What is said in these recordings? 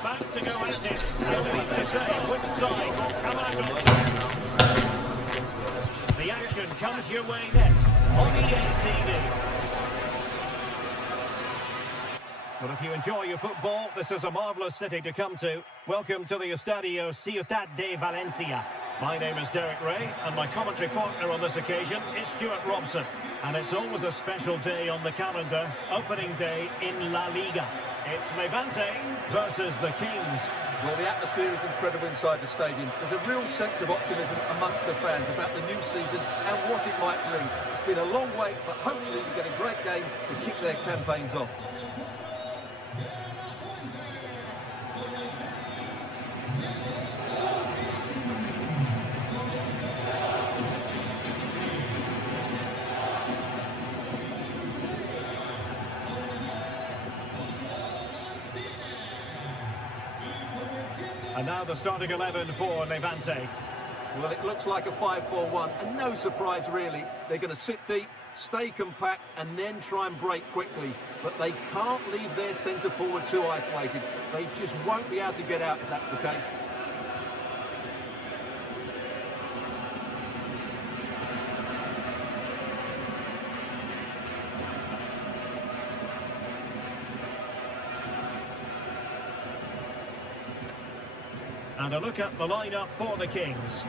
about to go at it. No need to say which side will come out on top. The action comes your way next on EA TV. But if you enjoy your football, this is a marvellous city to come to. Welcome to the Estadio Ciutat de Valencia. My name is Derek Ray, and my commentary partner on this occasion is Stuart Robson. And it's always a special day on the calendar, opening day in La Liga. It's Levante versus the Kings. Well, the atmosphere is incredible inside the stadium. There's a real sense of optimism amongst the fans about the new season and what it might bring. It's been a long wait, but hopefully we get a great game to kick their campaigns off. And now the starting 11 for Levante. Well, it looks like a 5-4-1, and no surprise really. They're going to sit deep, stay compact, and then try and break quickly. But they can't leave their centre forward too isolated. They just won't be able to get out if that's the case. And a look at the lineup for the Kings.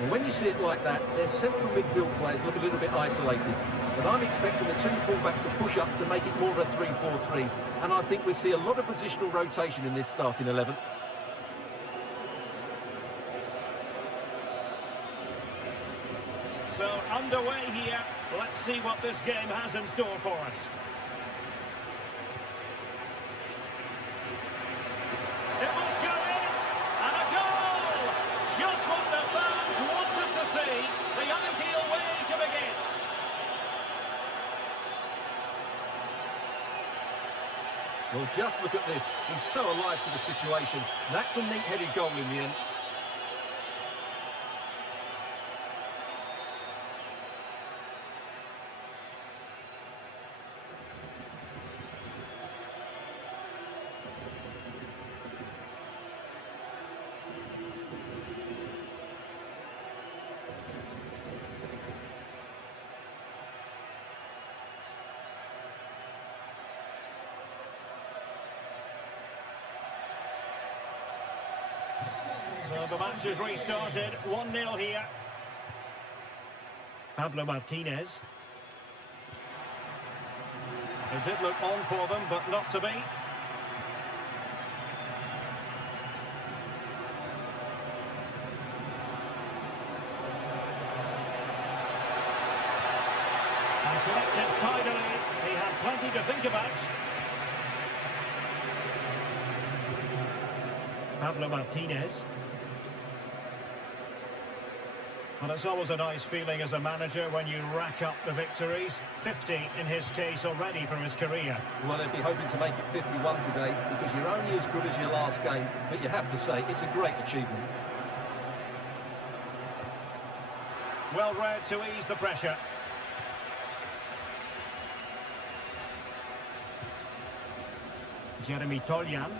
Well, when you see it like that, their central midfield players look a little bit isolated. But I'm expecting the two fullbacks to push up to make it more of a 3-4-3. And I think we see a lot of positional rotation in this starting 11. So underway here. Let's see what this game has in store for us. It must go in. And a goal! Just what the fans wanted to see. The ideal way to begin. Well, just look at this. He's so alive to the situation. That's a neat-headed goal in the end. So the match is restarted, 1-0 here. Pablo Martinez. It did look on for them, but not to be. And collected tidily. He had plenty to think about. Pablo Martinez. Well, it's always a nice feeling as a manager when you rack up the victories. 50 in his case already for his career. Well, they'd be hoping to make it 51 today because you're only as good as your last game. But you have to say, it's a great achievement. Well read to ease the pressure. Jeremy Toljan.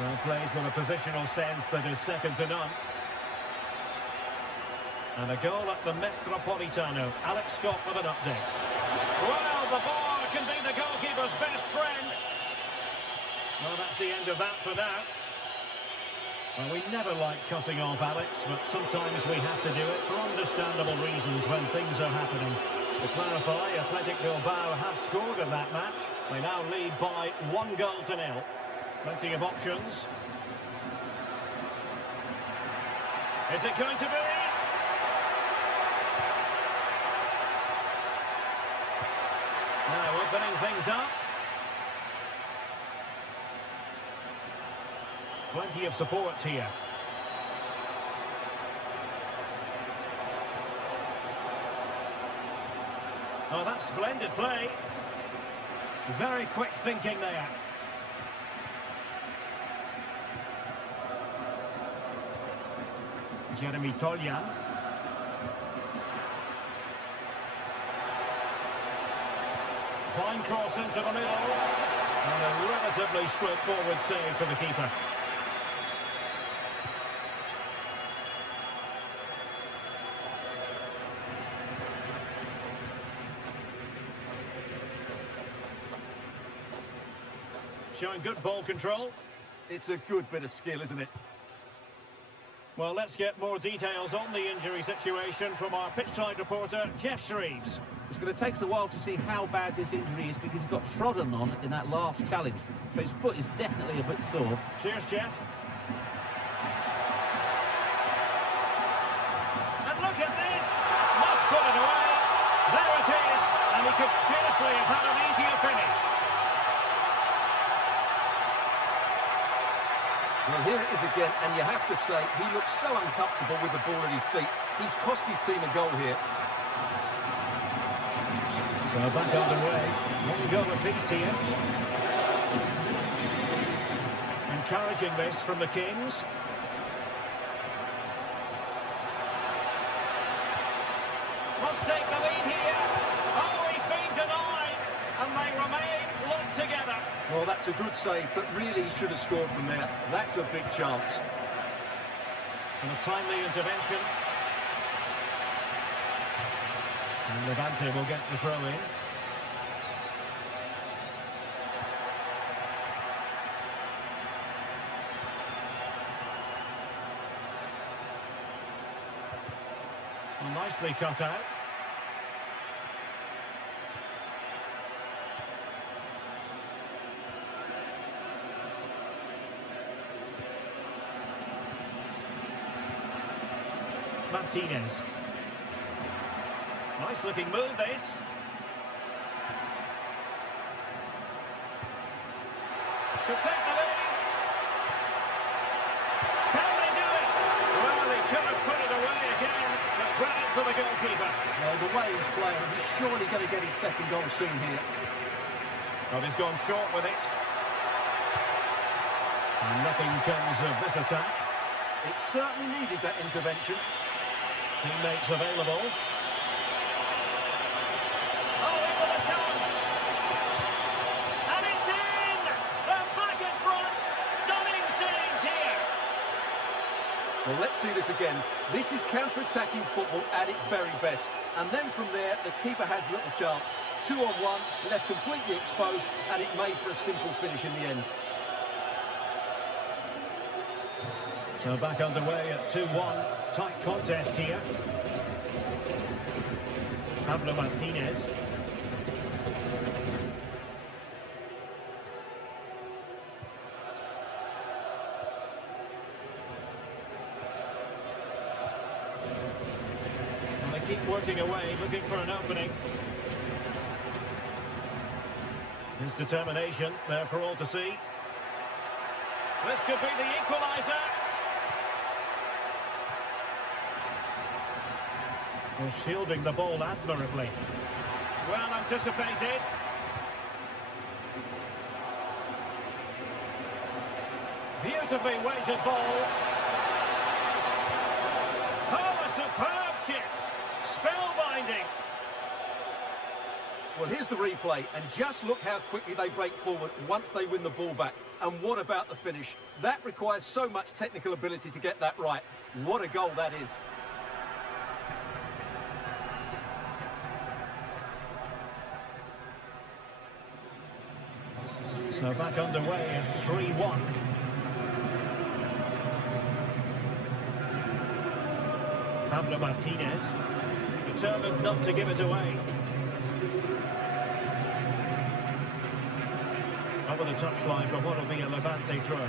Well, plays with a positional sense that is second to none. And a goal at the Metropolitano. Alex Scott with an update. Well, the bar can be the goalkeeper's best friend. Well, that's the end of that for now. Well, we never like cutting off Alex, but sometimes we have to do it for understandable reasons when things are happening. To clarify, Athletic Bilbao have scored in that match. They now lead by 1-0. Plenty of options. Is it going to be? Now opening things up. Plenty of support here. Oh, that's splendid play. Very quick thinking there. Jeremy Toljan. Fine cross into the middle. And a relatively straightforward save for the keeper. Showing good ball control. It's a good bit of skill, isn't it? Well, let's get more details on the injury situation from our pitchside reporter, Jeff Shreves. It's going to take us a while to see how bad this injury is because he got trodden on in that last challenge. So his foot is definitely a bit sore. Cheers, Jeff. And look at this! Must put it away. There it is. And he could scarcely have had an easier finish. Well, here it is again, and you have to say, he looks so uncomfortable with the ball at his feet. He's cost his team a goal here. So back underway. One goal apiece here. Encouraging this from the Kings. Must take the lead here. Oh, he's been denied. And they remain locked together. Well, that's a good save, but really he should have scored from there. That's a big chance. And a timely intervention. And Levante will get the throw in. Well, nicely cut out. Martinez. Nice looking move, this. Could take the lead. Can they do it? Well, they could have put it away again, but credit to the goalkeeper. Well, the way he's playing, he's surely going to get his second goal soon here. Well, he's gone short with it. And nothing comes of this attack. It certainly needed that intervention. Teammates available. Oh, into the chance! And it's in! They're back in front! Stunning scenes here! Well, let's see this again. This is counter-attacking football at its very best. And then from there, the keeper has little chance. 2-on-1, left completely exposed, and it made for a simple finish in the end. So back underway at 2-1. Tight contest here. Pablo Martinez. And they keep working away, looking for an opening. His determination there for all to see. This could be the equaliser. Well, shielding the ball admirably. Well anticipated. Beautifully weighted ball. Oh, a superb chip. Spellbinding. Well, here's the replay, and just look how quickly they break forward once they win the ball back. And what about the finish? That requires so much technical ability to get that right. What a goal that is. So back underway at 3-1. Pablo Martinez, determined not to give it away. Over the touchline from what will be a Levante throw.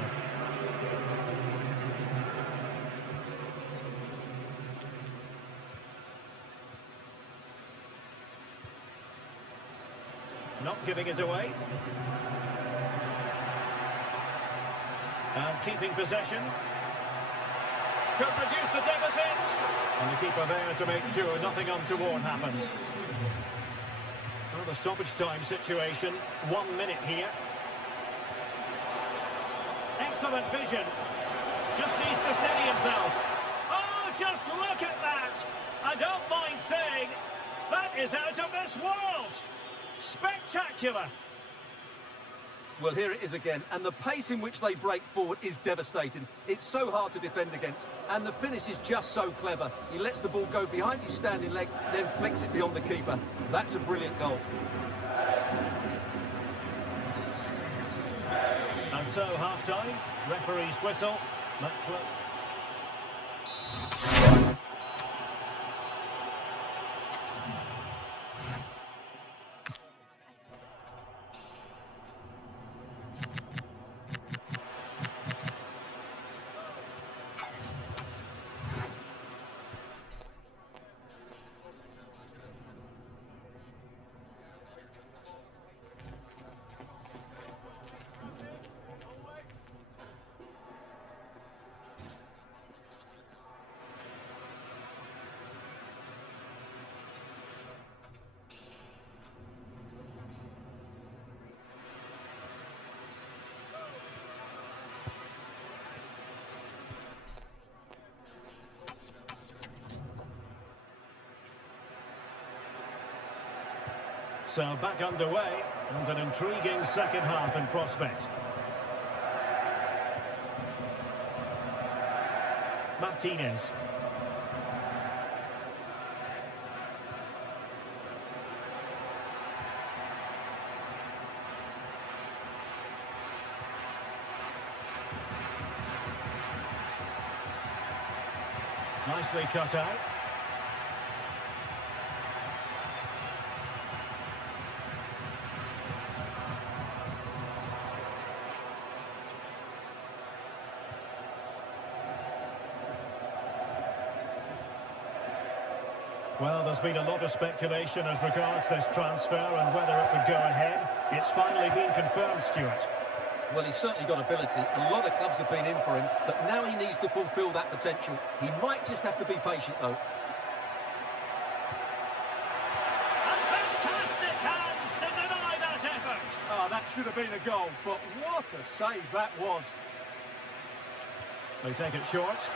Not giving it away. And keeping possession. Could reduce the deficit. And the keeper there to make sure nothing untoward happened. Well, the stoppage time situation. 1 minute here. Excellent vision. Just needs to steady himself. Oh, just look at that. I don't mind saying, that is out of this world. Spectacular! Well, here it is again, and the pace in which they break forward is devastating. It's so hard to defend against, and the finish is just so clever. He lets the ball go behind his standing leg, then flicks it beyond the keeper. That's a brilliant goal. And so, half-time, referee's whistle. So back underway, and an intriguing second half in prospect. Martinez. Nicely cut out. Well, there's been a lot of speculation as regards this transfer and whether it would go ahead. It's finally been confirmed, Stuart. Well, he's certainly got ability. A lot of clubs have been in for him, but now he needs to fulfil that potential. He might just have to be patient, though. And fantastic hands to deny that effort. Oh, that should have been a goal, but what a save that was. They take it short.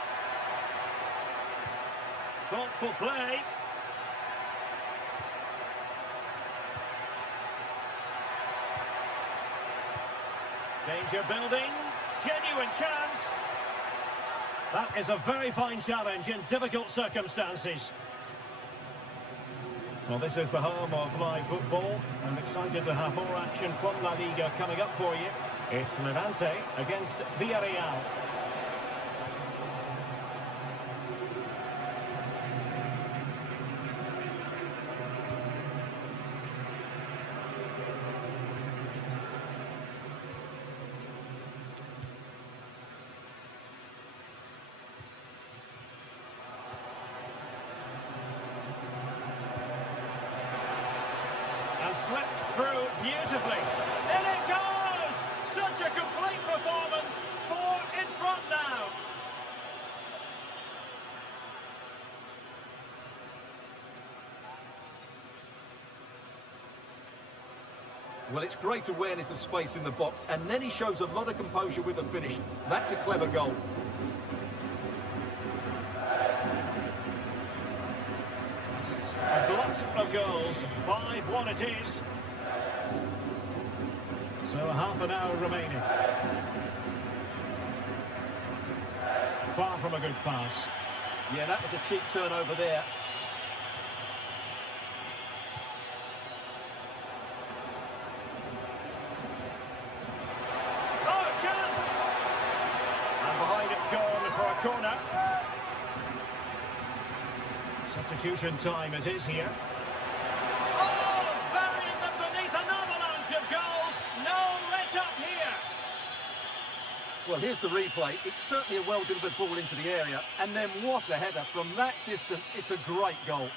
Thoughtful play. Danger building, genuine chance. That is a very fine challenge in difficult circumstances. Well, this is the home of live football. I'm excited to have more action from La Liga coming up for you. It's Levante against Villarreal. Slipped through beautifully. In it goes! Such a complete performance. 4 in front now. Well, it's great awareness of space in the box, and then he shows a lot of composure with the finish. That's a clever goal. A glut of goals, 5-1 it is. So half an hour remaining. Far from a good pass. Yeah, that was a cheap turnover there. Oh, chance! And behind it's gone for a corner. Substitution time it is here. Oh, burying them beneath an avalanche of goals. No let up here. Well, here's the replay. It's certainly a well-delivered ball into the area. And then what a header. From that distance, it's a great goal.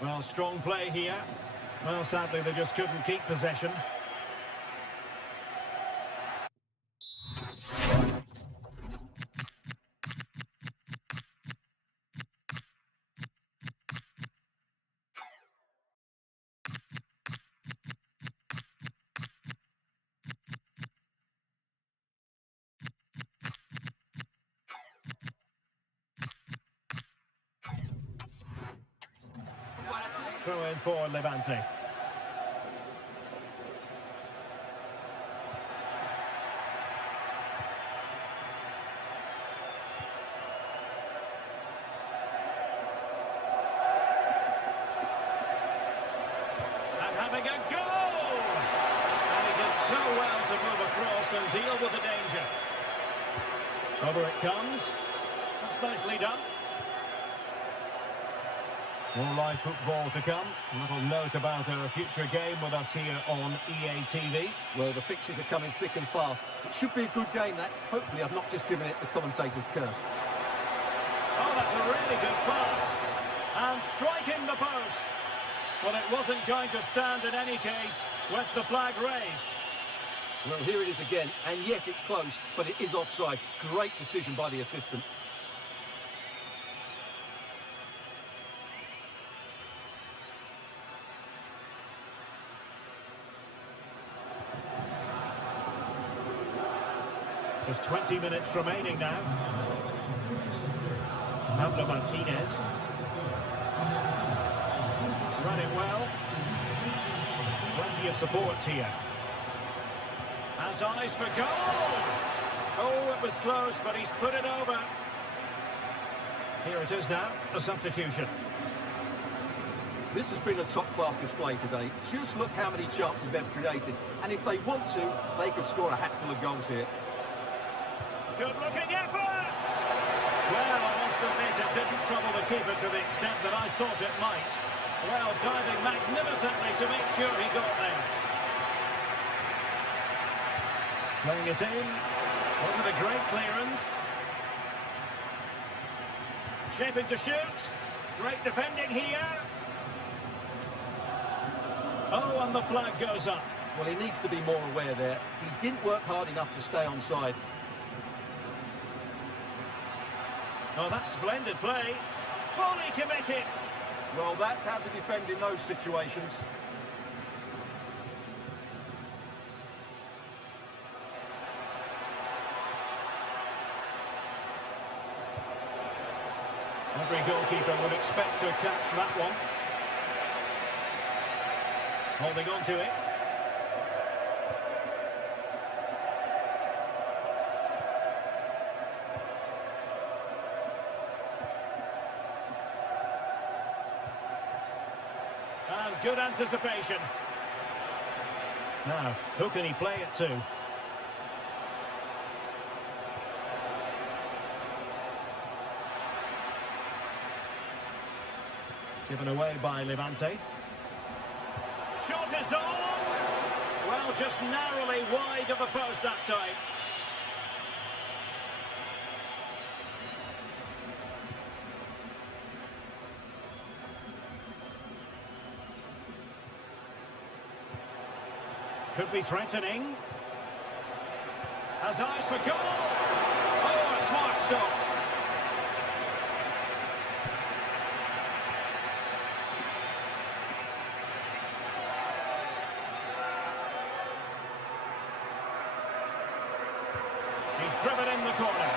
Well, strong play here. Well, sadly, they just couldn't keep possession. Throw in for Levante. And having a goal! And he did so well to move across and deal with the danger. Over it comes. That's nicely done. More live football to come. A little note about a future game with us here on EA TV. Well, the fixtures are coming thick and fast. It should be a good game, that. Hopefully I've not just given it the commentator's curse. Oh, that's a really good pass. And striking the post. Well, it wasn't going to stand in any case with the flag raised. Well, here it is again. And yes, it's close, but it is offside. Great decision by the assistant. Just 20 minutes remaining now. Pablo Martinez. Run it well. Plenty of support here. Has eyes for goal! Oh, it was close, but he's put it over. Here it is now, a substitution. This has been a top-class display today. Just look how many chances they've created. And if they want to, they could score a hatful of goals here. Good-looking effort! Well, I must admit it didn't trouble the keeper to the extent that I thought it might. Well, diving magnificently to make sure he got there. Playing it in. Wasn't a great clearance. Shaping to shoot. Great defending here. Oh, and the flag goes up. Well, he needs to be more aware there. He didn't work hard enough to stay onside. Oh, that's splendid play. Fully committed. Well, that's how to defend in those situations. Every goalkeeper would expect to catch that one. Holding on to it. And good anticipation. Now, who can he play it to? Given away by Levante. Shot is on! Well, just narrowly wide of the post that time. Could be threatening. Has eyes for goal! Oh, a smart stop. He's driven in the corner.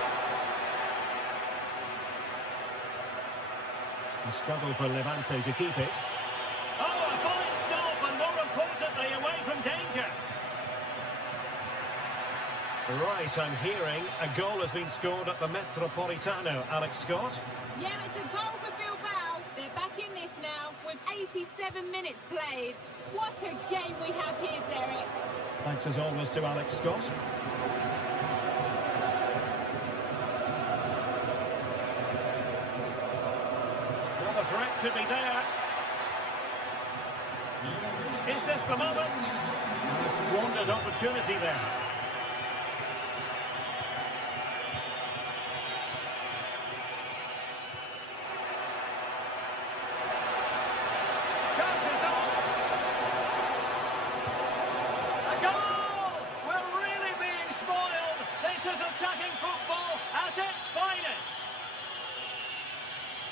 A struggle for Levante to keep it. Oh, a fine stop, and more importantly, away from danger. Right, I'm hearing a goal has been scored at the Metropolitano. Alex Scott? Yeah, it's a goal for Bilbao. They're back in this now with 87 minutes played. What a game we have here, Derek. Thanks as always to Alex Scott. Well, the threat could be there. Is this the moment? A squandered opportunity there. Chances on! A goal! We're really being spoiled. This is attacking football at its finest.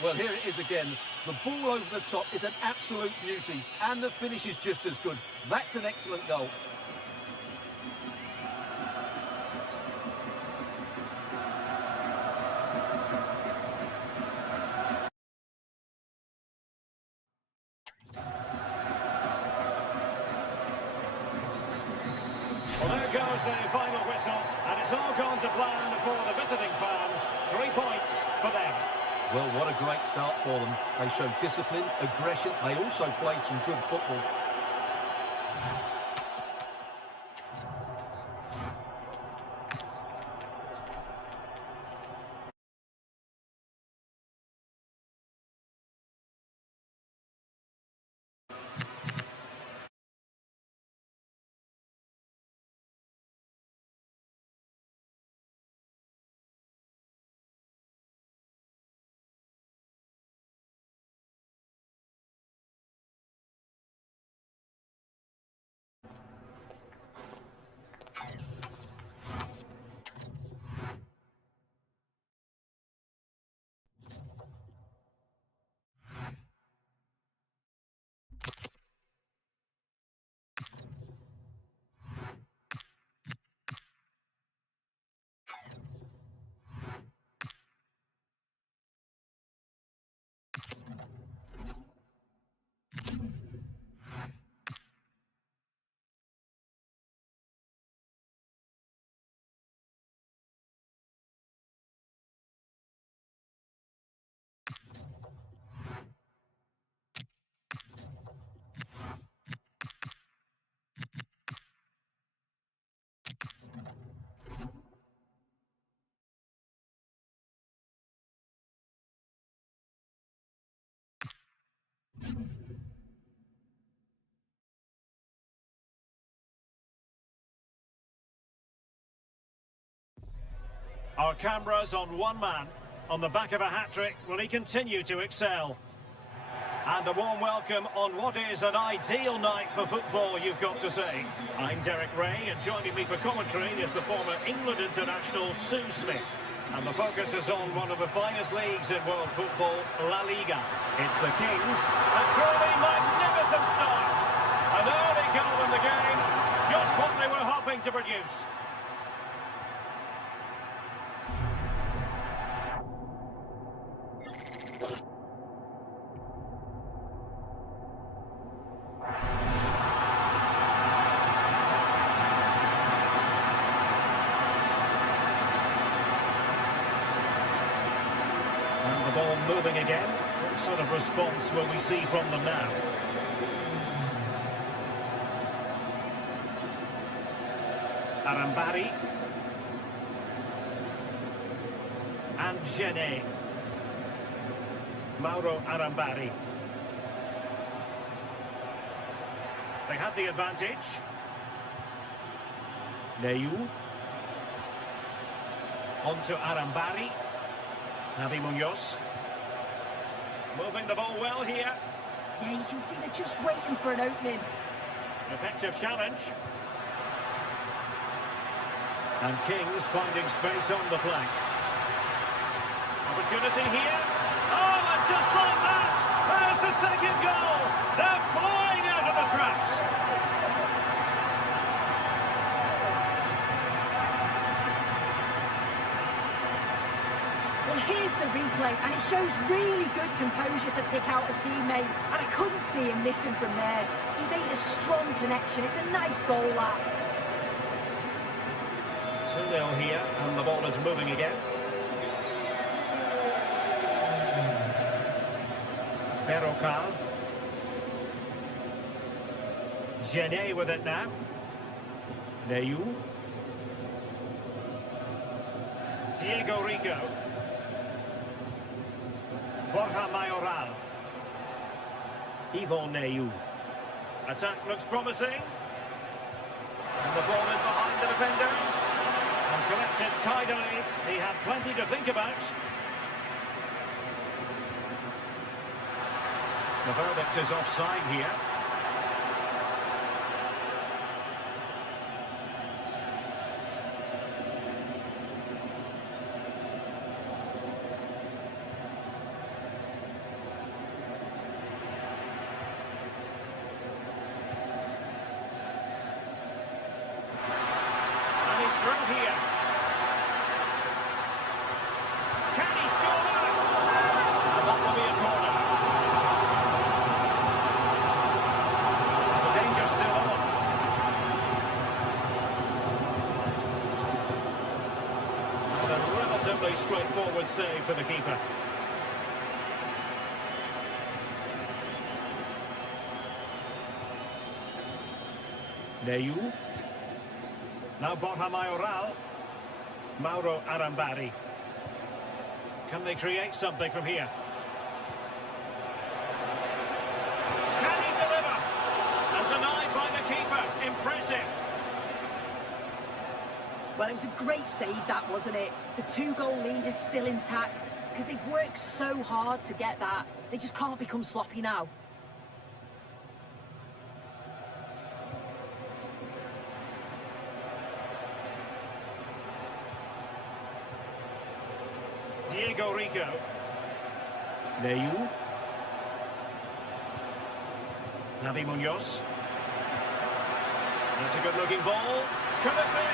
Well, here it is again. The ball over the top is an absolute beauty, and the finish is just as good. That's an excellent goal. blows the final whistle, and it's all gone to plan for the visiting fans. 3 points for them. Well, what a great start for them. They showed discipline, aggression. They also played some good football. Our cameras on one man. On the back of a hat-trick, will he continue to excel? And a warm welcome on what is an ideal night for football, you've got to say. I'm Derek Ray, and joining me for commentary is the former England international Sue Smith. And the focus is on one of the finest leagues in world football, La Liga. It's the Kings. A truly magnificent start. An early goal in the game, just what they were hoping to produce. And the ball moving again. What sort of response will we see from them now? Arambari. And Genet. Mauro Arambari. They had the advantage. Neyu. On to Arambari. Javi Munoz. Moving the ball well here. Yeah, you can see they're just waiting for an opening. Effective challenge. And Kings finding space on the flank. Opportunity here. Oh, and just like that, there's the second goal. They're flying out of the traps. Well, here's the replay, and it shows really good composure to pick out a teammate. And I couldn't see him missing from there. He made a strong connection. It's a nice goal, that. 2-0 here, and the ball is moving again. Berrocal. Genet with it now. Neyu. Diego Rico. Borja Mayoral. Yvon Neyu. Attack looks promising. And the ball in behind the defenders. And collected tidily. He had plenty to think about. The verdict is offside here. And he's through here. Can he score that? And that will be a corner. relatively straightforward save for the keeper. Neyu. Now Borja Mayoral. Mauro Arambari. Can they create something from here? Can he deliver? And denied by the keeper. Impressive. Well, it was a great save, that, wasn't it? The 2-goal lead is still intact because they've worked so hard to get that. They just can't become sloppy now. Diego Rico. Neyu. Javi Munoz. That's a good-looking ball. Could it be?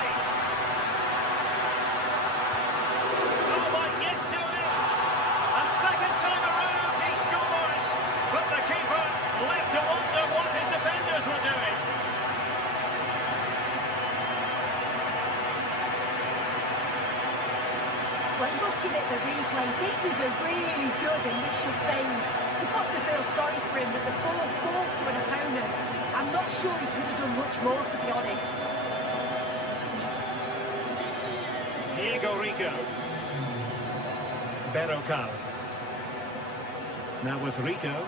Oh, might get to it. And second time around, he scores. But the keeper left to wonder what his defenders were doing. When looking at the replay, this is a really good initial save. You've got to feel sorry for him that the ball falls to an opponent. I'm not sure he could have done much more, to be honest. Diego Rico. Berrocal. Now with Rico.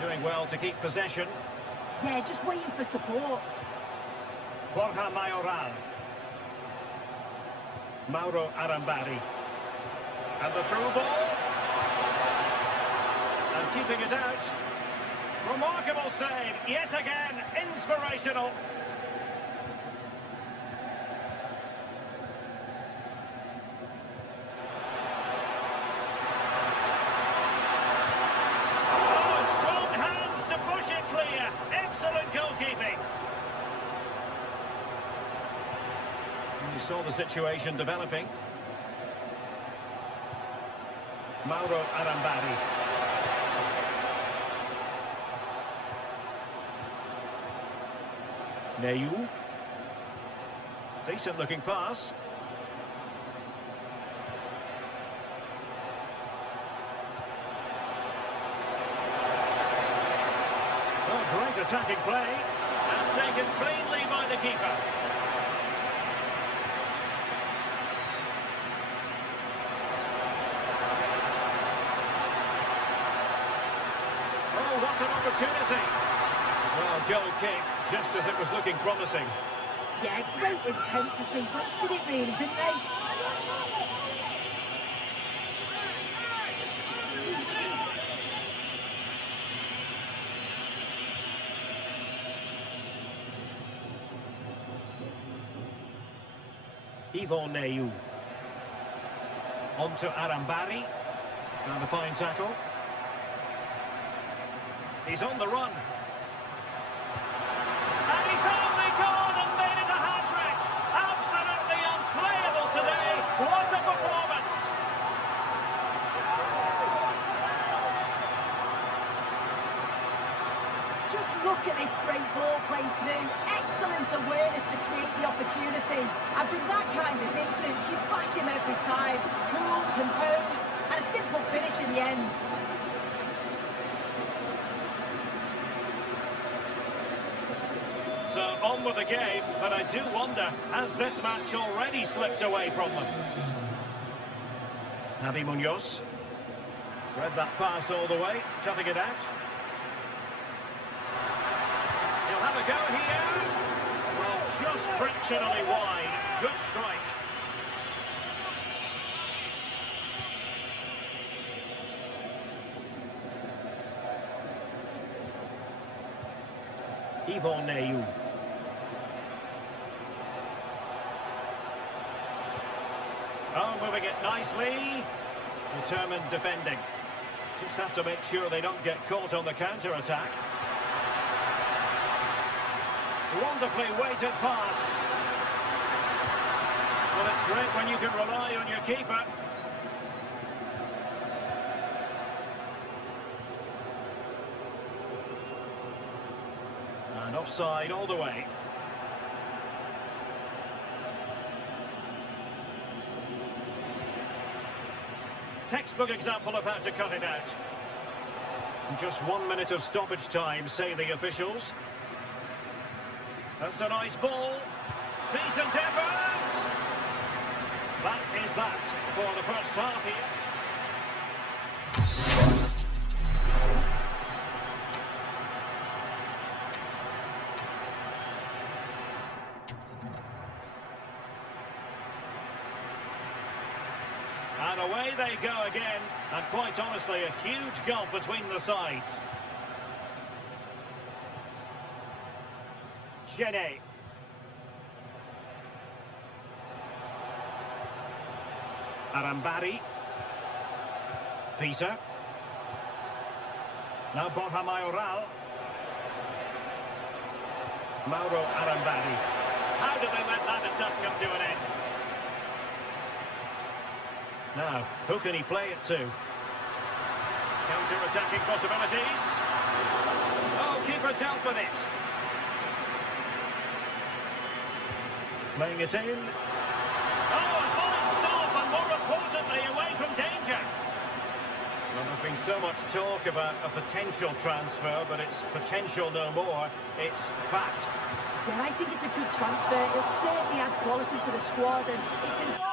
Doing well to keep possession. Yeah, just waiting for support. Borja Mayoral. Mauro Arambari. And the through ball. And keeping it out. Remarkable save. Yet again, inspirational. Oh, strong hands to push it clear. Excellent goalkeeping. You saw the situation developing. Mauro Arambari. Neyu. Decent looking pass. Oh, great attacking play. And taken cleanly by the keeper. Oh, what an opportunity. Well, goal kick, just as it was looking promising. Yeah, great intensity. Wasted it really, didn't they? Yvon Neyu. On to Arambari. And a fine tackle. He's on the run. And he's only gone and made it a hat-trick. Absolutely unplayable today. What a performance. Just look at this great ball play through. Excellent awareness to create the opportunity. And from that kind of distance, you back him every time. Cool, composed, and a simple finish in the end. So on with the game, but I do wonder, has this match already slipped away from them? Javi Munoz. Read that pass all the way, cutting it out. He'll have a go here. Well, just fractionally wide. Good strike. Yvon Neyu. Oh, moving it nicely. Determined defending. Just have to make sure they don't get caught on the counter-attack. Wonderfully weighted pass. Well, it's great when you can rely on your keeper. And offside all the way. textbook example of how to cut it out. Just 1 minute of stoppage time, say the officials. That's a nice ball. Decent effort! That is that for the first half here. And away they go again, and quite honestly, a huge gulf between the sides. Chenet. Arambari. Peter. Now Borja Mayoral. Mauro Arambari. How did they let that attack come to an end? Now, who can he play it to? Counter-attacking possibilities. Oh, keeper dealt with it. Playing it in. Oh, a fine stop, and more importantly, away from danger. Well, there's been so much talk about a potential transfer, but it's potential no more. It's fact. Yeah, I think it's a good transfer. It'll certainly add quality to the squad, and it's important.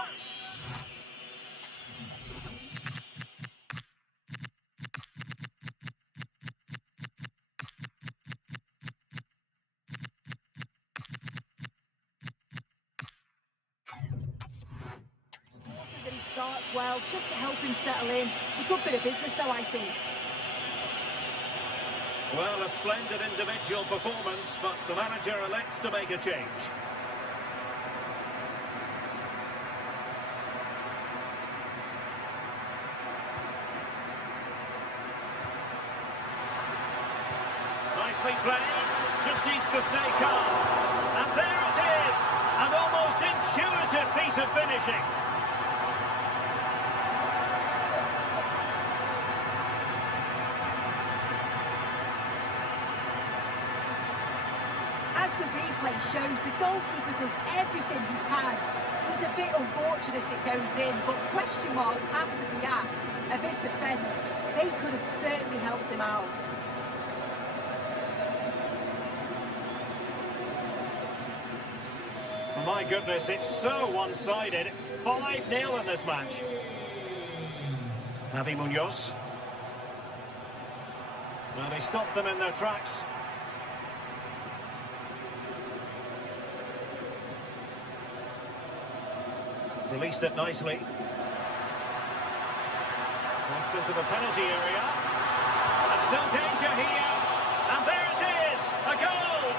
That he starts well, just to help him settle in. It's a good bit of business, though, I think. Well, a splendid individual performance, but the manager elects to make a change. Nicely played, just needs to stay calm. And there it is, an almost intuitive piece of finishing. As the replay shows, the goalkeeper does everything he can. It's a bit unfortunate it goes in, but question marks have to be asked of his defence. They could have certainly helped him out. My goodness, it's so one-sided. 5-0 in this match. Javi Munoz. Well, they stopped them in their tracks. Released it nicely. Crossed into the penalty area. And still danger here. And there it is! A goal!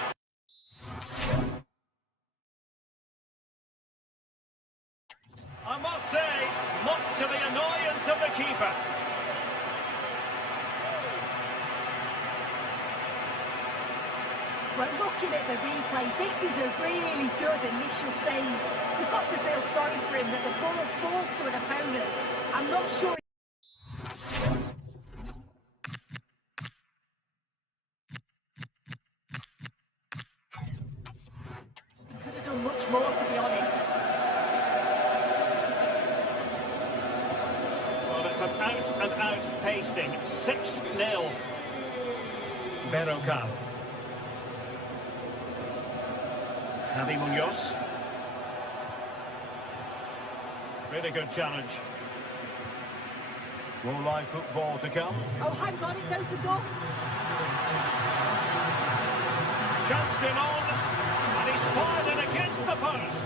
I must say, much to the annoyance of the keeper. Well, looking at the replay, this is a really good initial save. You've got to feel sorry for him that the ball falls to an opponent. I'm not sure. He could have done much more, to be honest. Well, it's an out-and-out pasting. 6-0. Berrocal. Javi Munoz. Really good challenge. More live football to come. Oh, hang on, it's opened up. Chanced him on, and he's fired it against the post.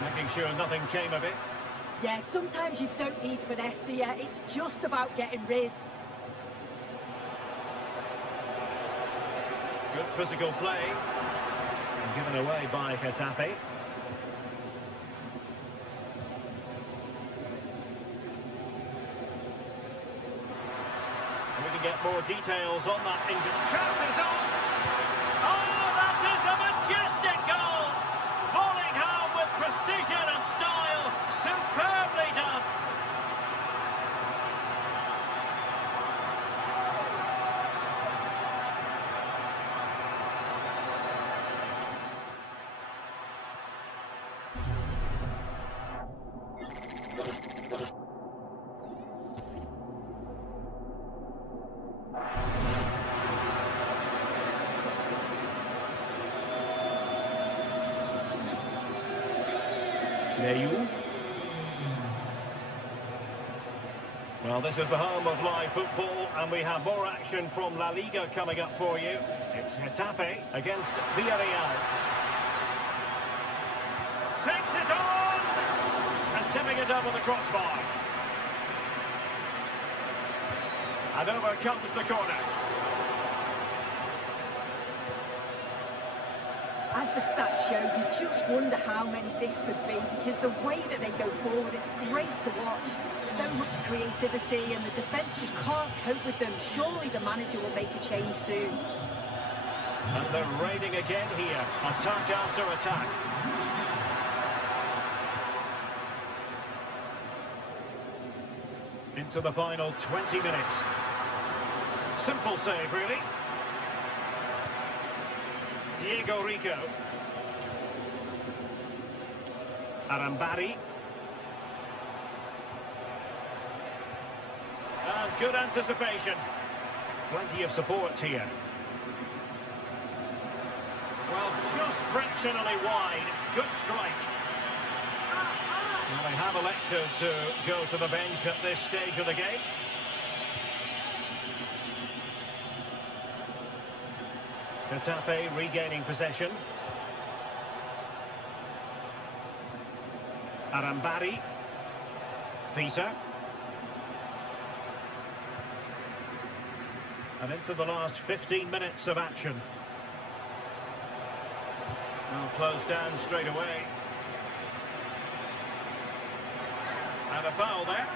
Making sure nothing came of it. Yeah, sometimes you don't need finesse, do you? It's just about getting rid. Good physical play. And given away by Getafe. We can get more details on that injury. Chances on! Oh, that is a majestic goal! Volleying home with precision and style. Superbly done! Ayew. Well, this is the home of live football, and we have more action from La Liga coming up for you. It's Getafe against Villarreal. Takes it on! And tipping it over the crossbar. And over comes the corner. As the stats show, you just wonder how many this could be, because the way that they go forward, it's great to watch. So much creativity, and the defence just can't cope with them. Surely the manager will make a change soon. And they're raiding again here. Attack after attack. Into the final 20 minutes. Simple save, really. Diego Rico. Arambari. And good anticipation. Plenty of support here. Well, just fractionally wide. Good strike. Well, they have elected to go to the bench at this stage of the game. Getafe regaining possession. Arambari. Peter. And into the last 15 minutes of action. Well, closed down straight away. And a foul there.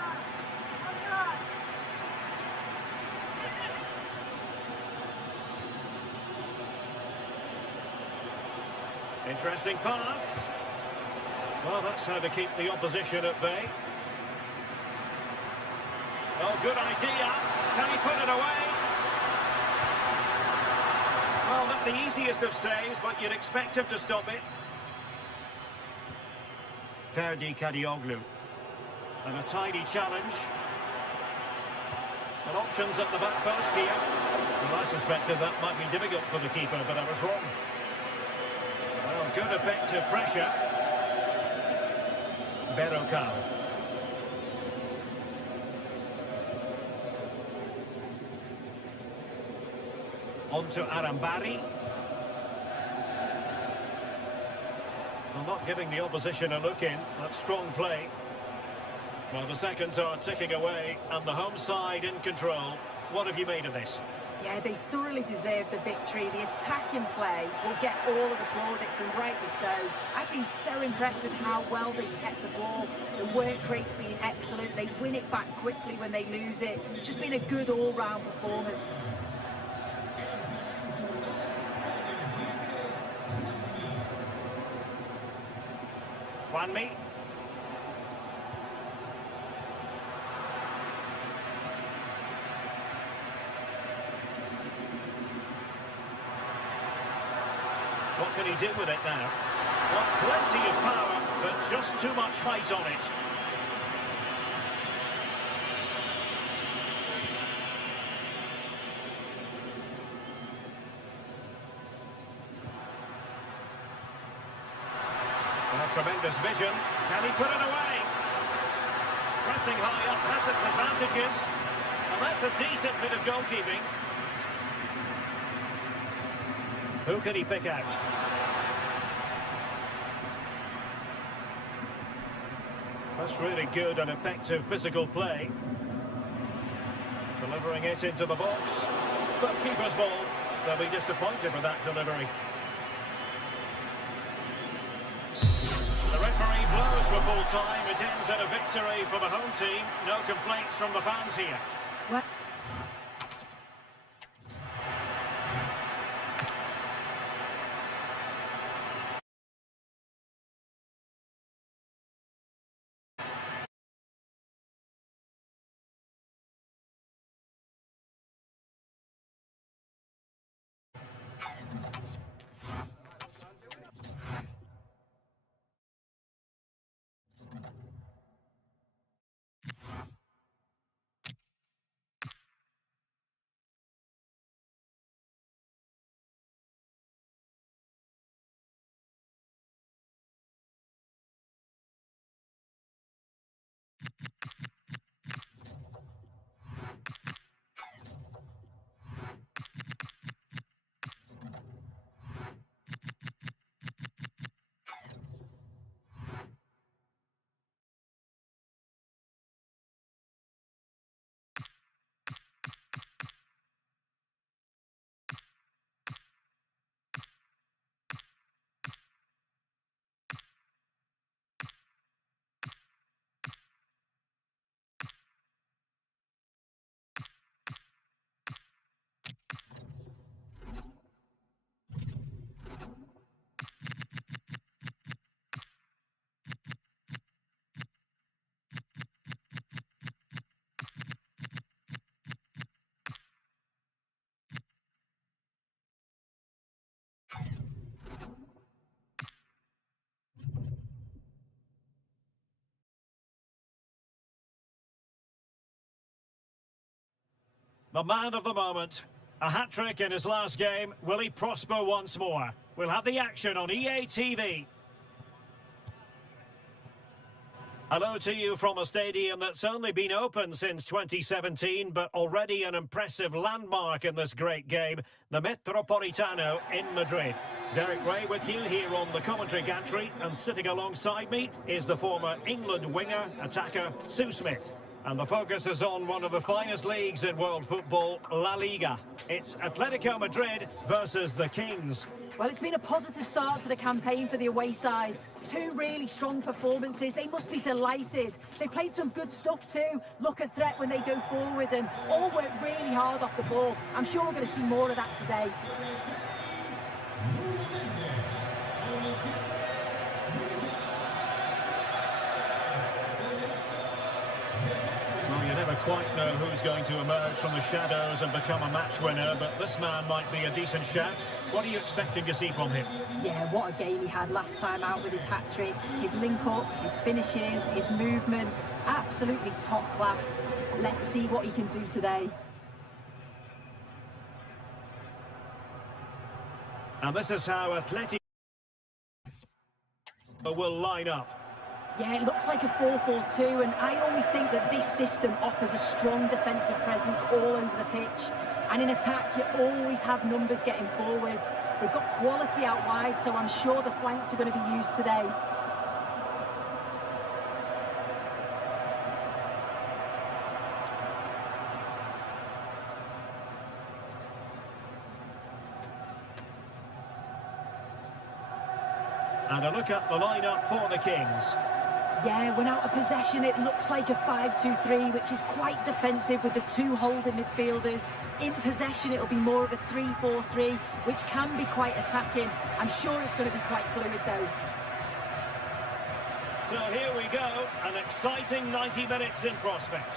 Interesting pass. Well, that's how to keep the opposition at bay. Oh, good idea. Can he put it away? Well, not the easiest of saves, but you'd expect him to stop it. Ferdi Kadioglu. And a tidy challenge. And options at the back post here. Well, I suspected that might be difficult for the keeper, but I was wrong. Well, good effective pressure. Berrocal. On to Arambari. Well, not giving the opposition a look in. That's strong play. Well, the seconds are ticking away, and the home side in control. What have you made of this? Yeah, they thoroughly deserve the victory. The attacking play will get all of the plaudits, and rightly so. I've been so impressed with how well they kept the ball. The work rate's been excellent. They win it back quickly when they lose it. Just been a good all-round performance. Juanmi. What can he do with it now? Well, plenty of power, but just too much height on it. Well, tremendous vision. Can he put it away? Pressing high up has its advantages. And that's a decent bit of goalkeeping. Who can he pick out? That's really good and effective physical play. Delivering it into the box. But keeper's ball. They'll be disappointed with that delivery. The referee blows for full time. It ends in a victory for the home team. No complaints from the fans here. What? the man of the moment. A hat-trick in his last game. Will he prosper once more? We'll have the action on EA TV. Hello to you from a stadium that's only been open since 2017, but already an impressive landmark in this great game, the Metropolitano in Madrid. Derek Ray with you here on the commentary gantry, and sitting alongside me is the former England winger, attacker, Sue Smith. And the focus is on one of the finest leagues in world football, La Liga. It's Atletico Madrid versus the Kings. Well, it's been a positive start to the campaign for the away side. Two really strong performances. They must be delighted. They played some good stuff too. Look a threat when they go forward and all work really hard off the ball. I'm sure we're going to see more of that today. Well, you never quite know who's going to emerge from the shadows and become a match winner, but this man might be a decent shout. What are you expecting to see from him? Yeah, what a game he had last time out with his hat-trick. His link-up, his finishes, his movement, absolutely top class. Let's see what he can do today. And this is how Atletico will line up. Yeah, it looks like a 4-4-2, and I always think that this system offers a strong defensive presence all over the pitch. And in attack, you always have numbers getting forward. They've got quality out wide, so I'm sure the flanks are going to be used today. And a look at the lineup for the Kings. Yeah, when out of possession, it looks like a 5-2-3, which is quite defensive with the two holding midfielders. In possession, it'll be more of a 3-4-3, which can be quite attacking. I'm sure it's going to be quite fluid, though. So here we go, an exciting 90 minutes in prospect.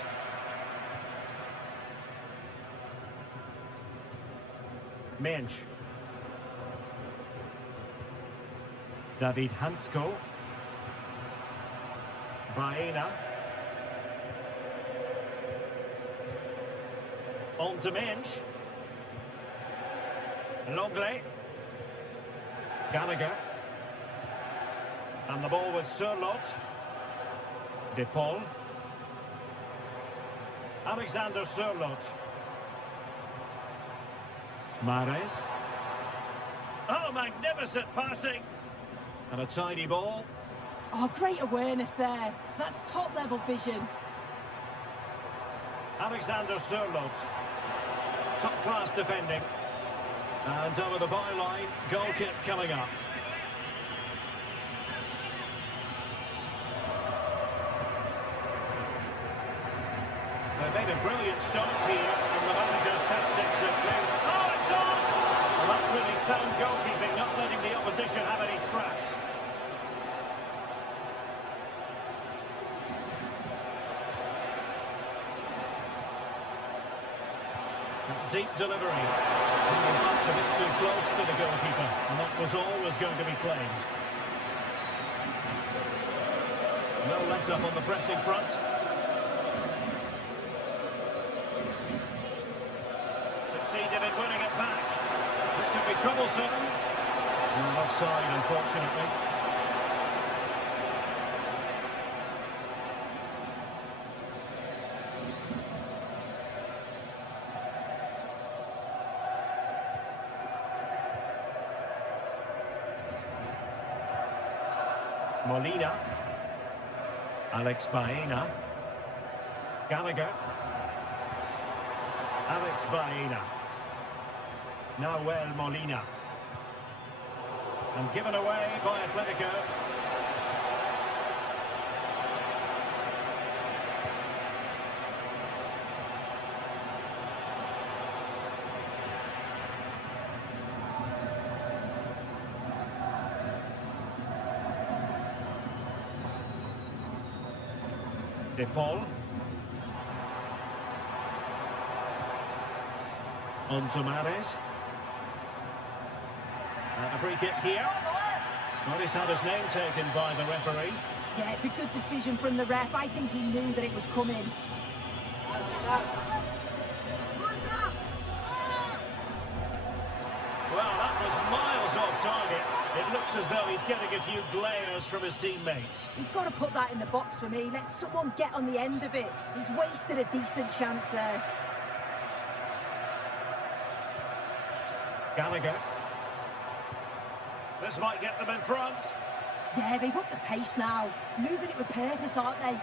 Mensch. David Hansko. Baena. On to Mensch. Longley. Gallagher. And the ball with Sørloth. De Paul. Alexander Sørloth. Mahrez. Oh, magnificent passing. And a tidy ball. Oh, great awareness there. That's top-level vision. Alexander Sørloth. Top-class defending. And over the byline, goal kick coming up. They made a brilliant start here, and the manager's tactics have been... Oh, it's on! Well, that's really sound goalkeeping, not letting the opposition have any scraps. Deep delivery. A bit too close to the goalkeeper, and that was always going to be claimed. No let-up on the pressing front. Succeeded in winning it back. This could be troublesome. No offside, unfortunately. Molina. Alex Baena. Gallagher. Alex Baena. Nahuel Molina. And given away by Atletico. De Paul. On to Mahrez. And a free kick here. Well, he's had his name taken by the referee. Yeah, it's a good decision from the ref. I think he knew that it was coming. as though he's getting a few glares from his teammates. He's got to put that in the box for me. Let someone get on the end of it. He's wasted a decent chance there. Gallagher. This might get them in front. Yeah, they've upped the pace now. Moving it with purpose, aren't they?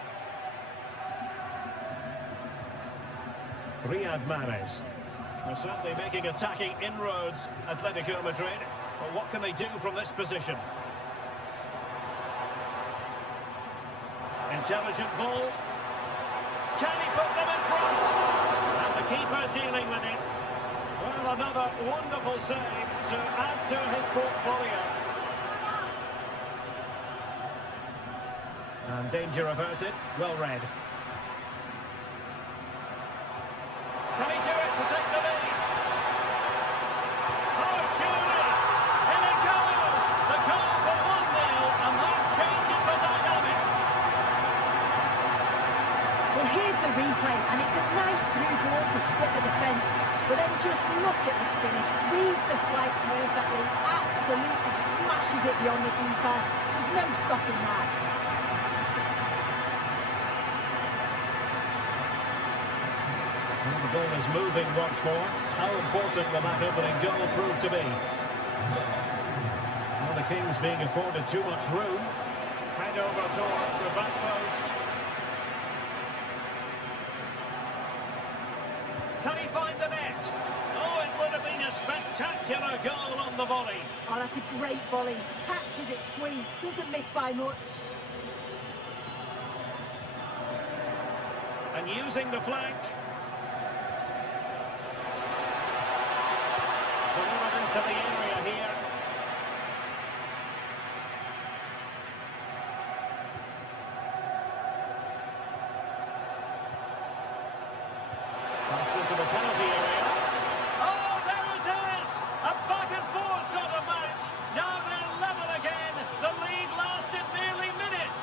Riyad Mahrez. They're certainly making attacking inroads, Atletico Madrid. But what can they do from this position? Intelligent ball. Can he put them in front? And the keeper dealing with it. Well, another wonderful save to add to his portfolio. And danger averted. Well read. Can he do it to take the lead? Oh, surely! In it goes! The goal for 1-0, and that changes the dynamic. Well, here's the replay, and it's a nice through ball to split the defence. But then just look at this finish. Reads the flag perfectly. Absolutely smashes it beyond the keeper. There's no stopping that. Well, the ball is moving once more. How important will that opening goal prove to be? Well, the Kings being afforded too much room. Fed over towards the back post. Can he find the net? Oh, it would have been a spectacular goal on the volley. Oh, that's a great volley. Catches it sweet. Doesn't miss by much. And using the flank. Delivered into the area here. Passed into the penalty area. Oh, there it is! A back and forth sort of match. Now they're level again. The lead lasted nearly minutes.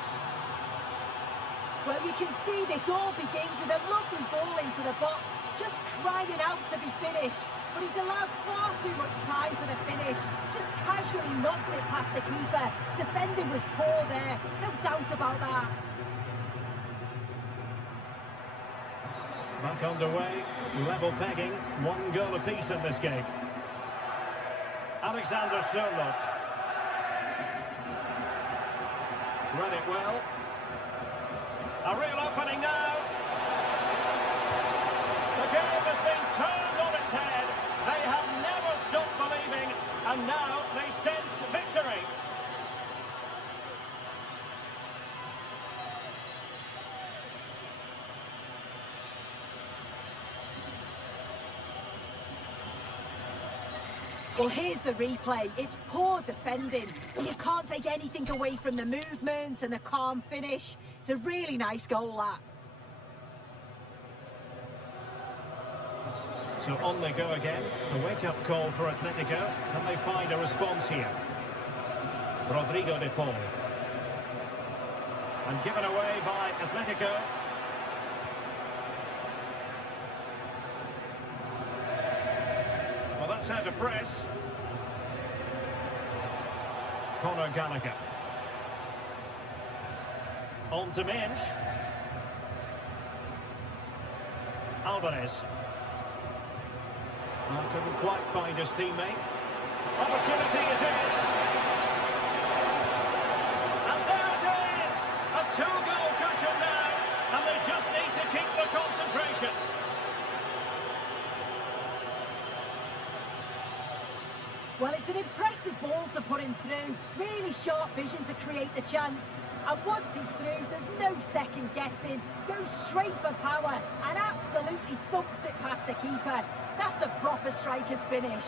Well, you can see this all begins with a lovely ball into the box, just crying out to be finished. But he's allowed far too much time for the finish. Just casually nods it past the keeper. Defending was poor there, no doubt about that. Back underway, level pegging, 1 goal apiece in this game. Alexander Sørloth. Read it well. A real opening now. The game has been turned on its head. They have never stopped believing, and now they sense victory. Well, here's the replay. It's poor defending. You can't take anything away from the movement and the calm finish. It's a really nice goal, that. So on they go again. A wake-up call for Atletico. Can they find a response here? Rodrigo de Paul. And given away by Atletico. Well, that's how to press. Conor Gallagher. On to Minch. Alvarez. Well, couldn't quite find his teammate. Opportunity it is. And there it is! A 2-goal cushion now. And they just need to keep the concentration. Well, it's an impressive ball to put him through. Really sharp vision to create the chance. And once he's through, there's no second guessing. Goes straight for power and absolutely thumps it past the keeper. That's a proper striker's finish.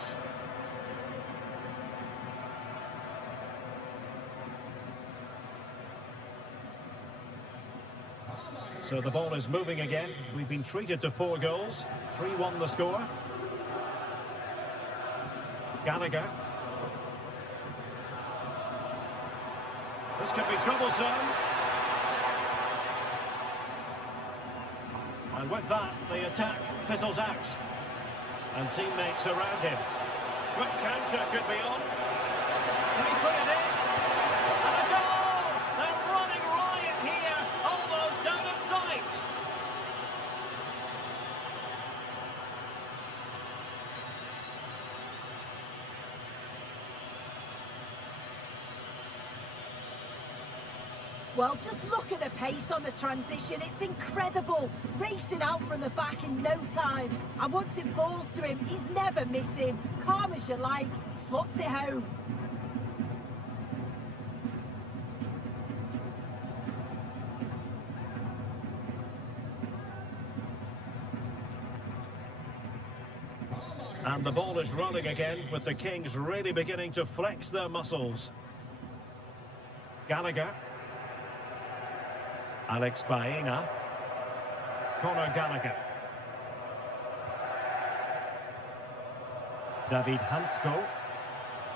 So the ball is moving again. We've been treated to 4 goals. 3-1 the score. Gallagher. This could be troublesome. And with that, the attack fizzles out. And teammates around him. Quick counter could be on. Can he put it in? Well, just look at the pace on the transition. It's incredible. Racing out from the back in no time. And once it falls to him, he's never missing. Calm as you like, slots it home. And the ball is rolling again, with the Kings really beginning to flex their muscles. Gallagher. Alex Baena. Conor Gallagher. David Hansko.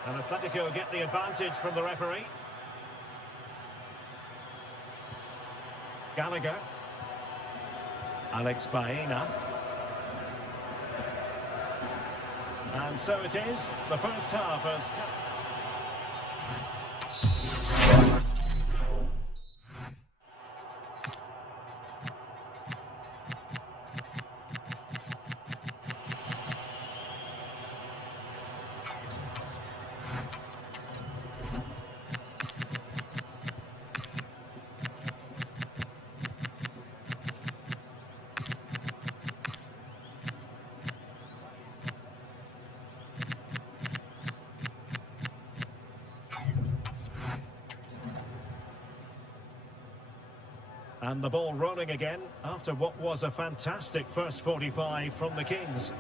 And Atletico get the advantage from the referee. Gallagher. Alex Baena. And so it is, the first half has... And the ball rolling again after what was a fantastic first 45 from the Kings.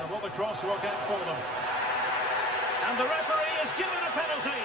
And will the cross work out for them? And the referee has given a penalty.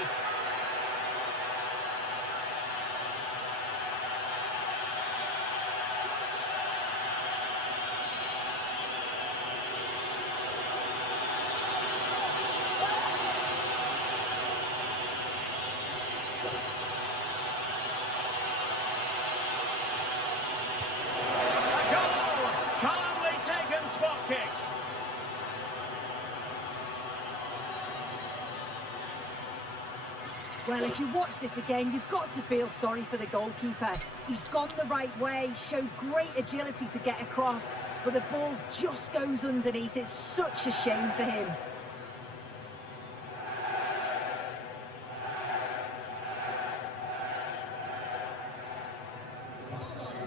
Well, if you watch this again, you've got to feel sorry for the goalkeeper. He's gone the right way, showed great agility to get across, but the ball just goes underneath. It's such a shame for him.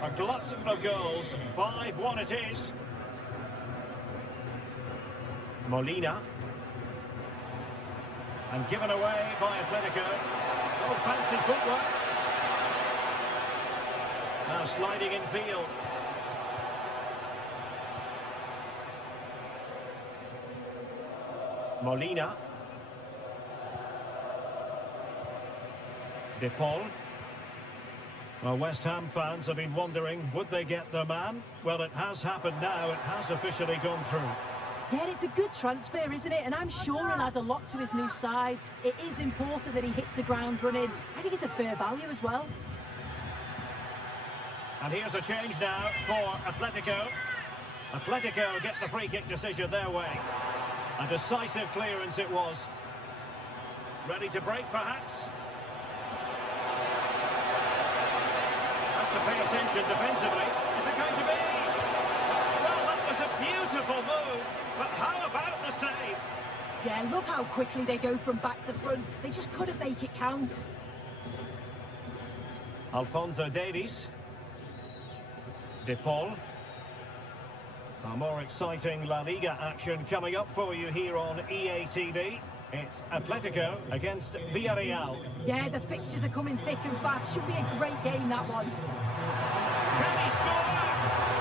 A glut of goals, 5-1 it is. Molina. And given away by Atletico. Oh, fancy footwork. Now sliding in field. Molina. De Paul. Well, West Ham fans have been wondering, would they get their man? Well, it has happened now. It has officially gone through. Yeah, it's a good transfer, isn't it? And I'm sure he'll add a lot to his new side. It is important that he hits the ground running. I think it's a fair value as well. And here's a change now for Atletico. Atletico get the free kick decision their way. A decisive clearance it was. Ready to break, perhaps? Have to pay attention defensively. Is it going to be? Well, that was a beautiful move. But how about the save? Yeah, love how quickly they go from back to front. They just couldn't make it count. Alphonso Davies. De Paul. A more exciting La Liga action coming up for you here on EA TV. It's Atletico against Villarreal. Yeah, the fixtures are coming thick and fast. Should be a great game, that one. Can he score?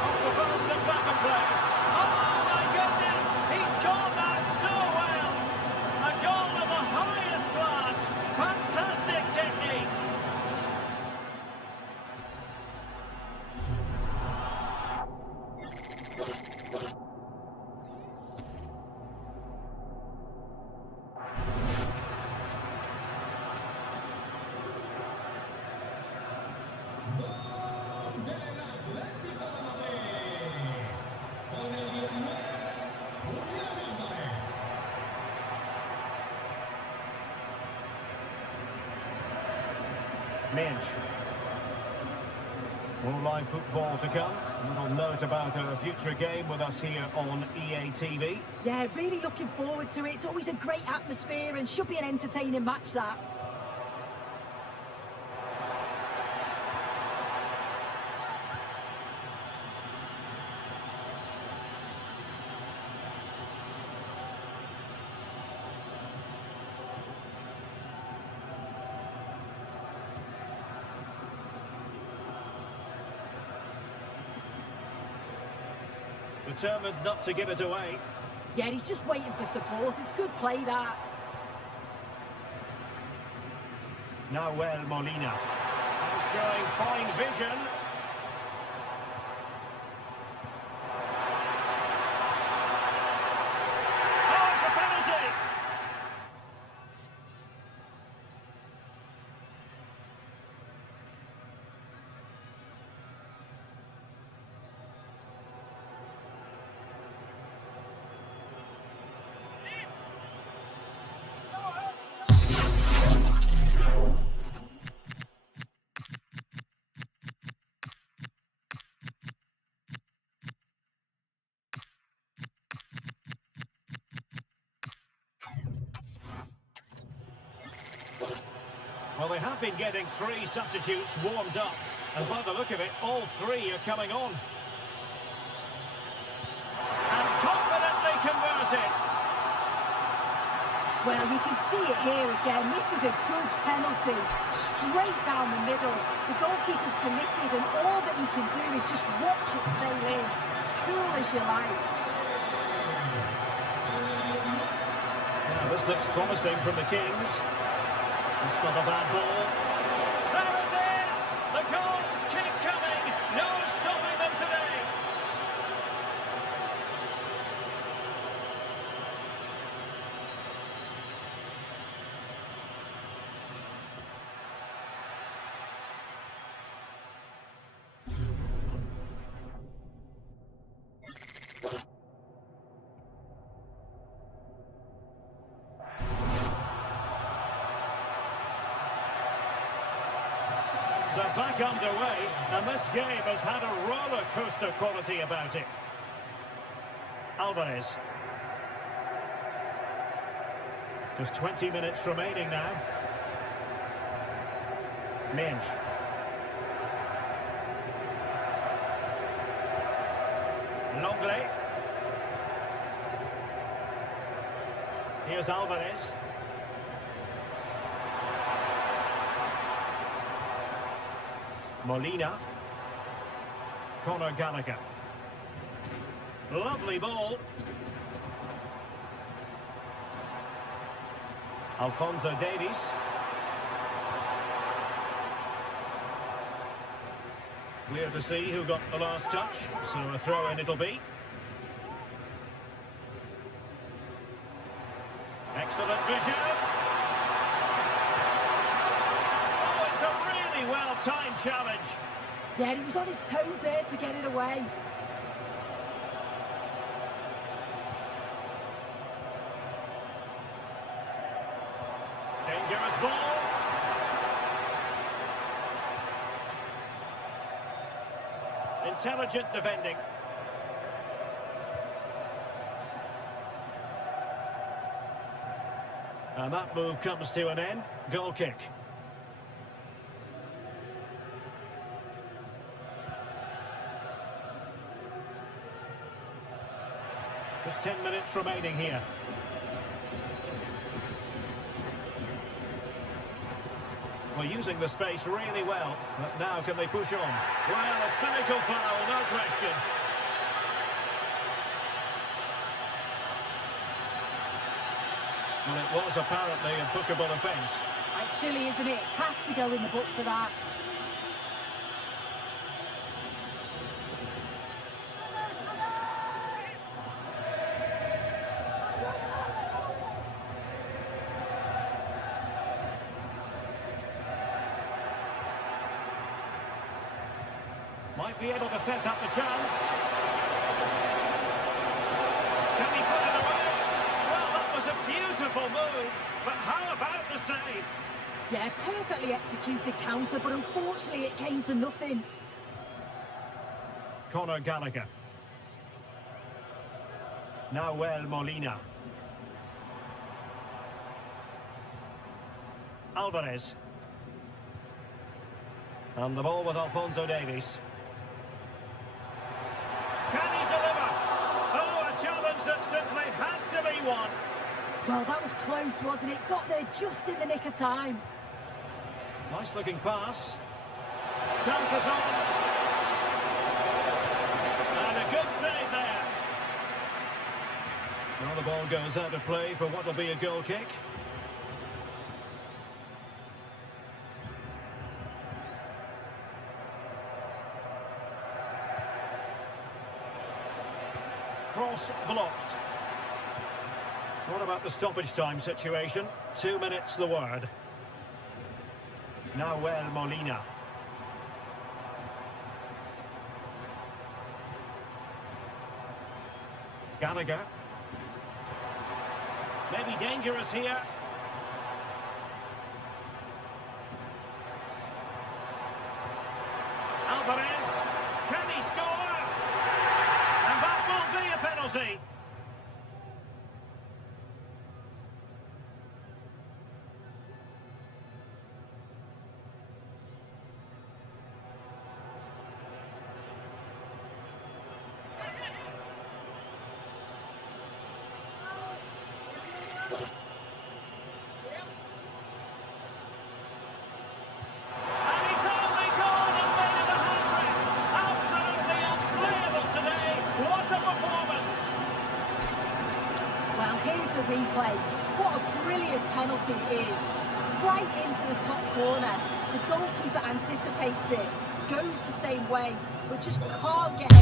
Off the burst and back and play. Oh my goodness! He's caught that so well! A goal of the highest class! Fantastic technique! Minch. More live football to come. A little note about a future game with us here on EA TV. Yeah, really looking forward to it. It's always a great atmosphere and should be an entertaining match, that. Determined not to give it away. Yeah, he's just waiting for support. It's good play, that. Now Molina. Showing fine vision. Oh, it's a penalty! Well, they have been getting 3 substitutes warmed up, and by the look of it, all 3 are coming on. And confidently converted. Well, you can see it here again. This is a good penalty. Straight down the middle. The goalkeeper's committed, and all that he can do is just watch it sail in. Cool as you like. Now, this looks promising from the Kings. It's not a bad ball. There it is! The goals keep coming! No stopping them today! So back underway, and this game has had a roller coaster quality about it. Alvarez. Just 20 minutes remaining now. Minge. Longley. Here's Alvarez. Molina. Conor Gallagher. Lovely ball. Alphonso Davies. Clear to see who got the last touch, so a throw in it'll be. Excellent vision. Oh, it's a really well-timed challenge. Yeah, he was on his toes there to get it away. Dangerous ball. Intelligent defending. And that move comes to an end. Goal kick. Just 10 minutes remaining here. We're using the space really well, but now can they push on? Well, a cynical foul, no question. Well, it was apparently a bookable offence. It's silly, isn't it? Has to go in the book for that. Might be able to set up the chance. Can he put it away? Well, that was a beautiful move, but how about the save? Yeah, perfectly executed counter, but unfortunately it came to nothing. Conor Gallagher. Nahuel Molina. Alvarez. And the ball with Alphonso Davies. Can he deliver? Oh, a challenge that simply had to be won. Well, that was close, wasn't it? Got there just in the nick of time. Nice looking pass. Chances on. And a good save there. Well, the ball goes out of play for what will be a goal kick. Cross blocked. What about the stoppage time situation? 2 minutes the word. Nahuel Molina. Gallagher. Maybe dangerous here. Alvarez. Can he score? And that will be a penalty. Here's the replay. What a brilliant penalty it is. Right into the top corner. The goalkeeper anticipates it, goes the same way, but just can't get it.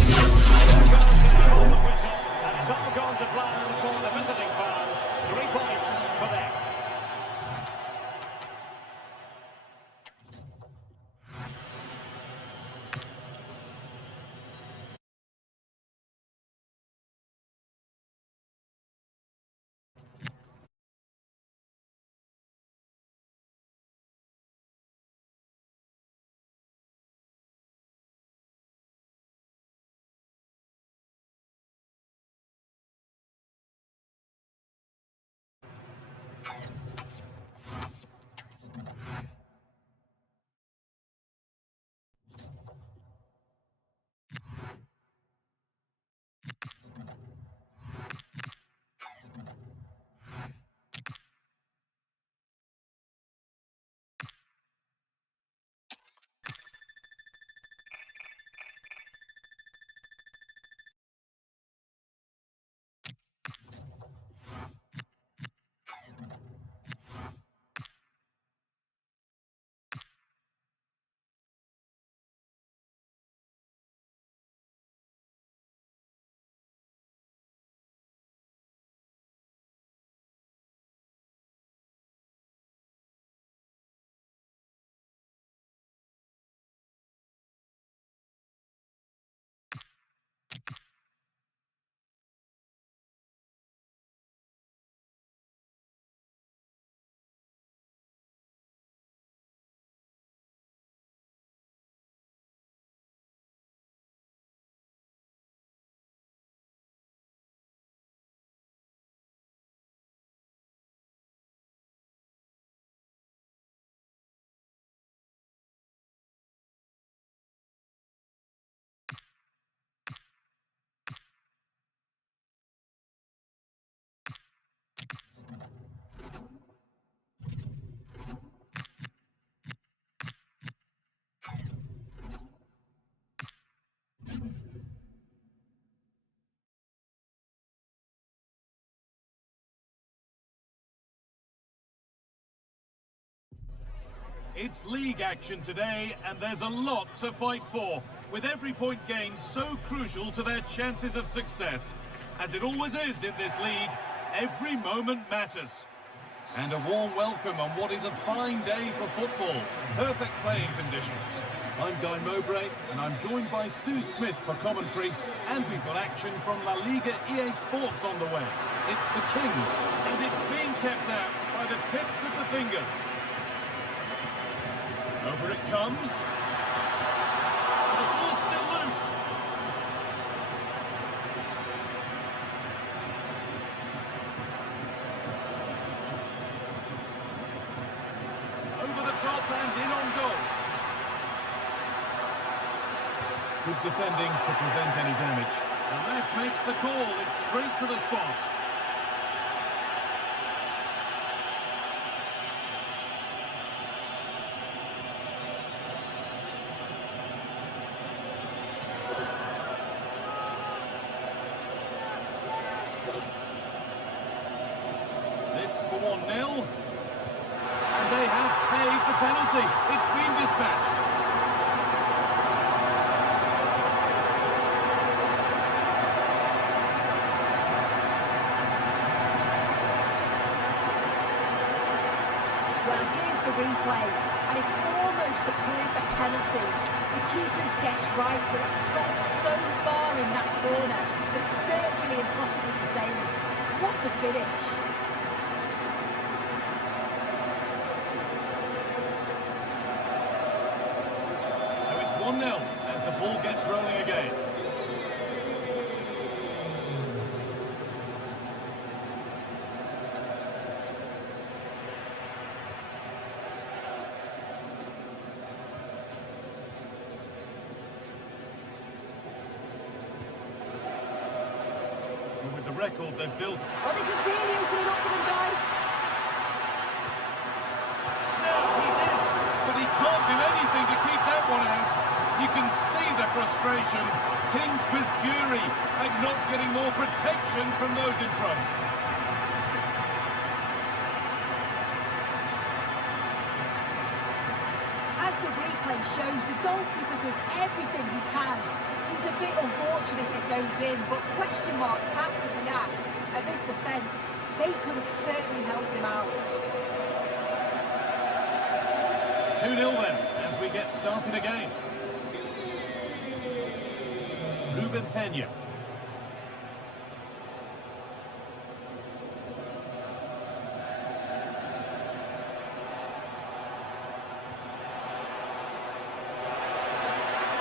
And it's all gone to plan for the visiting fans. 3 points for them. It's league action today, and there's a lot to fight for, with every point gained so crucial to their chances of success. As it always is in this league, every moment matters. And a warm welcome on what is a fine day for football. Perfect playing conditions. I'm Guy Mowbray, and I'm joined by Sue Smith for commentary, and we've got action from La Liga EA Sports on the way. It's the Kings, and it's being kept out by the tips of the fingers. Over it comes. The ball's still loose. Good defending to prevent any damage. The ref makes the call. It's straight to the spot. This for 1-0. And they have paid the penalty. It's been dispatched. Well, here's the replay, and it's almost the perfect penalty. The keeper's guessed right, but it's dropped so far in that corner that it's virtually impossible to save. What a finish! So it's 1-0 as the ball gets rolling again. With the record they've built. Well, this is really opening up for them, Guy. Now he's in, but he can't do anything to keep that one out. You can see the frustration, tinged with fury, at not getting more protection from those in front. As the replay shows, the goalkeeper does everything he can. He's a bit unfortunate it goes in, but question marks have to be asked at this defence. They could have certainly helped him out. 2-0 then, as we get started again. Ruben Peña.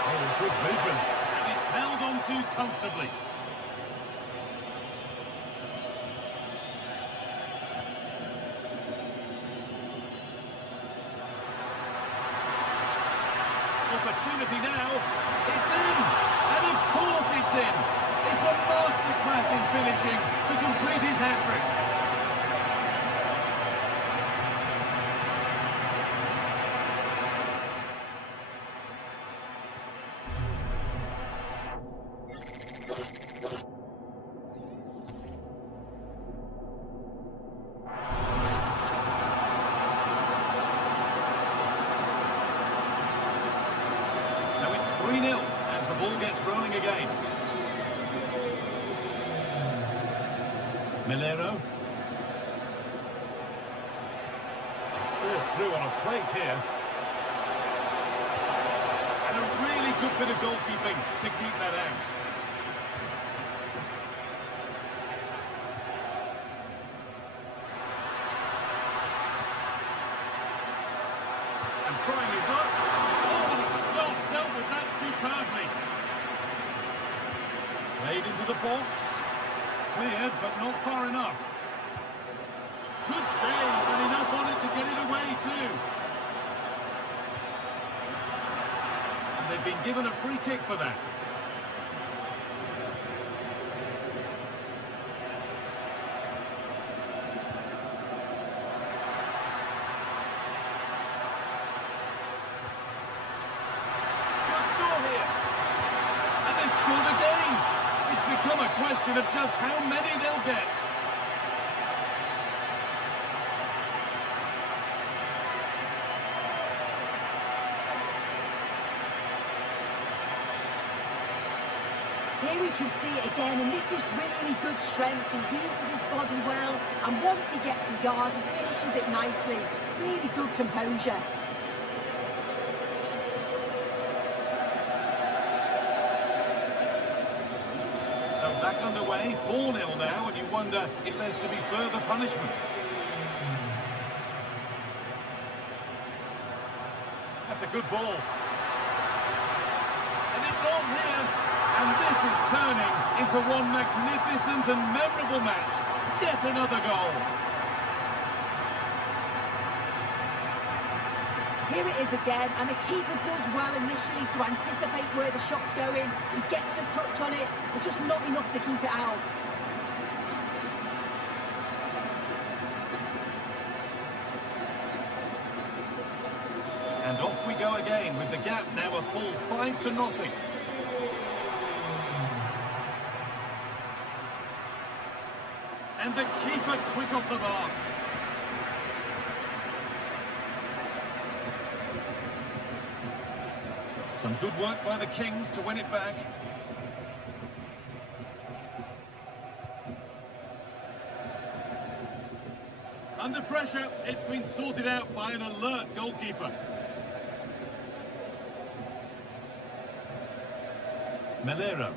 Oh, good vision. And it's held on to comfortably. Opportunity now. It's in. And of course it's in. It's a masterclass in finishing to complete his hat-trick. So it's 3-0 as the ball gets rolling again. Milero. Served through on a plate here. And a really good bit of goalkeeping to keep that out. And trying his luck. Oh, the stop dealt with that superbly. Played into the box. Cleared, but not far enough. Good save, and enough on it to get it away too. And they've been given a free kick for that. Should score here. And they've scored again. It's become a question of just how many they'll get. Here we can see it again, and this is really good strength. He uses his body well, and once he gets a yard, he finishes it nicely. Really good composure. So back underway, 4-0 now, and you wonder if there's to be further punishment. That's a good ball. And it's on here. And this is turning into one magnificent and memorable match. Yet another goal. Here it is again, and the keeper does well initially to anticipate where the shot's going. He gets a touch on it, but just not enough to keep it out. And off we go again, with the gap now a full 5-0. And the keeper quick off the mark. Some good work by the Kings to win it back. Under pressure, it's been sorted out by an alert goalkeeper. Melero.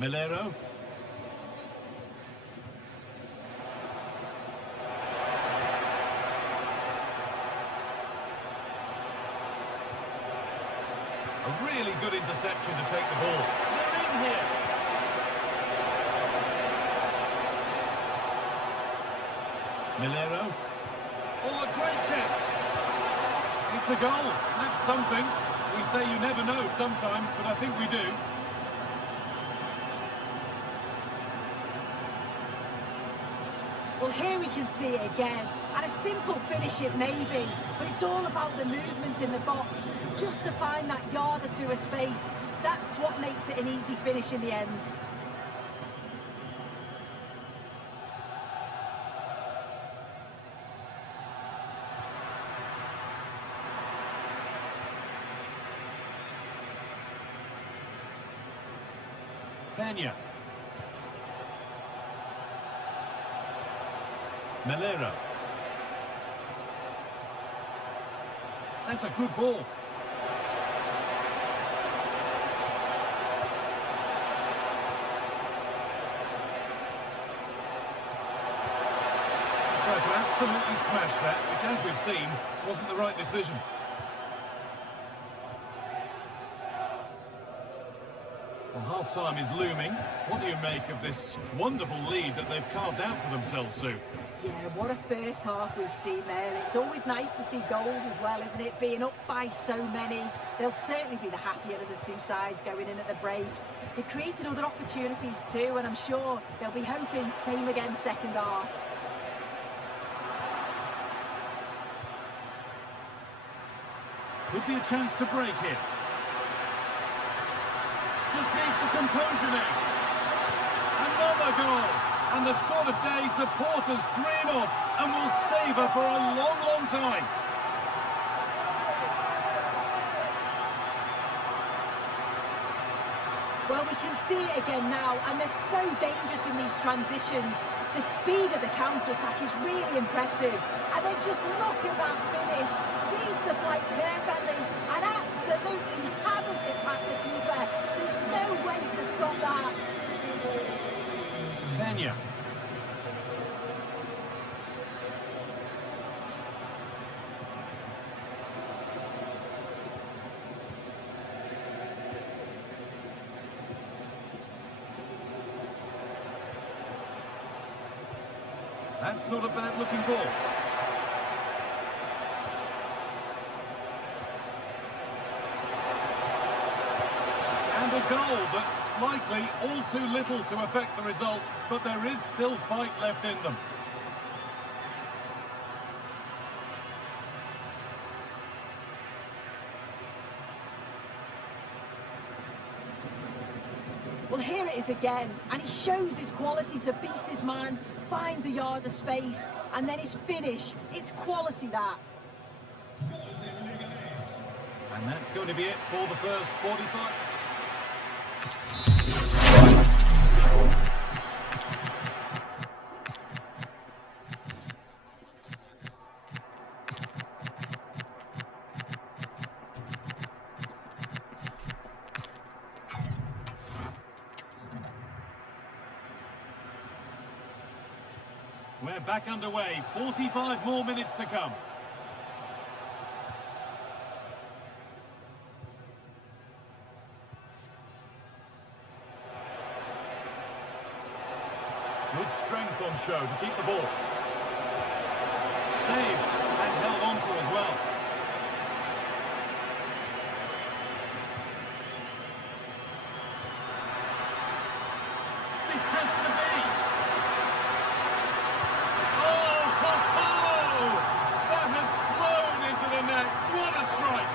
Melero. A really good interception to take the ball. They're in here. Melero. Oh, a great chance. It's a goal. That's something. We say you never know sometimes, but I think we do. Well, here we can see it again, and a simple finish it may be, but it's all about the movement in the box, just to find that yard or two of space. That's what makes it an easy finish in the end. Pena. Melero. That's a good ball. Tried to absolutely smash that, which, as we've seen, wasn't the right decision. Well, half-time is looming. What do you make of this wonderful lead that they've carved out for themselves, Sue? Yeah, what a first half we've seen there. It's always nice to see goals as well, isn't it? Being up by so many. They'll certainly be the happier of the two sides going in at the break. They've created other opportunities too, and I'm sure they'll be hoping same again second half. Could be a chance to break here. Just needs the composure now. Another goal. And the sort of day supporters dream of and will savour for a long, long time. Well, we can see it again now, and they're so dangerous in these transitions. The speed of the counter-attack is really impressive. And then just look at that finish. Reads the flight perfectly and absolutely hammers it past the keeper. There's no way to stop that. Pena. That's not a bad looking ball. And a goal that's likely all too little to affect the result, but there is still fight left in them. Well, here it is again, and he shows his quality to beat his man, finds a yard of space, and then his finish. It's quality, that. And that's going to be it for the first 45. We're back underway, 45 more minutes to come. Good strength on show to keep the ball. saved and held on to as well. This has to be. Oh, ho, ho! That has flown into the net. What a strike!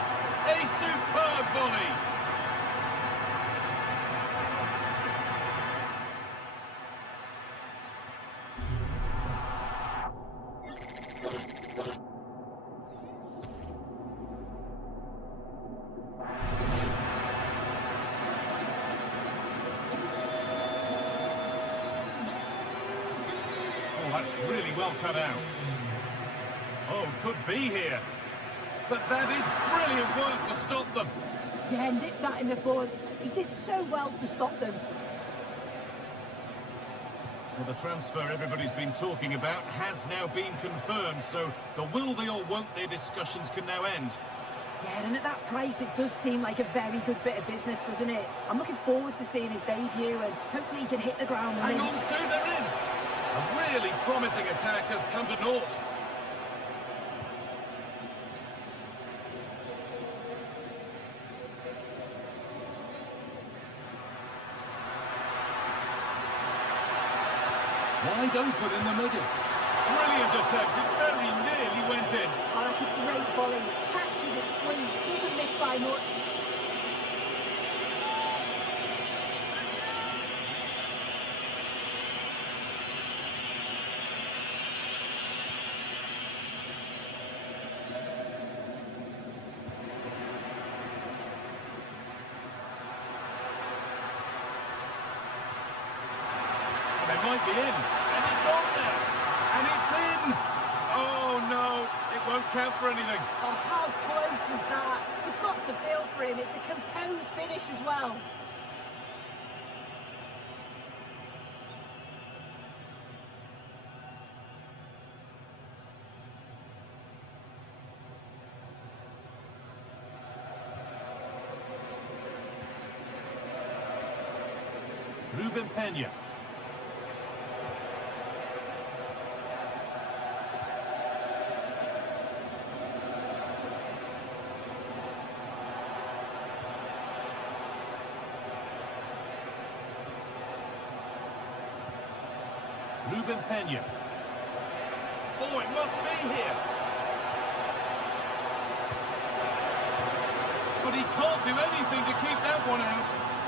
A superb volley. Oh, that's really well cut out. Oh, could be here. But that is brilliant work to stop them. Yeah, nipped that in the bud. He did so well to stop them. Well, the transfer everybody's been talking about has now been confirmed, so the will they or won't they discussions can now end. Yeah, and at that price, it does seem like a very good bit of business, doesn't it? I'm looking forward to seeing his debut, and hopefully he can hit the ground running. Hang on, Sue, they're in. A really promising attack has come to naught. Wide open in the middle. Brilliant attempt, it very nearly went in. Oh, that's a great volley. Catches it sweet, doesn't miss by much. They might be in, and it's on there, and it's in. Oh no, it won't count for anything. Oh, how close was that? You've got to feel for him. It's a composed finish as well. Ruben Peña. Ruben Peña. Oh, it must be here. But he can't do anything to keep that one out.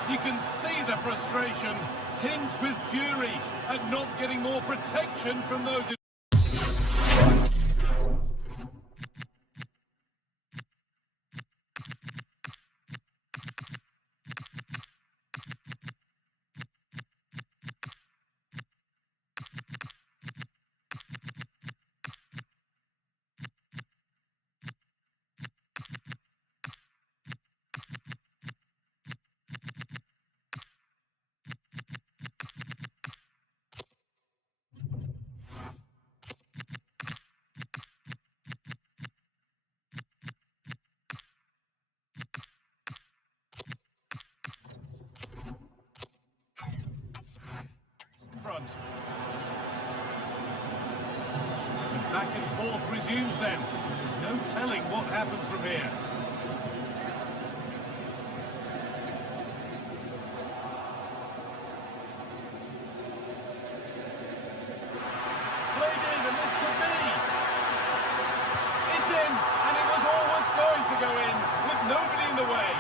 You can see the frustration, tinged with fury, at not getting more protection from those in front. And back and forth resumes then. There's no telling what happens from here. Played in, and this could be. It's in, and it was always going to go in, with nobody in the way.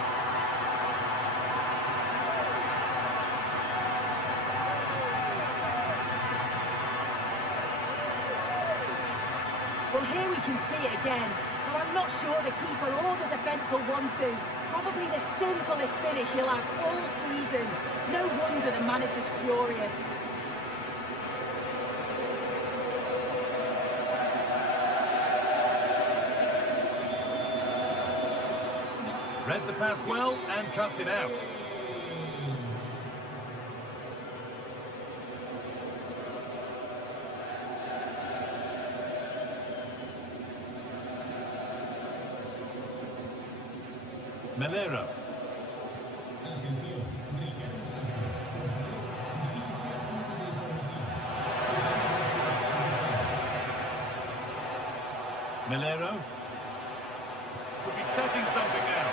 Well, here we can see it again. But I'm not sure the keeper or the defence will want to. Probably the simplest finish he'll have all season. No wonder the manager's furious. Read the pass well and cuts it out. Melero. Milero. Could be setting something now.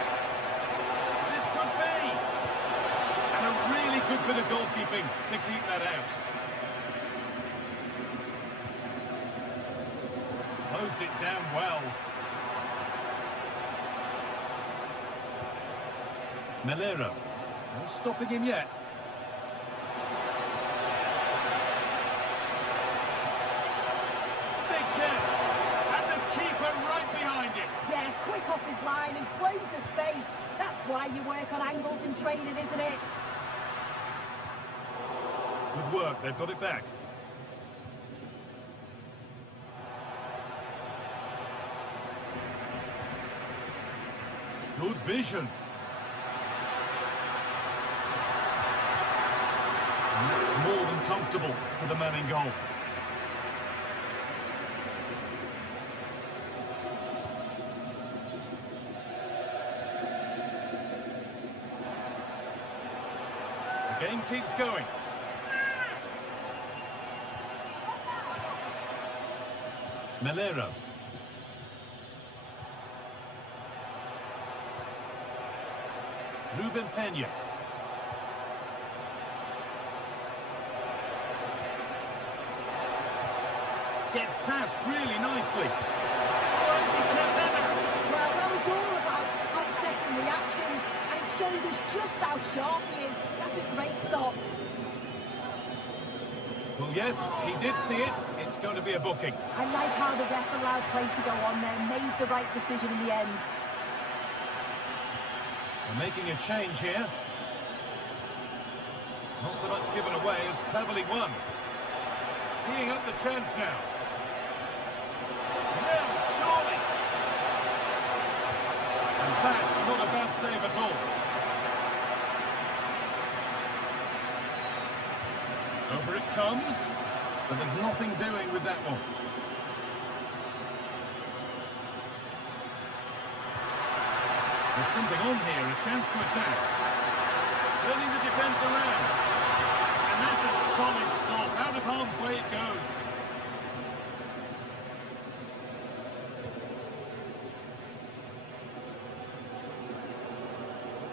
This could be. And a really good bit of goalkeeping to keep that out. Closed it down well. Milero. No stopping him yet. Big chance. And the keeper right behind it. Yeah, quick off his line and close the space. That's why you work on angles in training, isn't it? Good work, they've got it back. Good vision. And that's more than comfortable for the man in goal. The game keeps going. Milero. Ruben Peña. Gets past really nicely. Oh, he kept that out. Well, that was all about split-second reactions, and it showed us just how sharp he is. That's a great stop. Well, yes, he did see it. It's going to be a booking. I like how the ref allowed play to go on there, made the right decision in the end. They're making a change here. Not so much given away as cleverly won. Teeing up the chance now. No, surely. And that's not a bad save at all. Over it comes, but there's nothing doing with that one. There's something on here, a chance to attack. Turning the defence around. And that's a solid stop. Out of harm's way it goes.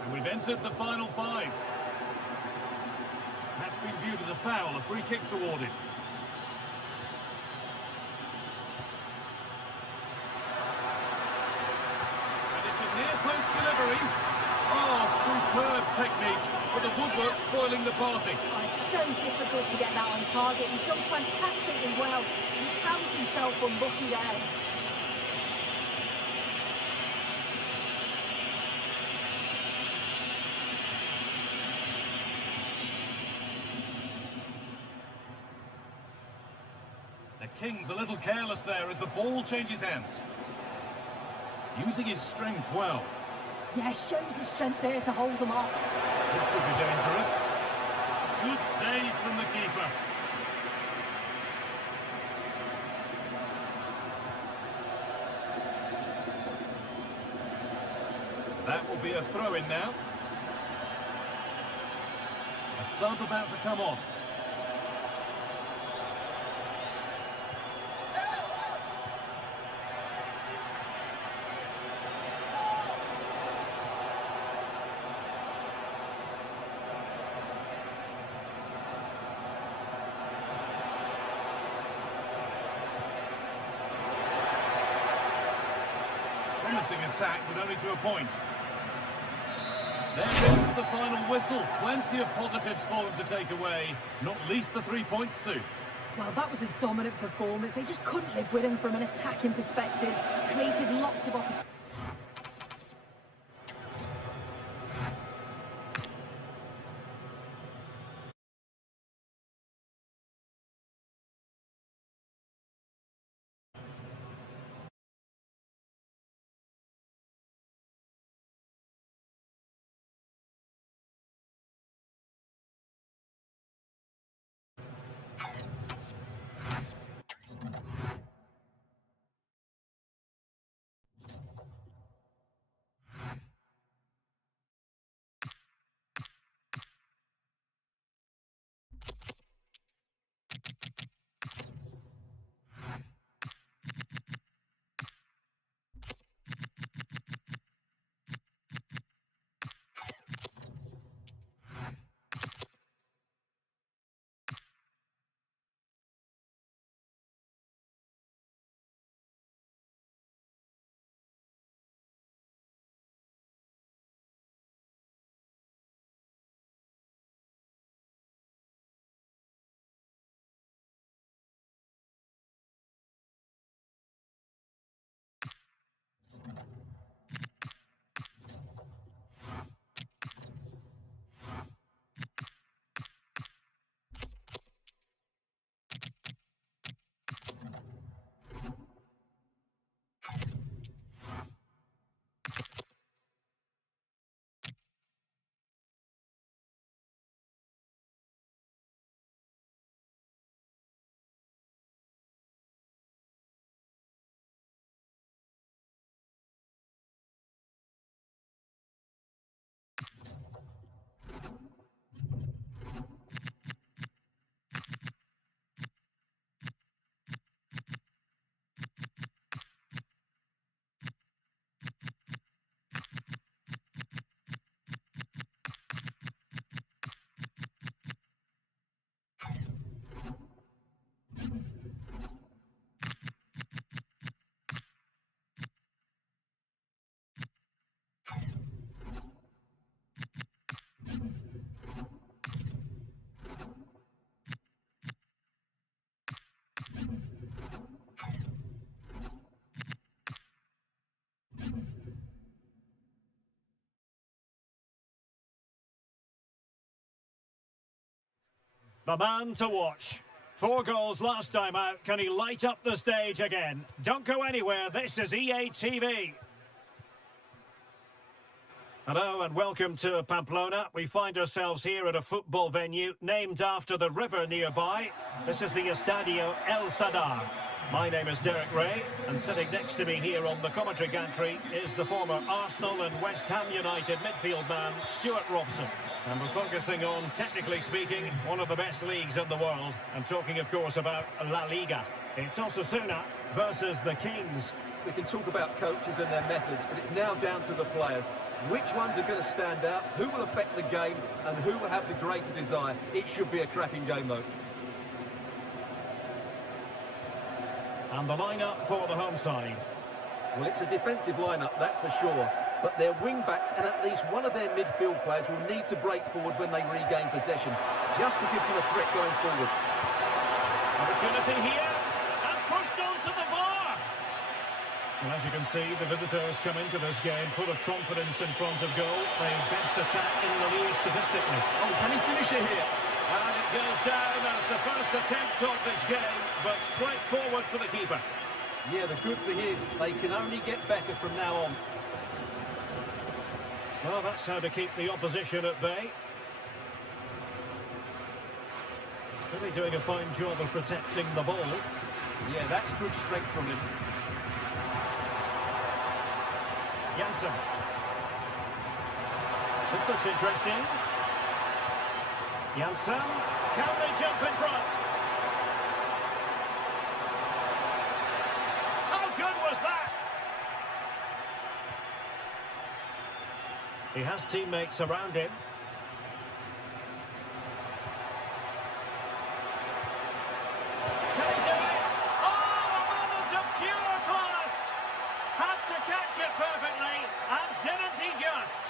And we've entered the final five. That's been viewed as a foul, a free kick's awarded. And it's a near post delivery. Oh, superb technique, but the woodwork spoiling the party. Oh, it's so difficult to get that on target. He's done fantastically well. He counts himself unlucky there. The King's a little careless there as the ball changes hands. Using his strength well. Yeah, shows his strength there to hold them off. This could be dangerous. Good save from the keeper. That will be a throw-in now. A sub about to come on. Promising attack, but only to a point. There goes the final whistle. Plenty of positives for them to take away, not least the 3 points, Sue. Well, that was a dominant performance. They just couldn't live with him from an attacking perspective. Created lots of opportunities. The man to watch. 4 goals last time out. Can he light up the stage again? Don't go anywhere. This is EA TV. Hello and welcome to Pamplona. We find ourselves here at a football venue named after the river nearby. This is the Estadio El Sadar. My name is Derek Ray, and sitting next to me here on the commentary gantry is the former Arsenal and West Ham United midfield man, Stuart Robson. And we're focusing on, technically speaking, one of the best leagues in the world. I'm talking, of course, about La Liga. It's Osasuna versus the Kings. We can talk about coaches and their methods, but it's now down to the players. Which ones are going to stand out, who will affect the game, and who will have the greater desire. It should be a cracking game, though. And the lineup for the home side. Well, it's a defensive lineup, that's for sure. But their wing-backs and at least one of their midfield players will need to break forward when they regain possession, just to give them a threat going forward. Opportunity here, and pushed onto the bar. Well, as you can see, the visitors come into this game full of confidence in front of goal. They best attack in the league statistically. Oh, can he finish it here? And it goes down as the first attempt of this game, but straightforward for the keeper. Yeah, the good thing is they can only get better from now on. Well, that's how to keep the opposition at bay. Really doing a fine job of protecting the ball. Yeah, that's good strength from him. Janssen. This looks interesting. Janssen. Can they jump in front? How good was that? He has teammates around him. Can he do it? Oh, a moment of pure class! Had to catch it perfectly, and didn't he just?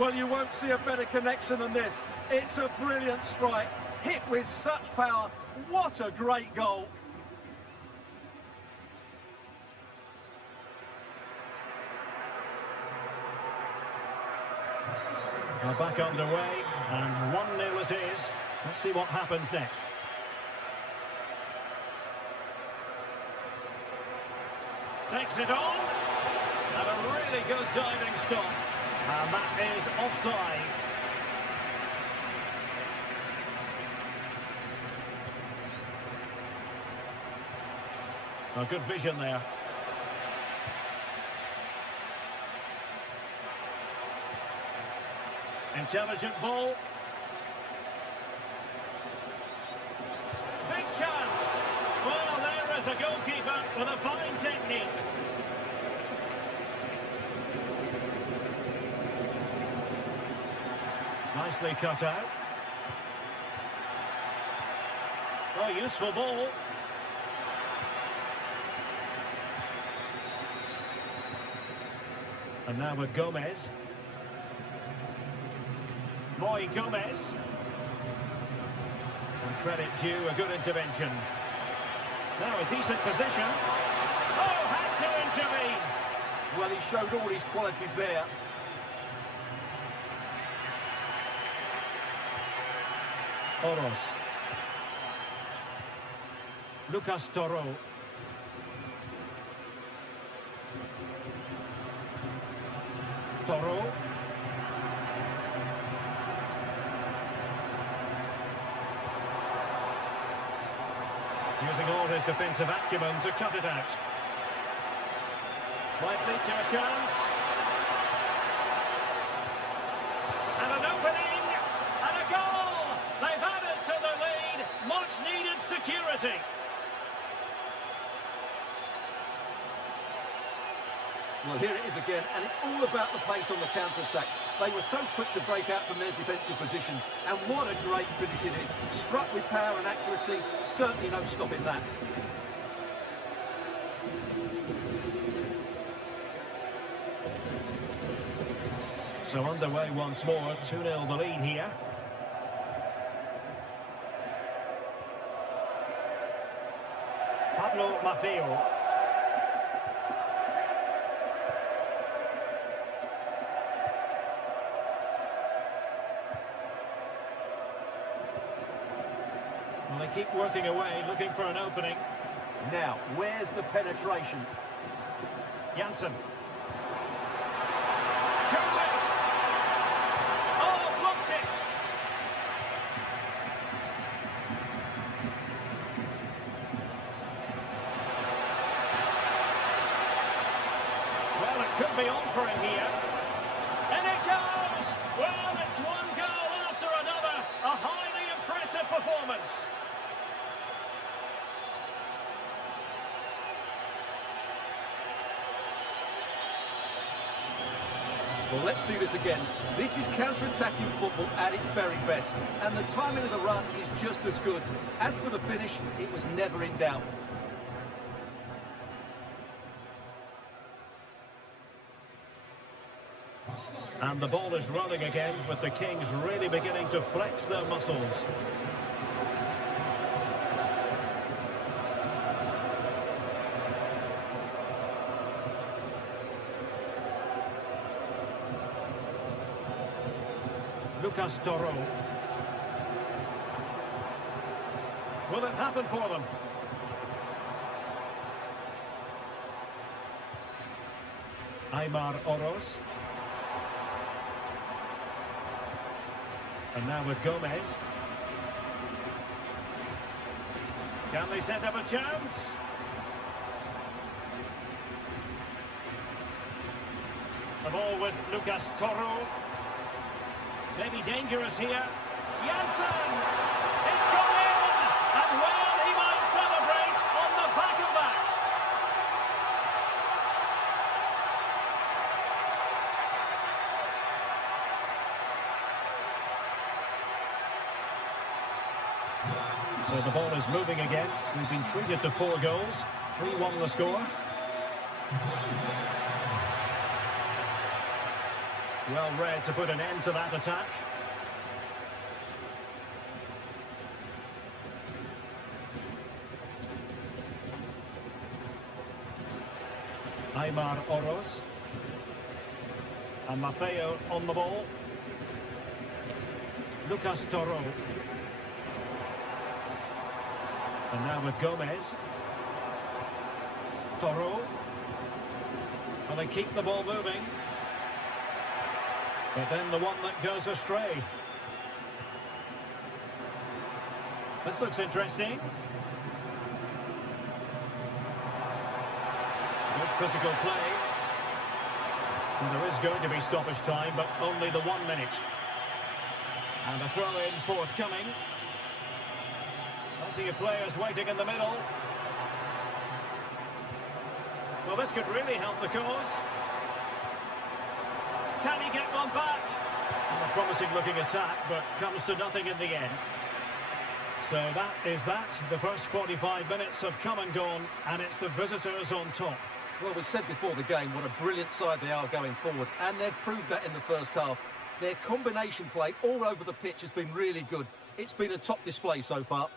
Well, you won't see a better connection than this. It's a brilliant strike, hit with such power. What a great goal. We're back underway, and 1-0 it is. Let's see what happens next. Takes it on, and a really good diving stop. And that is offside. A good vision there. Intelligent ball. Big chance. Well, there is a goalkeeper with a fine technique. Nicely cut out. Oh, useful ball. And now with Gomez. Boy Gomez. And credit due, a good intervention. Now a decent position. Oh, had to intervene. Well, he showed all his qualities there. Oros. Lucas Toro. Toro. Using all his defensive acumen to cut it out. Might lead to a chance. And an opening! And a goal! They've added to the lead. Much needed security. Well, here it is again, and it's all about the pace on the counter-attack. They were so quick to break out from their defensive positions, and what a great finish it is. Struck with power and accuracy, certainly no stopping that. So underway once more, 2-0 the lead here. Pablo Maffeo. keep working away, looking for an opening. Now, where's the penetration? Janssen. Surely! Oh, blocked it! Well, it could be on for him here. And it goes! Well, it's one goal after another. A highly impressive performance. Well, let's see this again. This is counter-attacking football at its very best. And the timing of the run is just as good. As for the finish, it was never in doubt. And the ball is rolling again, with the Kings really beginning to flex their muscles. Lucas Toro. Will it happen for them? Aymar Oroz. And now with Gomez. Can they set up a chance? The ball with Lucas Toro. Maybe dangerous here. Janssen! It's gone in! And well, he might celebrate on the back of that. So the ball is moving again. We've been treated to 4 goals. 3-1 the score. Well read to put an end to that attack. Aymar Oroz. And Maffeo on the ball. Lucas Toro. And now with Gomez. Toro. Well, they keep the ball moving. But then the one that goes astray. This looks interesting. Good physical play. And there is going to be stoppage time, but only the 1 minute. And a throw-in forthcoming. Plenty of players waiting in the middle. Well, this could really help the cause. Can he get one back? A promising looking attack, but comes to nothing in the end. So that is that. The first 45 minutes have come and gone, and it's the visitors on top. Well, we said before the game what a brilliant side they are going forward, and they've proved that in the first half. Their combination play all over the pitch has been really good. It's been a top display so far.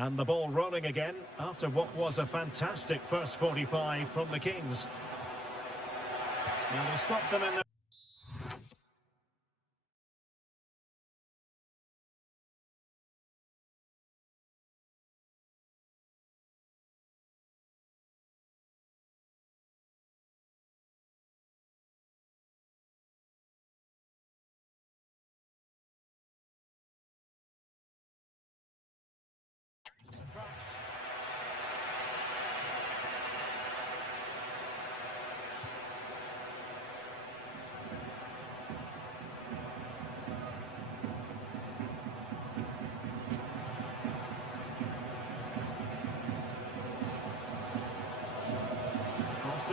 And the ball rolling again after what was a fantastic first 45 from the Kings. And he stopped them in the...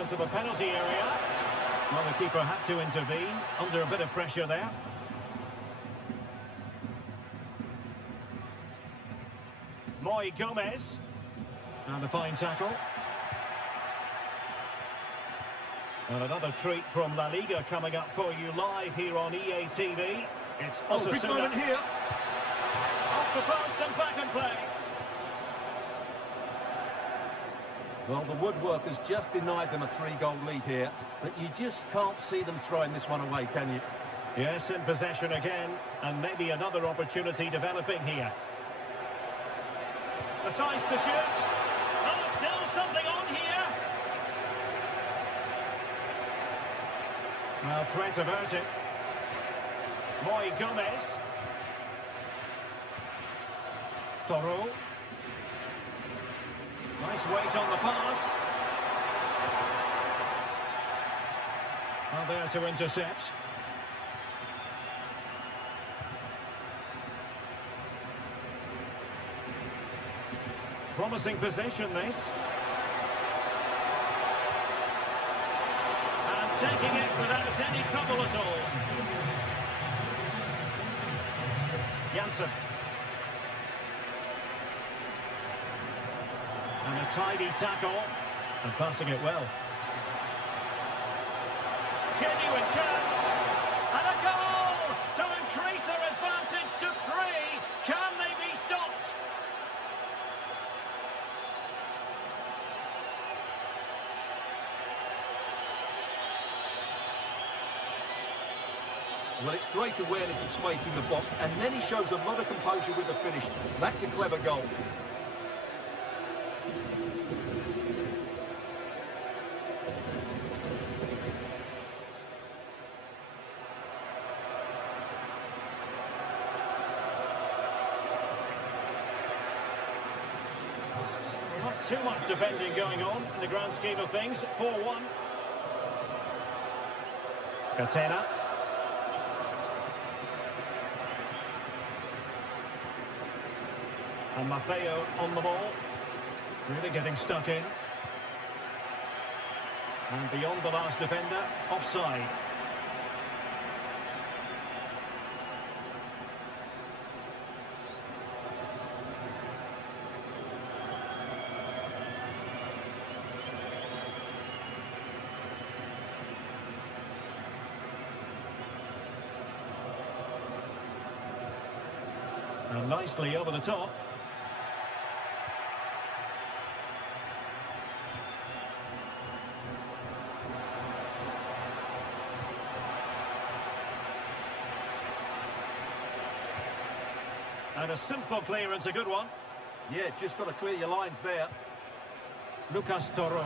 into the penalty area. Well, the keeper had to intervene, under a bit of pressure there. Moy Gomez. And a fine tackle. And another treat from La Liga coming up for you live here on EA TV. It's Osasuna. Big moment here. Off the post and back and play. Well, the woodworkers just denied them a 3-goal lead here, but you just can't see them throwing this one away, can you? Yes, in possession again, and maybe another opportunity developing here. Decides to shoot. Oh, still something on here. Well, threat averted. Moy Gomez. Toro. Nice weight on the pass. Well, there to intercept. Promising possession, this. And taking it without any trouble at all. Janssen. And a tidy tackle. And passing it well. Genuine chance. And a goal to increase their advantage to 3. Can they be stopped? Well, it's great awareness of space in the box, and then he shows a lot of composure with the finish. That's a clever goal. Not too much defending going on in the grand scheme of things. 4-1. Catena. And Maffeo on the ball. Really getting stuck in. And beyond the last defender, offside. And nicely over the top. And a simple clearance, a good one. Yeah, just got to clear your lines there. Lucas Toro.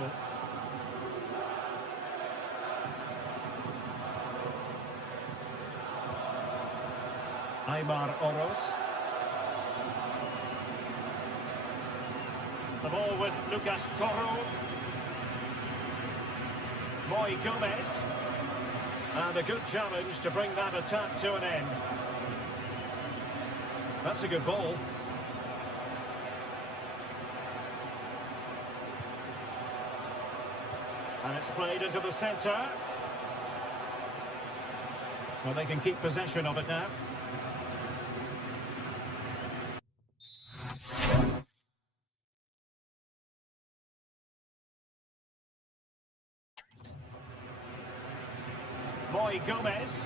Aymar Oros. The ball with Lucas Toro. Moy Gomez. And a good challenge to bring that attack to an end. That's a good ball. And it's played into the centre. Well, they can keep possession of it now. Moy Gomez.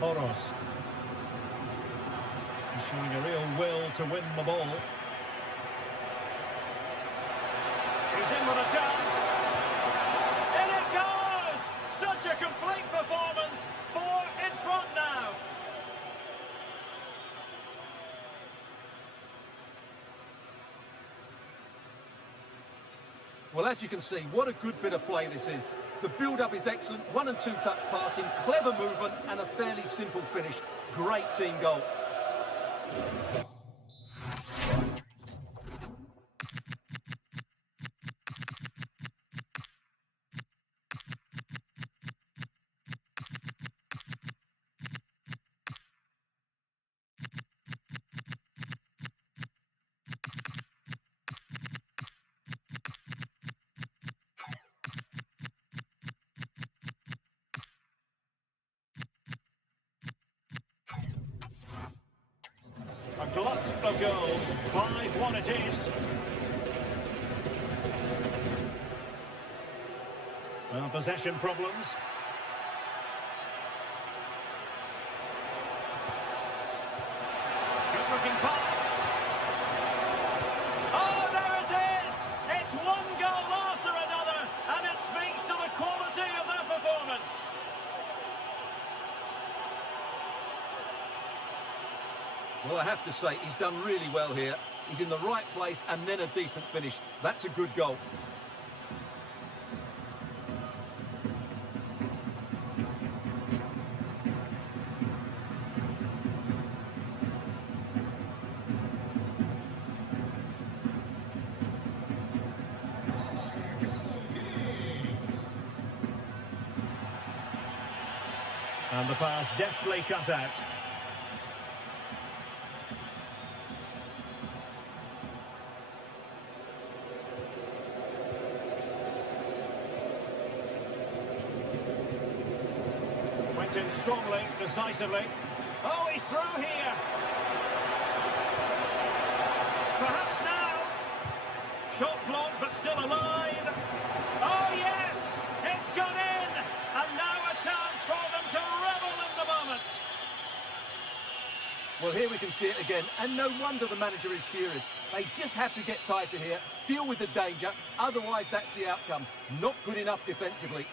Oros. He's showing a real will to win the ball. He's in with a chance. In it goes! Such a complete performance. 4 in front now. Well, as you can see, what a good bit of play this is. The build-up is excellent, 1 and 2 touch passing, clever movement and a fairly simple finish. Great team goal. glut of goals. 5-1 it is. Well, possession problems. Good looking pass. Oh, there it is! It's one goal after another, and it speaks to the quality of their performance. Well, I have to say, he's done really well here. He's in the right place and then a decent finish. That's a good goal. And the pass deftly cut out. Went in strongly, decisively. Oh, he's through here. Perhaps now. Shot blocked, but still alive. Oh, yes! It's gone in! And now a chance for them to revel in the moment. Well, here we can see it again, and no wonder the manager is furious. They just have to get tighter here, deal with the danger, otherwise that's the outcome. Not good enough defensively.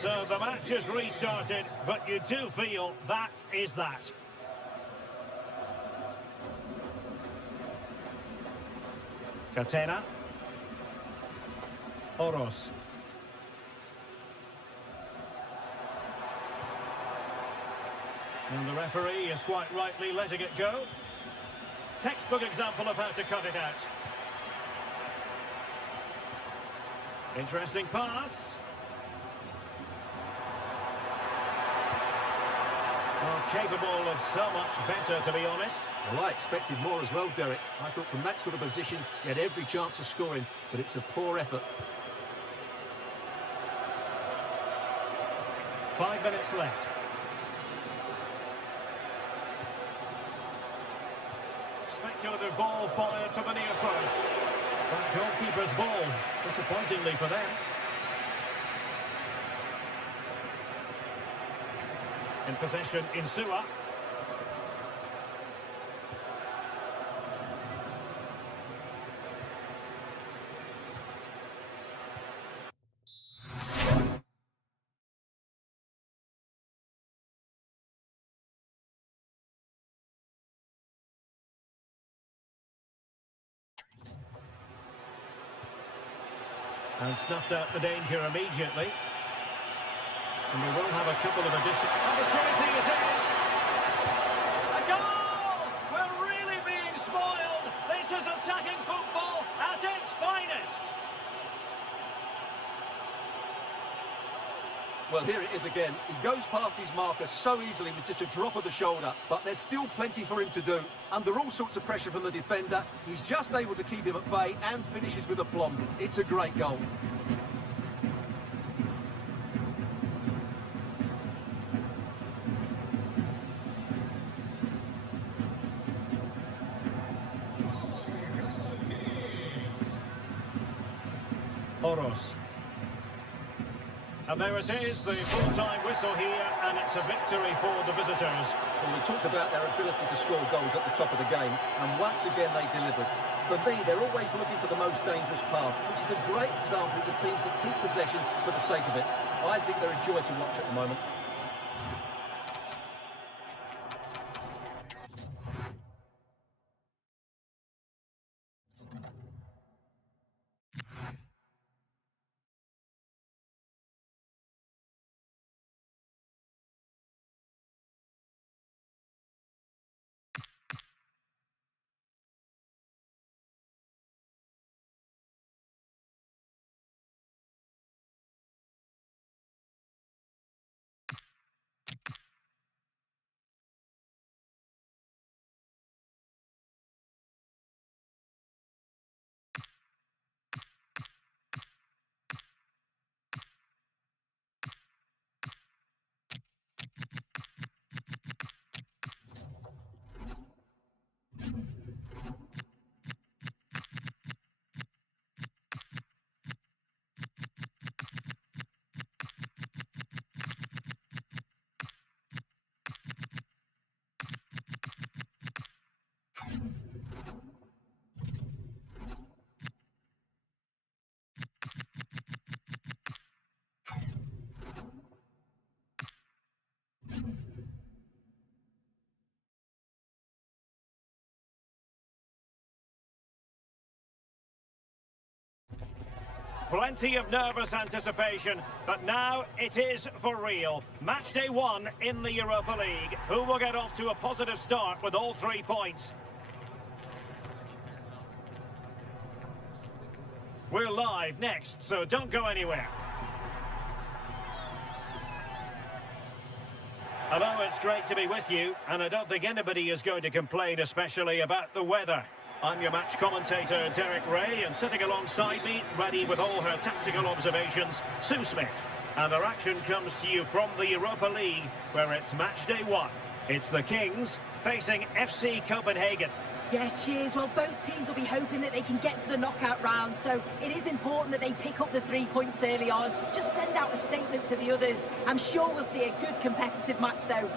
So the match has restarted, but you do feel that is that. Catena. Oros. And the referee is quite rightly letting it go. Textbook example of how to cut it out. Interesting pass. Oh, capable of so much better, to be honest. Well, I expected more as well, Derek. I thought from that sort of position, he had every chance of scoring, but it's a poor effort. 5 minutes left. Speculative ball fired to the near post. But goalkeeper's ball, disappointingly for them. In possession, Insua. And snuffed out the danger immediately. And we will have a couple of additional opportunity. It is a goal. We're really being spoiled. This is attacking football at its finest. Well, here it is again. He goes past his marker so easily with just a drop of the shoulder, but there's still plenty for him to do. Under all sorts of pressure from the defender, he's just able to keep him at bay and finishes with aplomb. It's a great goal. Oros. And there it is, the full-time whistle here, and it's a victory for the visitors. Well, we talked about their ability to score goals at the top of the game, and once again they delivered. For me, they're always looking for the most dangerous pass, which is a great example to teams that keep possession for the sake of it. I think they're a joy to watch at the moment. Plenty of nervous anticipation, but now it is for real. Match day 1 in the Europa League. Who will get off to a positive start with all 3 points? We're live next, so don't go anywhere. Hello, it's great to be with you, and I don't think anybody is going to complain, especially about the weather. I'm your match commentator, Derek Ray, and sitting alongside me, ready with all her tactical observations, Sue Smith. And our action comes to you from the Europa League, where it's match day 1. It's the Kings facing FC Copenhagen. Yeah, cheers. Well, both teams will be hoping that they can get to the knockout round, so it is important that they pick up the 3 points early on. Just send out a statement to the others. I'm sure we'll see a good competitive match, though.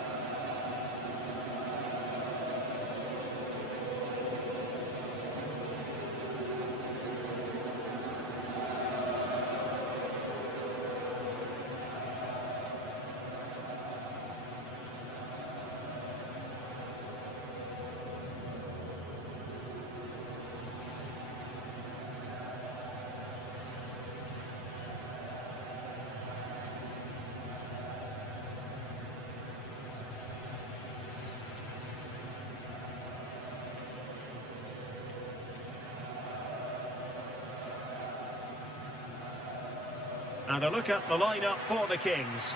And a look at the lineup for the Kings.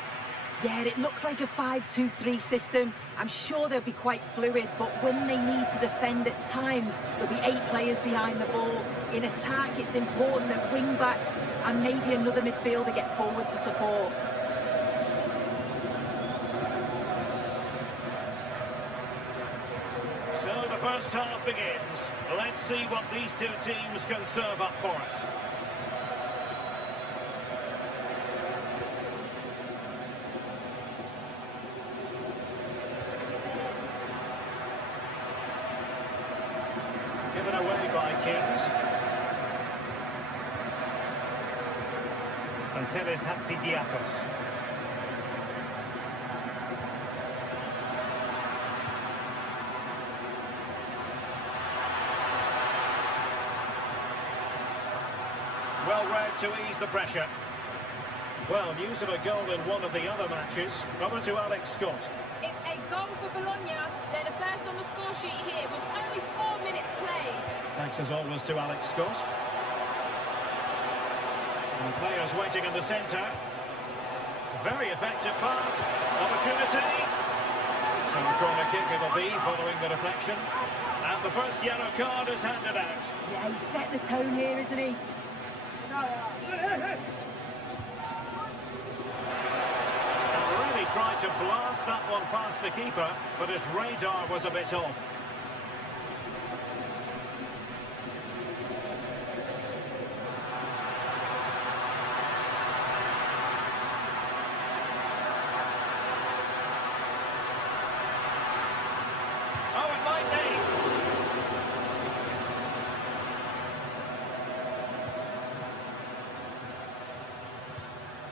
Yeah, it looks like a 5-2-3 system. I'm sure they'll be quite fluid, but when they need to defend at times, there'll be 8 players behind the ball. In attack, it's important that wing-backs and maybe another midfielder get forward to support. So the first half begins. Let's see what these 2 teams can serve up for us. Given away by Kings. And Teres Hatsidiakos. Well read to ease the pressure. Well, news of a goal in one of the other matches. Over to Alex Scott. It's a goal for Bologna. They're the first on the score sheet here with only 4 minutes played. Thanks as always to Alex Scott. And players waiting in the centre. Very effective pass. Opportunity. Some corner kick it'll be following the deflection. And the first yellow card is handed out. Yeah, he's set the tone here, isn't he? Really tried to blast that one past the keeper, but his radar was a bit off. Oh, it might be.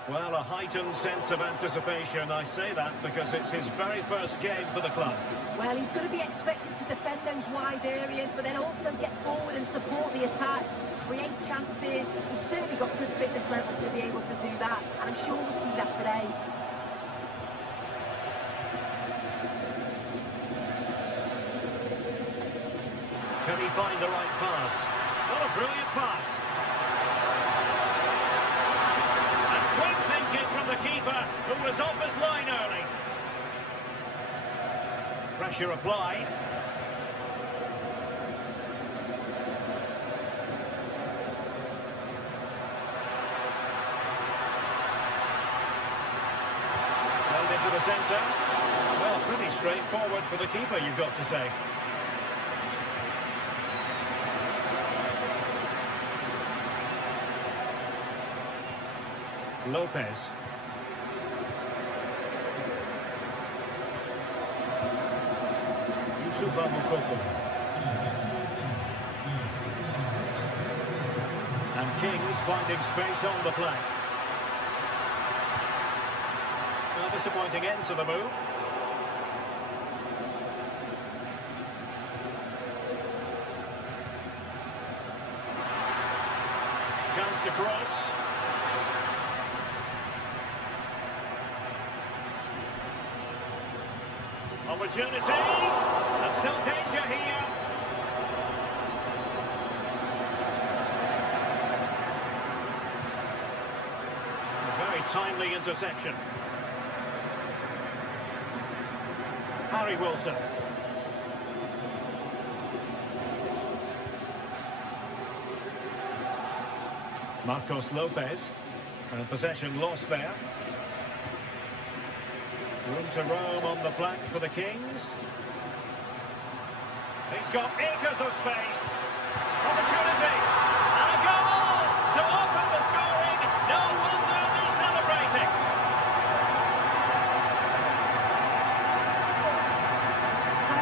Well, a heightened sense of anticipation. I say that because it's his very first game for the club. Well, he's going to be expected to defend those wide areas, but then also get forward and support the attacks, create chances. He's certainly got good fitness levels to be able to do that, and I'm sure we'll see that today. Can he find the right pass? What a brilliant pass. Quick thinking from the keeper, who was off his line early. Pressure applied. Held into the centre. Well, pretty straightforward for the keeper, you've got to say. Lopez. Yusufa Moukoko. And Kings finding space on the flank. A disappointing end to the move. Chance to cross. Opportunity, and still danger here. A very timely interception. Harry Wilson. Marcos Lopez, and possession lost there. Room to roam on the flank for the Kings. He's got acres of space. Opportunity, and a goal to open the scoring. No wonder they're celebrating.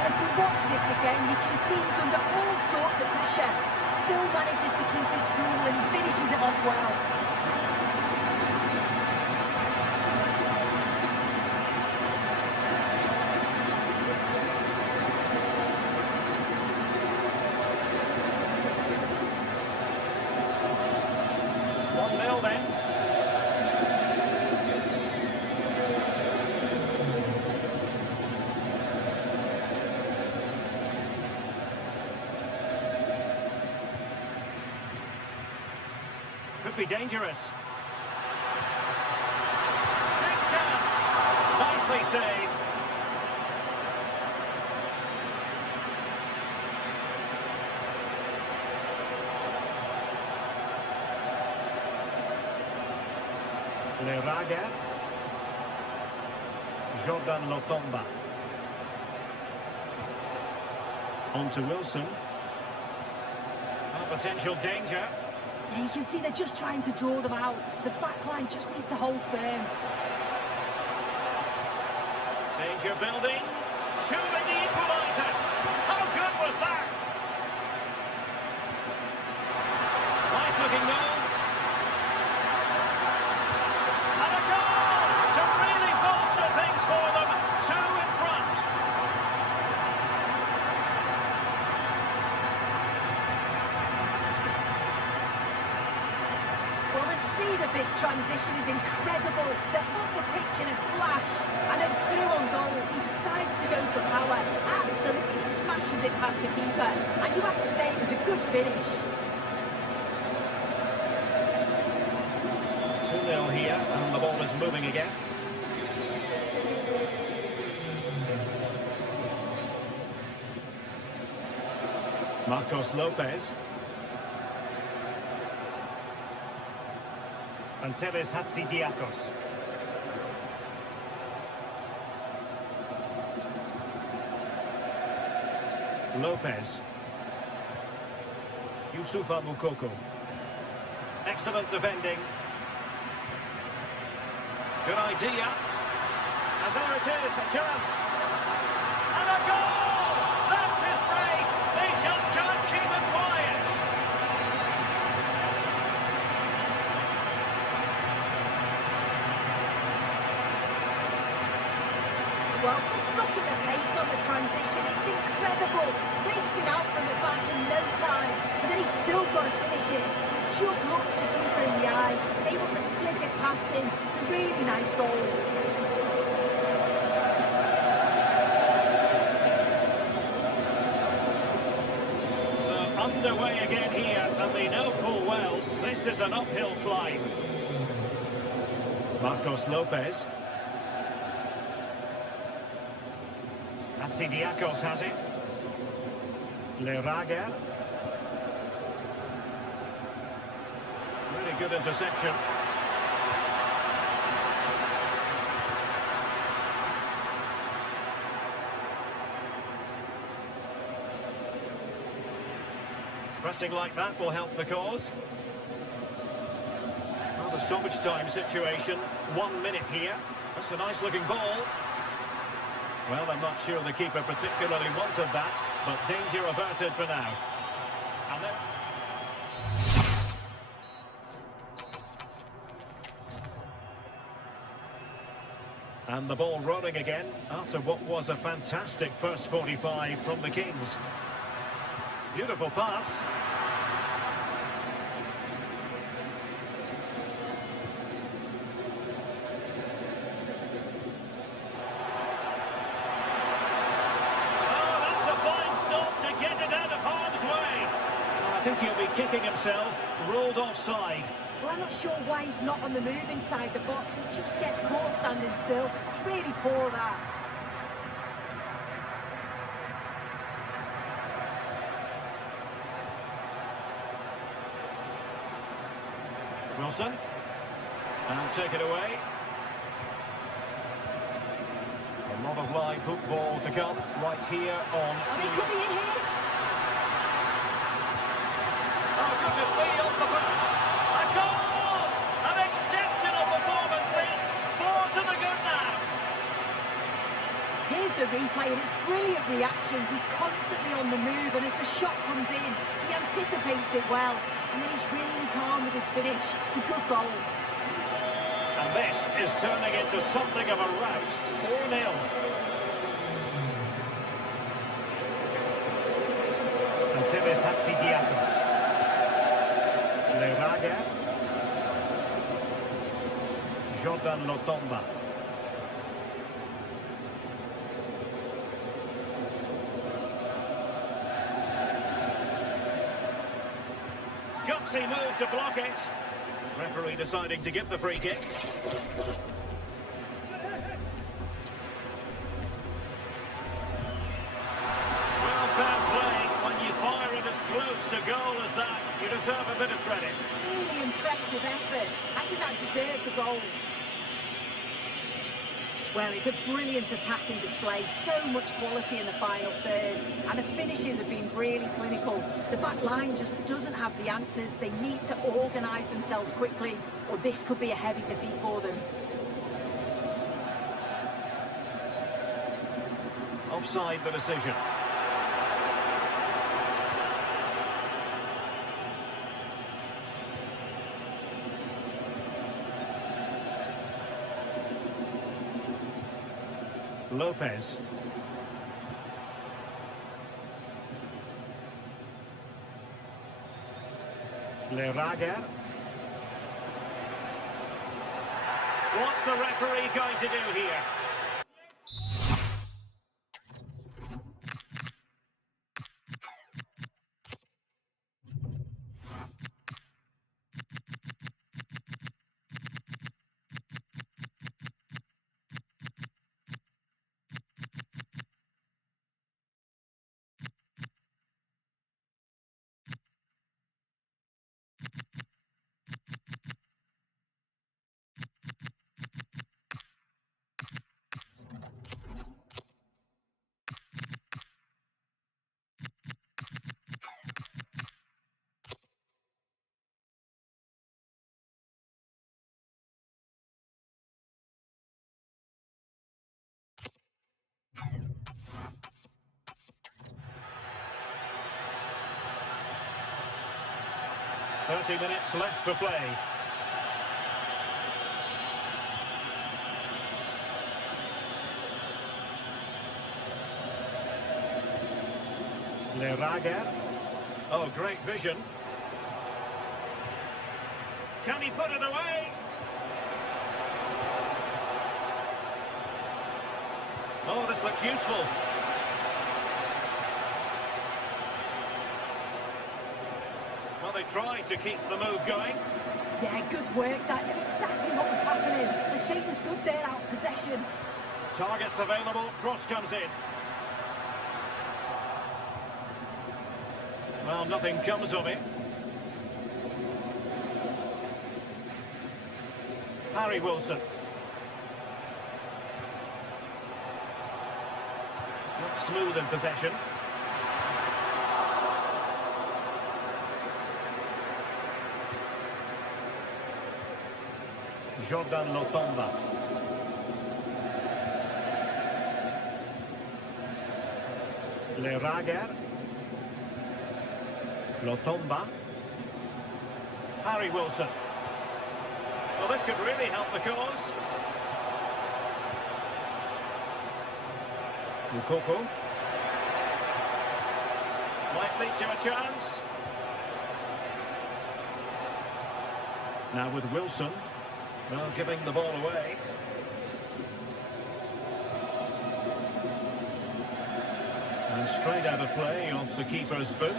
If we watch this again, you can see he's under all sorts of pressure. Still manages to keep his cool and he finishes it off well. 1-0 then. Could be dangerous. Big chance. Nicely saved. Raga. Jordan Lotomba. On to Wilson. Oh, potential danger. Yeah, you can see they're just trying to draw them out. The back line just needs to hold firm. Danger building. Shooting the equaliser. How good was that? Nice looking goal. And a goal to really bolster things for them. 2 in front. Well, the speed of this transition is incredible. They're up the pitch in a flash, and then through on goal, he decides to go for power. Absolutely smashes it past the keeper, and you have to say it was a good finish. 2-0 here, and the ball is moving again. Marcos Lopez. And Tevez Hatsidiakos. Lopez. Youssoufa Moukoko. Excellent defending. Good idea. And there it is, a chance. And a goal! That's his brace! They just can't keep it quiet. Well, just look at the pace on the transition. It's incredible. Racing out from the back in no time. But then he's still got to finish it. He just looks the keeper in the eye. He's able to slip it past him. It's a really nice goal. So underway again here, and they know full well this is an uphill climb. Marcos Lopez. Hatsidiakos has it. Raga. Really good interception. Pressing like that will help the cause. Well, the stoppage time situation, 1 minute here. That's a nice looking ball. Well, I'm not sure the keeper particularly wanted that, but danger averted for now. And then... And the ball rolling again after what was a fantastic first 45 from the Kings. Beautiful pass. think he'll be kicking himself, ruled offside. Well, I'm not sure why he's not on the move inside the box. He just gets caught standing still. It's really poor, that. Wilson. And take it away. A lot of live football to come right here on... Oh, they could be in here. Oh, goodness me, off the boost. A goal! An exceptional performance, this. 4 to the good now. Here's the replay, and it's brilliant reactions. He's constantly on the move, and as the shot comes in, he anticipates it well. And then he's really calm with his finish. It's a good goal. And this is turning into something of a rout. 4-0. And Tevez Hatzidiakos. Leraga. Jordan Lotomba. Gutsy move to block it. Referee deciding to give the free kick. Well, fair play. When you fire it as close to goal as that, you deserve a bit of credit. Really impressive effort. I think that deserved the goal. Well, it's a brilliant attacking display. So much quality in the final third. And the finishes have been really clinical. The back line just doesn't have the answers. They need to organise themselves quickly, or this could be a heavy defeat for them. Offside the decision. Lopez. Leraga. What's the referee going to do here? "30 minutes left for play." Leraga. Oh, great vision. Can he put it away? Oh, this looks useful. Well, they tried to keep the move going. Yeah, good work. That knew exactly what was happening. The shape was good there, out of possession. Targets available, cross comes in. Well, nothing comes of it. Harry Wilson. Not smooth in possession. Jordan Lotomba. Leraga. Lotomba. Harry Wilson. Well, this could really help the cause. Mukoko. Might lead to a chance. Now with Wilson. Well, giving the ball away. And straight out of play off the keeper's boot.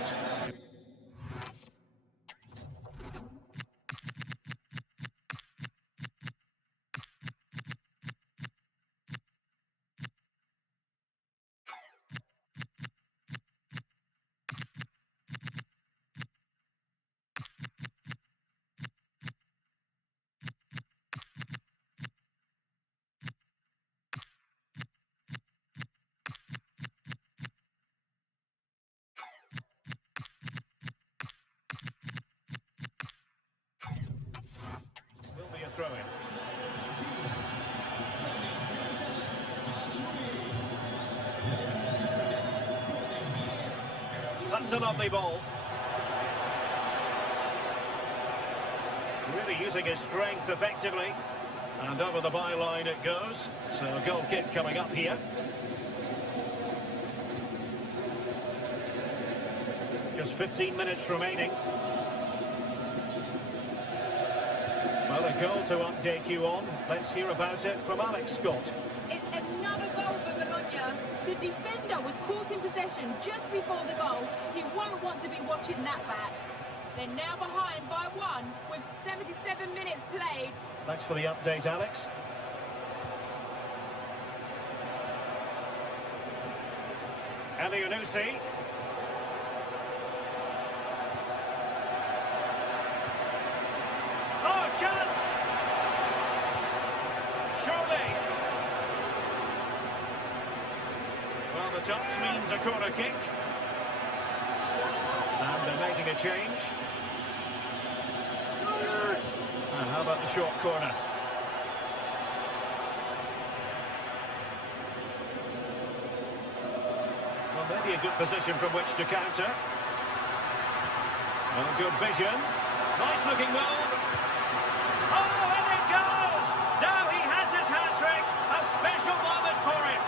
Wins a lovely ball. Really using his strength effectively. And over the byline it goes. So a goal kick coming up here. Just 15 minutes remaining. Well, a goal to update you on. Let's hear about it from Alex Scott. It's another goal for Bologna. The defender was caught in possession just before the goal. He won't want to be watching that back. They're now behind by 1 with 77 minutes played. Thanks for the update, Alex. Elianusi. Oh, chance! Surely. Well, the touch means a corner kick. And they're making a change. And how about the short corner? Well, maybe a good position from which to counter. Well, good vision. Nice looking goal. Oh, and it goes! Now he has his hat-trick. A special moment for him.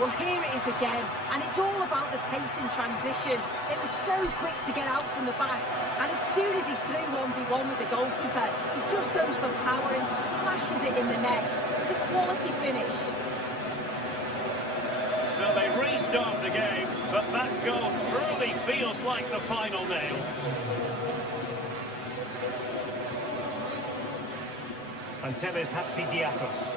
Well, here it is again, and it's all about the pace in transition. It was so quick to get out from the back, and as soon as he's through 1v1 with the goalkeeper, he just goes for power and smashes it in the net. It's a quality finish. So they restart the game, but that goal truly feels like the final nail. Antelis Hatzidiakos.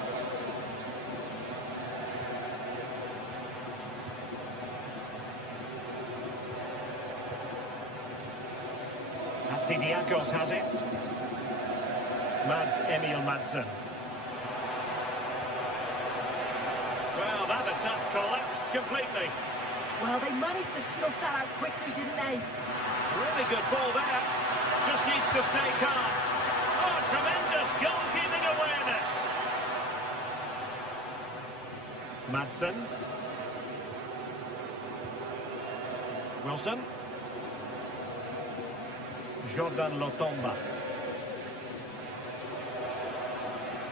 Hatzidiakos has it. Mads Emil Madsen. Well, that attack collapsed completely. Well, they managed to snuff that out quickly, didn't they? Really good ball there. Just needs to stay calm. Oh, tremendous goalkeeping awareness. Madsen. Wilson. Jordan Lotomba.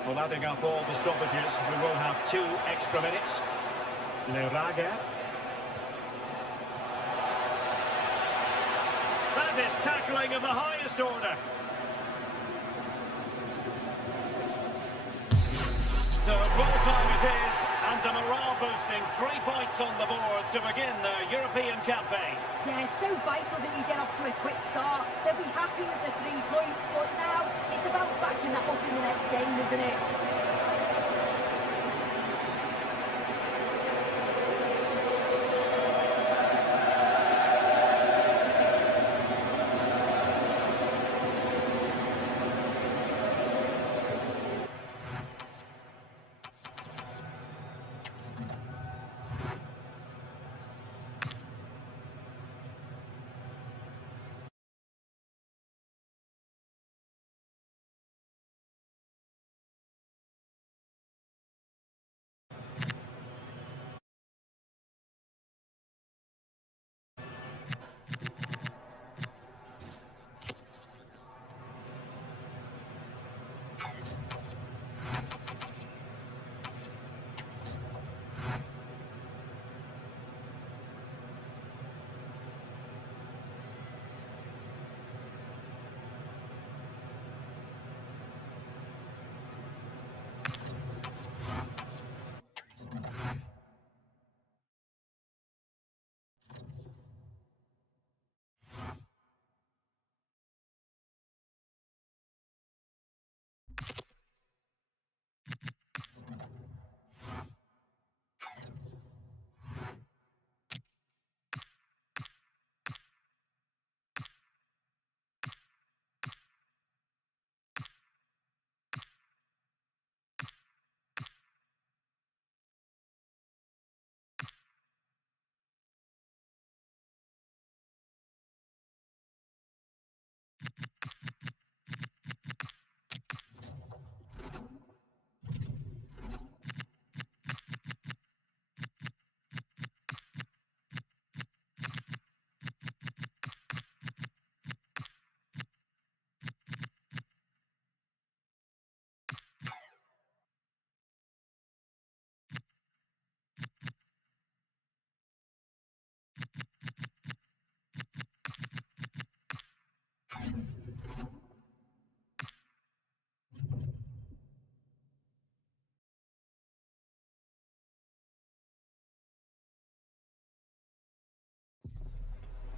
Well, adding up all the stoppages, we will have 2 extra minutes. Lerager. That is tackling of the highest order. So full time it is, and a morale boosting 3 points on the board to begin their European campaign. Yeah, it's so vital that you get off to a quick start. They'll be happy with the 3 points, but now it's about backing that up in the next game, isn't it?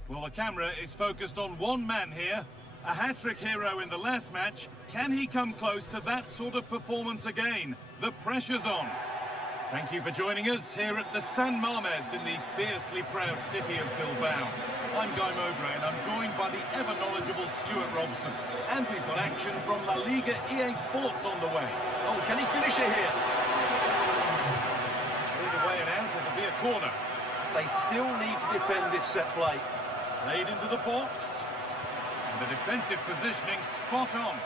Well, the camera is focused on one man here. A hat-trick hero in the last match. Can he come close to that sort of performance again? The pressure's on. Thank you for joining us here at the San Mames in the fiercely proud city of Bilbao. I'm Guy Mowbray and I'm joined by the ever-knowledgeable Stuart Robson. And we've got action from La Liga EA Sports on the way. Oh, can he finish it here? Either way and out, it'll be a corner. They still need to defend this set play. Laid into the box. And the defensive positioning spot on.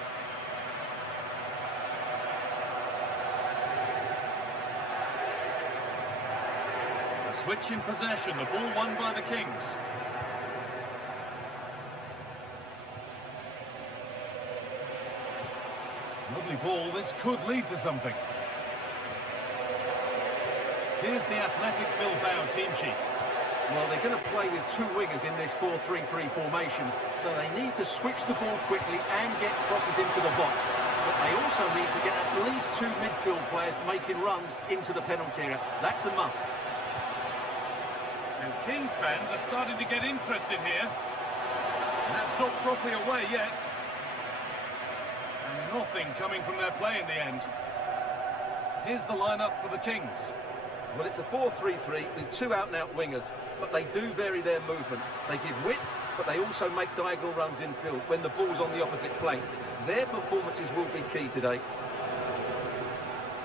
A switch in possession, the ball won by the Kings. Lovely ball, this could lead to something. Here's the Athletic Bilbao team sheet. Well, they're going to play with two wingers in this 4-3-3 formation, so they need to switch the ball quickly and get crosses into the box. But they also need to get at least two midfield players making runs into the penalty area. That's a must. And Kings fans are starting to get interested here. And that's not properly away yet. And nothing coming from their play in the end. Here's the lineup for the Kings. Well, it's a 4-3-3 with two out-and-out wingers, but they do vary their movement. They give width, but they also make diagonal runs infield when the ball's on the opposite flank. Their performances will be key today.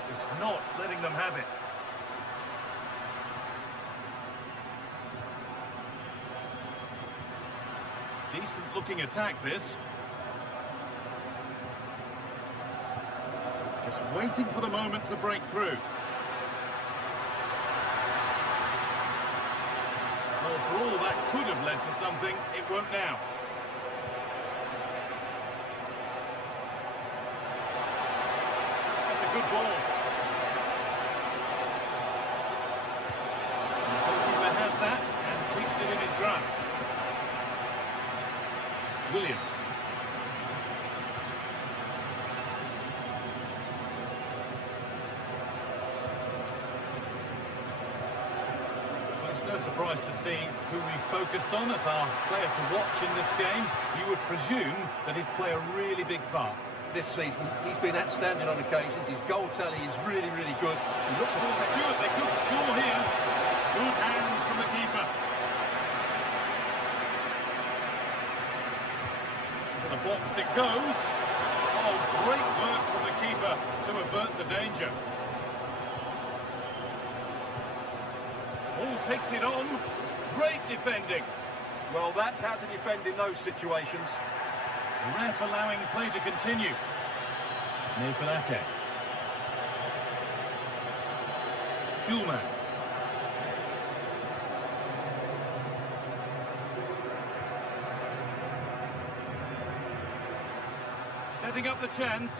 Just not letting them have it. Decent-looking attack, this. Just waiting for the moment to break through. Well, for all that could have led to something, it won't now. That's a good ball. And the goalkeeper has that and keeps it in his grasp. Williams. No surprise to see who we focused on as our player to watch in this game. You would presume that he'd play a really big part. This season, he's been outstanding on occasions. His goal tally is really, really good. He looks Oh, Stuart, they could score here. Good hands from the keeper. To the box it goes. Oh, great work from the keeper to avert the danger. Oh, takes it on. Great defending. Well, that's how to defend in those situations. The ref allowing play to continue. Nefalake. Kuhlman. Setting up the chance.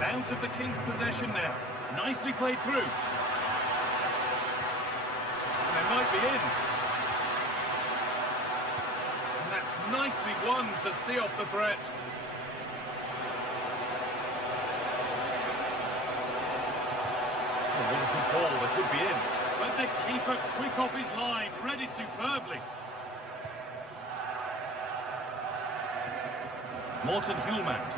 Out of the Kings' possession now. Nicely played through. And they might be in. And that's nicely won to see off the threat. Oh, what a good ball. They could be in. But the keeper quick off his line. Read it superbly. Morten Hjulmand.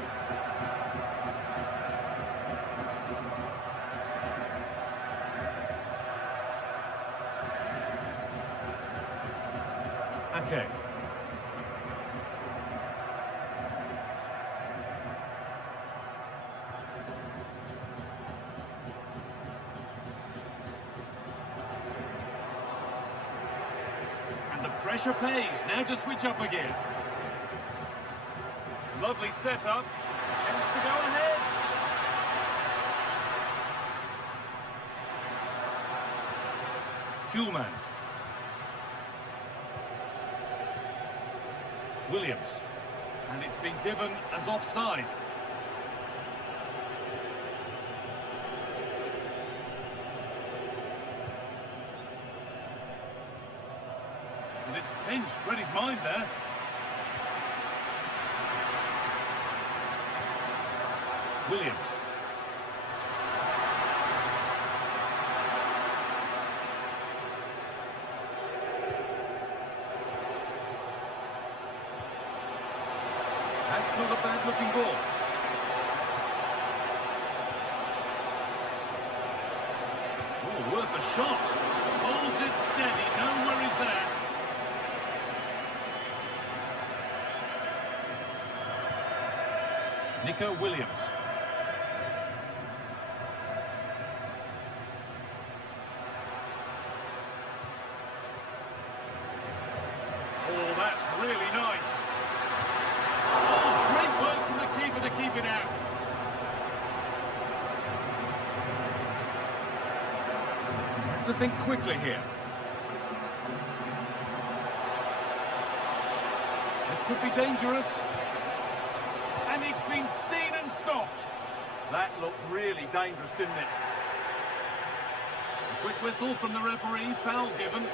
Okay. And the pressure pays. Now to switch up again. Lovely setup. Chance to go ahead. Kuhlman. Williams. And it's been given as offside. And it's pinched, read his mind there. Williams. That's not a bad-looking ball. Oh, worth a shot. Holds it steady, no worries there. Nico Williams. Oh, that's really nice. Oh, great work from the keeper to keep it out. Have to think quickly here. This could be dangerous. And it's been seen and stopped. That looked really dangerous, didn't it? A quick whistle from the referee, foul given.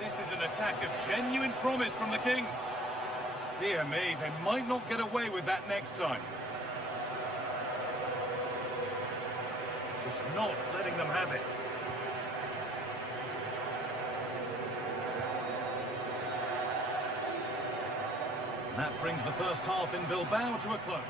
This is an attack of genuine promise from the Kings. Dear me, they might not get away with that next time. Just not letting them have it. And that brings the first half in Bilbao to a close.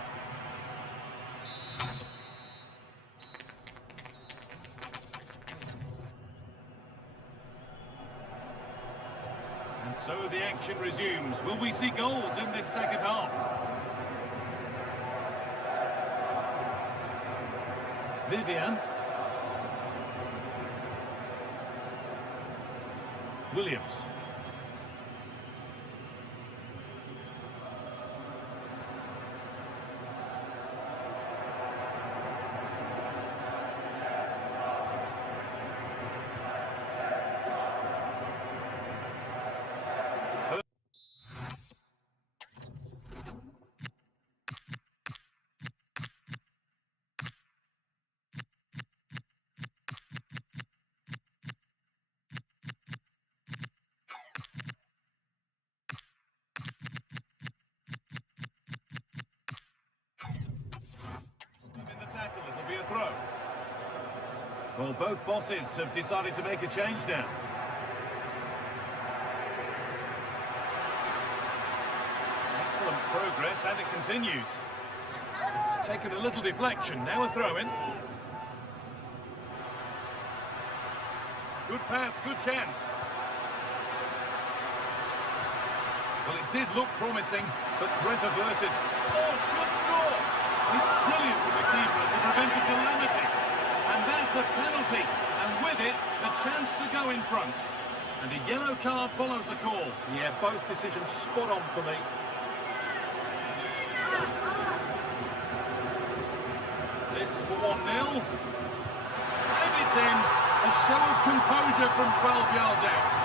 And so the action resumes. Will we see goals in this second half? Vivian. Williams. It'll be a throw. Well, both bosses have decided to make a change now. Excellent progress, and it continues. It's taken a little deflection, now a throw-in. Good pass, good chance. Well, it did look promising, but threat averted. Oh, should score! It's brilliant from the keeper to prevent a calamity. And that's a penalty. And with it, the chance to go in front. And a yellow card follows the call. Yeah, both decisions spot on for me. This for 1-0. And it's in. A show of composure from 12 yards out.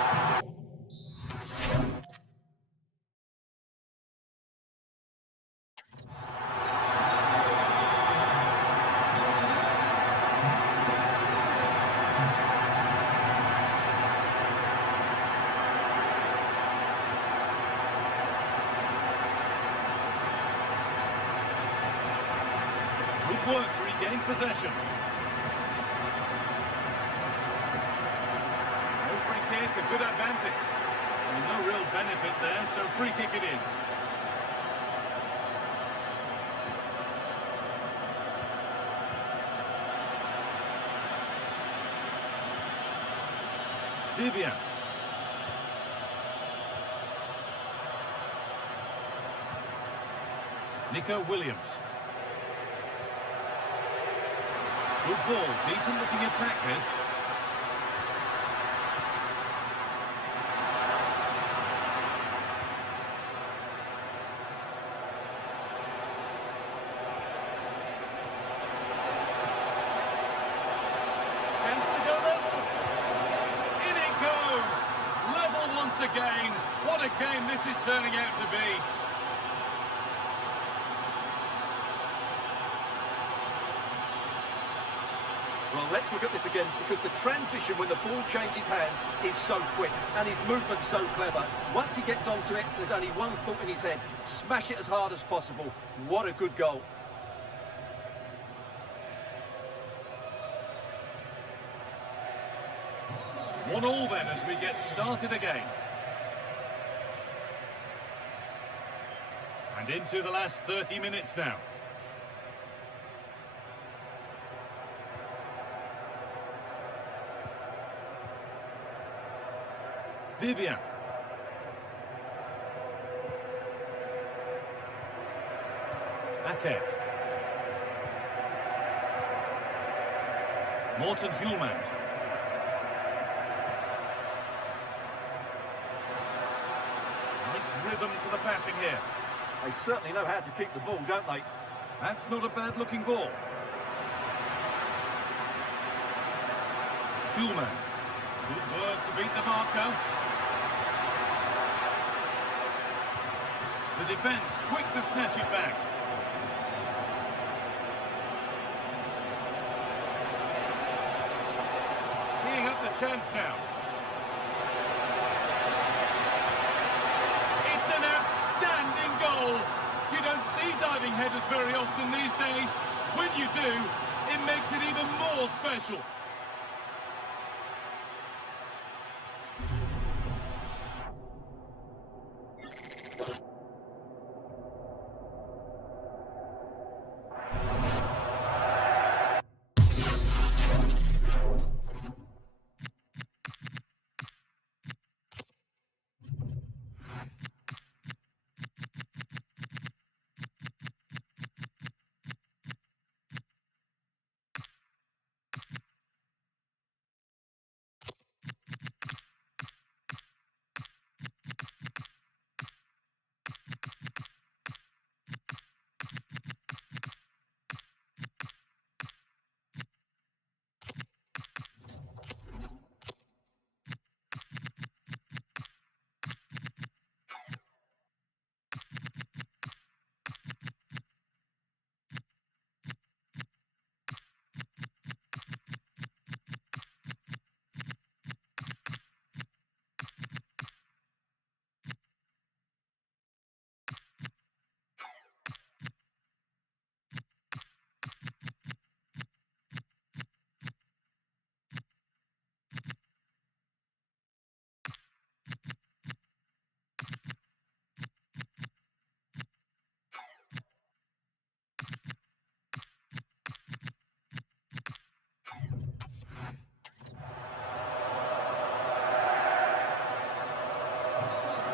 Good work to regain possession. No free kick, a good advantage. And no real benefit there, so free kick it is. Vivian. Nico Williams. Good ball, decent looking attack this. Chance to go level. In it goes. Level once again. What a game this is turning out to be. Well, let's look at this again, because the transition when the ball changes hands is so quick, and his movement's so clever. Once he gets onto it, there's only one thought in his head: smash it as hard as possible. What a good goal. 1-1 then as we get started again. And into the last 30 minutes now. Vivian. Ake. Morten Hjulmand. Nice rhythm to the passing here. They certainly know how to keep the ball, don't they? That's not a bad looking ball. Hjulmand. Good work to beat the marker. The defence quick to snatch it back. Teeing up the chance now. It's an outstanding goal. You don't see diving headers very often these days. When you do, it makes it even more special.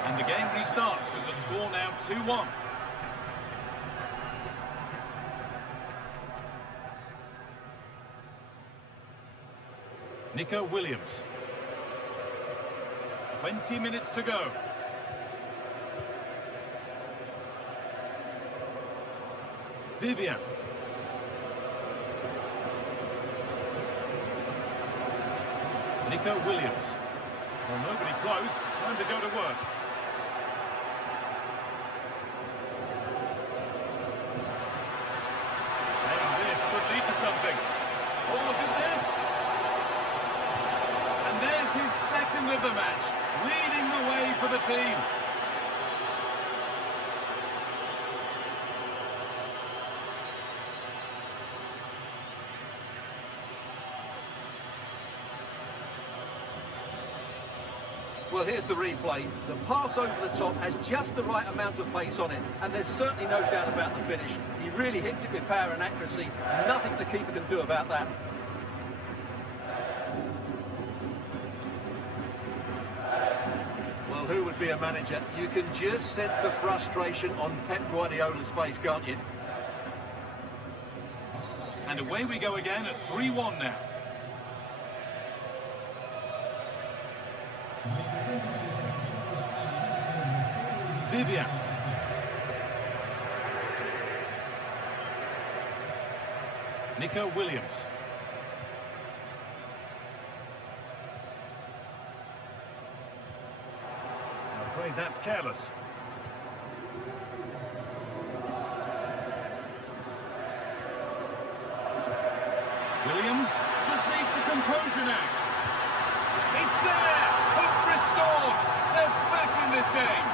And the game restarts with the score now 2-1. Nico Williams. 20 minutes to go. Vivian. Nico Williams. Well, nobody close. Time to go to work. And this could lead to something. Oh, look at this. And there's his second of the match, leading the way for the team. Well, here's the replay. The pass over the top has just the right amount of pace on it, and there's certainly no doubt about the finish. He really hits it with power and accuracy. Nothing the keeper can do about that. Well, who would be a manager? You can just sense the frustration on Pep Guardiola's face, can't you? And away we go again at 3-1 now. Vivian. Nico Williams. I'm afraid that's careless. Williams just needs the composure now. It's there! Hope restored! They're back in this game!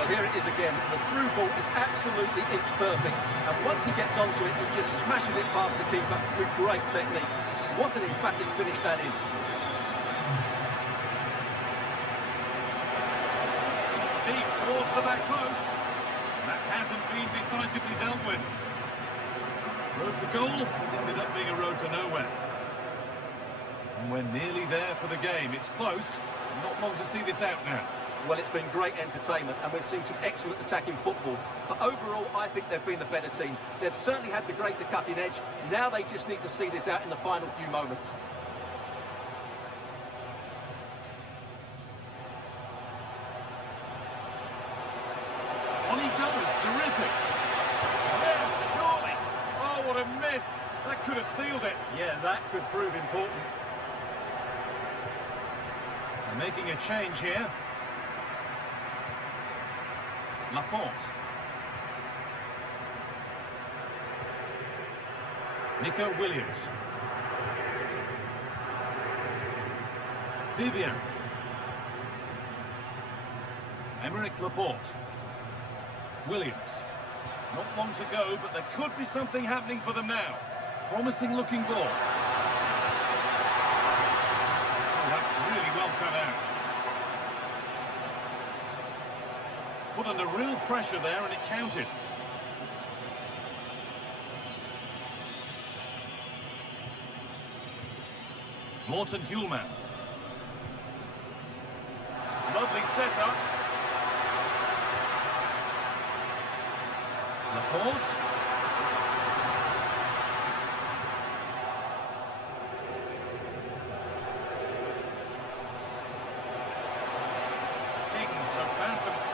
Well, here it is again. The through ball is absolutely inch perfect. And once he gets onto it, he just smashes it past the keeper with great technique. What an emphatic finish that is. It's deep towards the back post. That hasn't been decisively dealt with. Road to goal has ended up being a road to nowhere. And we're nearly there for the game. It's close. Not long to see this out now. Well, it's been great entertainment, and we've seen some excellent attacking football. But overall, I think they've been the better team. They've certainly had the greater cutting edge. Now they just need to see this out in the final few moments. On he goes. Terrific. Yeah, surely. Oh, what a miss. That could have sealed it. Yeah, that could prove important. They're making a change here. Laporte. Nico Williams. Vivian. Emerick Laporte. Williams. Not long to go, but there could be something happening for them now. Promising looking ball. Oh, that's really well cut out. Put under real pressure there, and it counted. Morten Hjulmand. Lovely setup. Laporte.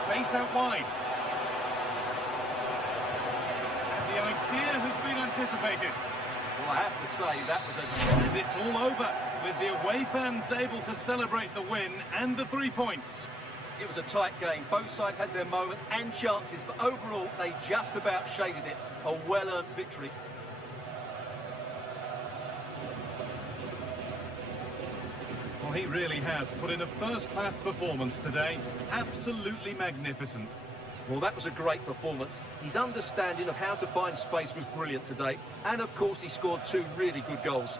Space out wide. And the idea has been anticipated. Well, I have to say, that was And it's all over, with the away fans able to celebrate the win and the 3 points. It was a tight game. Both sides had their moments and chances, but overall, they just about shaded it. A well-earned victory. Well, he really has put in a first-class performance today. Absolutely magnificent. Well, that was a great performance. His understanding of how to find space was brilliant today. And, of course, he scored 2 really good goals.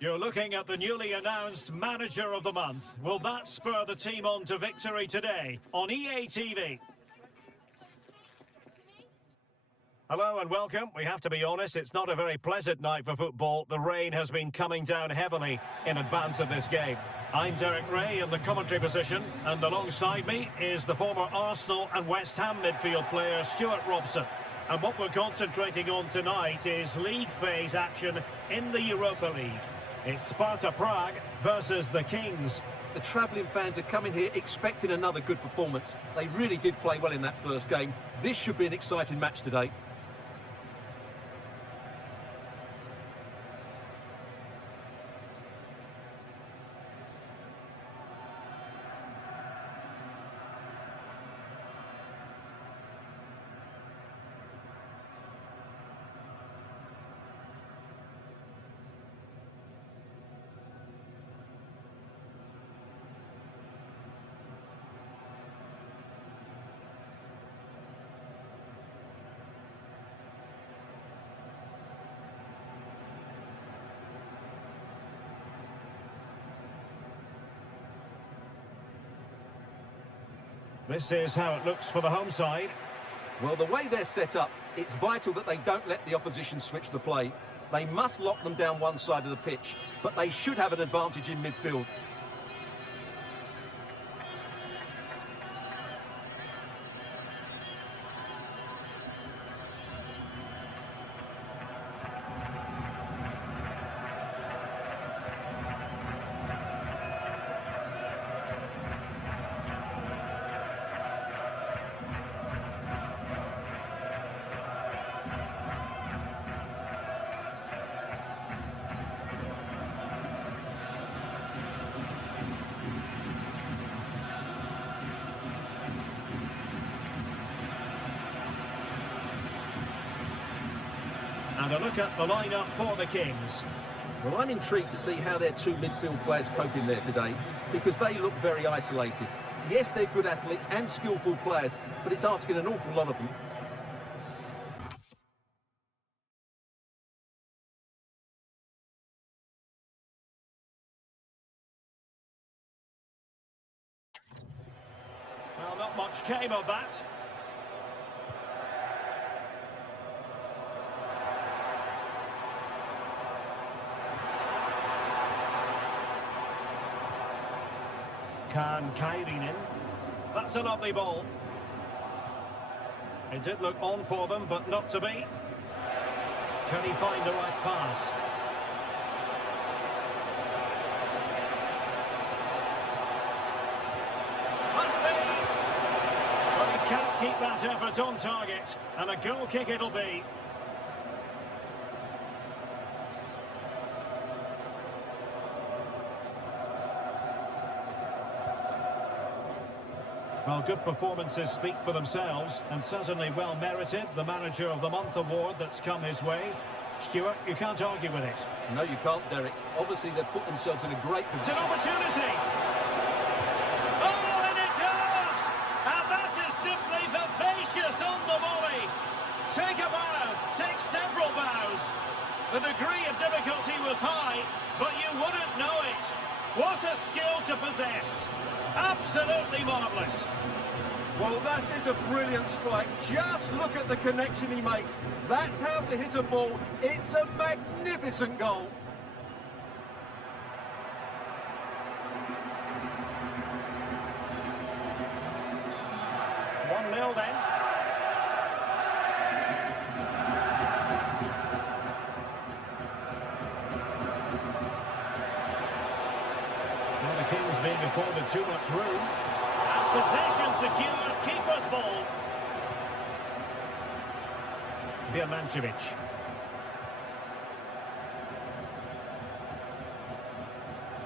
You're looking at the newly announced Manager of the Month. Will that spur the team on to victory today on EA TV? Hello and welcome. We have to be honest, it's not a very pleasant night for football. The rain has been coming down heavily in advance of this game. I'm Derek Ray in the commentary position, and alongside me is the former Arsenal and West Ham midfield player Stuart Robson. And what we're concentrating on tonight is league phase action in the Europa League. It's Sparta Prague versus the Kings. The travelling fans are coming here expecting another good performance. They really did play well in that first game. This should be an exciting match today. This is how it looks for the home side. Well, the way they're set up, it's vital that they don't let the opposition switch the play. They must lock them down one side of the pitch, but they should have an advantage in midfield. And a look at the lineup for the Kings. Well, I'm intrigued to see how their two midfield players cope in there today, because they look very isolated. Yes, they're good athletes and skillful players, but it's asking an awful lot of them. Well, not much came of that. Can Kairinen. That's a lovely ball. It did look on for them, but not to be. Can he find the right pass? Must be! But he can't keep that effort on target, and a goal kick it'll be. Well, good performances speak for themselves, and certainly well merited. The Manager of the Month award that's come his way. Stuart, you can't argue with it. No, you can't, Derek. Obviously, they've put themselves in a great It's position. an opportunity! Oh, and it does! And that is simply vivacious on the volley. Take a bow, take several bows. The degree of difficulty was high, but you wouldn't know it. What a skill to possess. Absolutely marvellous. Well, that is a brilliant strike. Just look at the connection he makes. That's how to hit a ball. It's a magnificent goal. One 0 then. Well, the Kings being afforded too much room. And possession secured, keeper's ball. Birmancevic.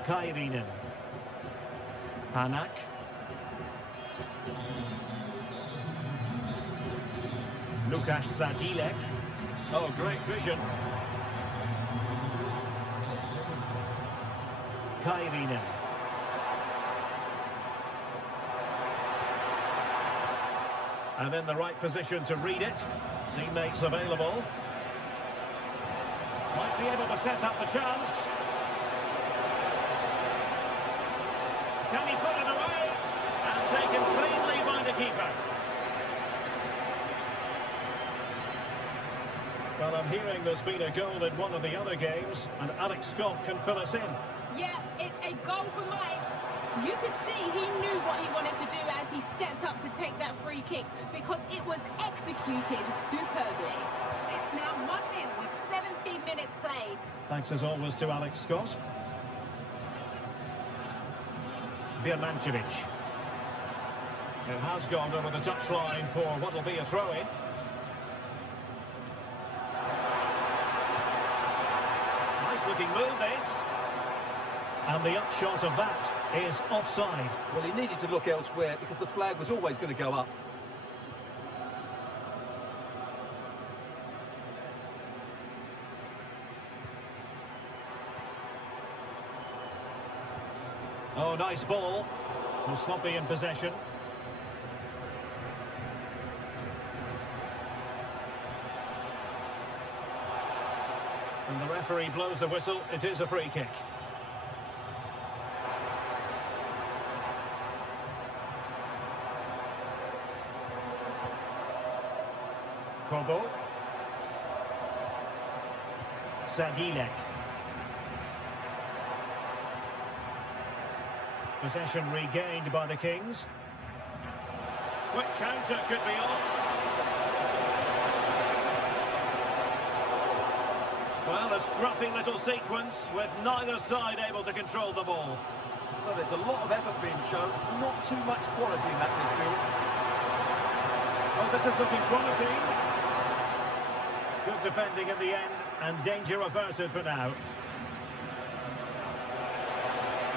Kairinen. Panak. Lukasz Zadilek. Oh, great vision. Kairinen. And in the right position to read it. Teammates available. Might be able to set up the chance. Can he put it away? And taken cleanly by the keeper. Well, I'm hearing there's been a goal in one of the other games, and Alex Scott can fill us in. Yeah, it's a goal for Mainz. You could see he knew what he wanted to do as he stepped up to take that free kick because it was executed superbly. It's now 1-0 with 17 minutes played. Thanks as always to Alex Scott. Birmancevic. It has gone over the touchline for what will be a throw-in. Nice looking move this. And the upshot of that is offside. Well, he needed to look elsewhere because the flag was always going to go up. Oh, nice ball. Well, sloppy in possession. And the referee blows the whistle. It is a free kick. Kobo. Sadilek. Possession regained by the Kings. Quick counter could be on. Well, a scruffy little sequence with neither side able to control the ball. Well, there's a lot of effort being shown, not too much quality in that midfield. Oh, this is looking promising. Good defending in the end, and danger averted for now.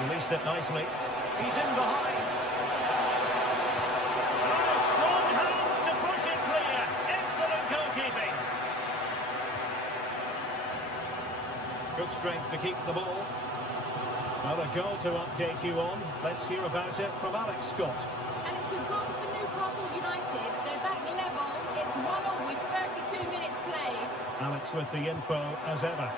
Released it nicely. He's in behind. Oh, strong hands to push it clear. Excellent goalkeeping. Good strength to keep the ball. Well, a goal to update you on. Let's hear about it from Alex Scott. And it's a goal for Newcastle United. They're back level. It's 1-1 with 32 minutes played. Alex with the info as ever.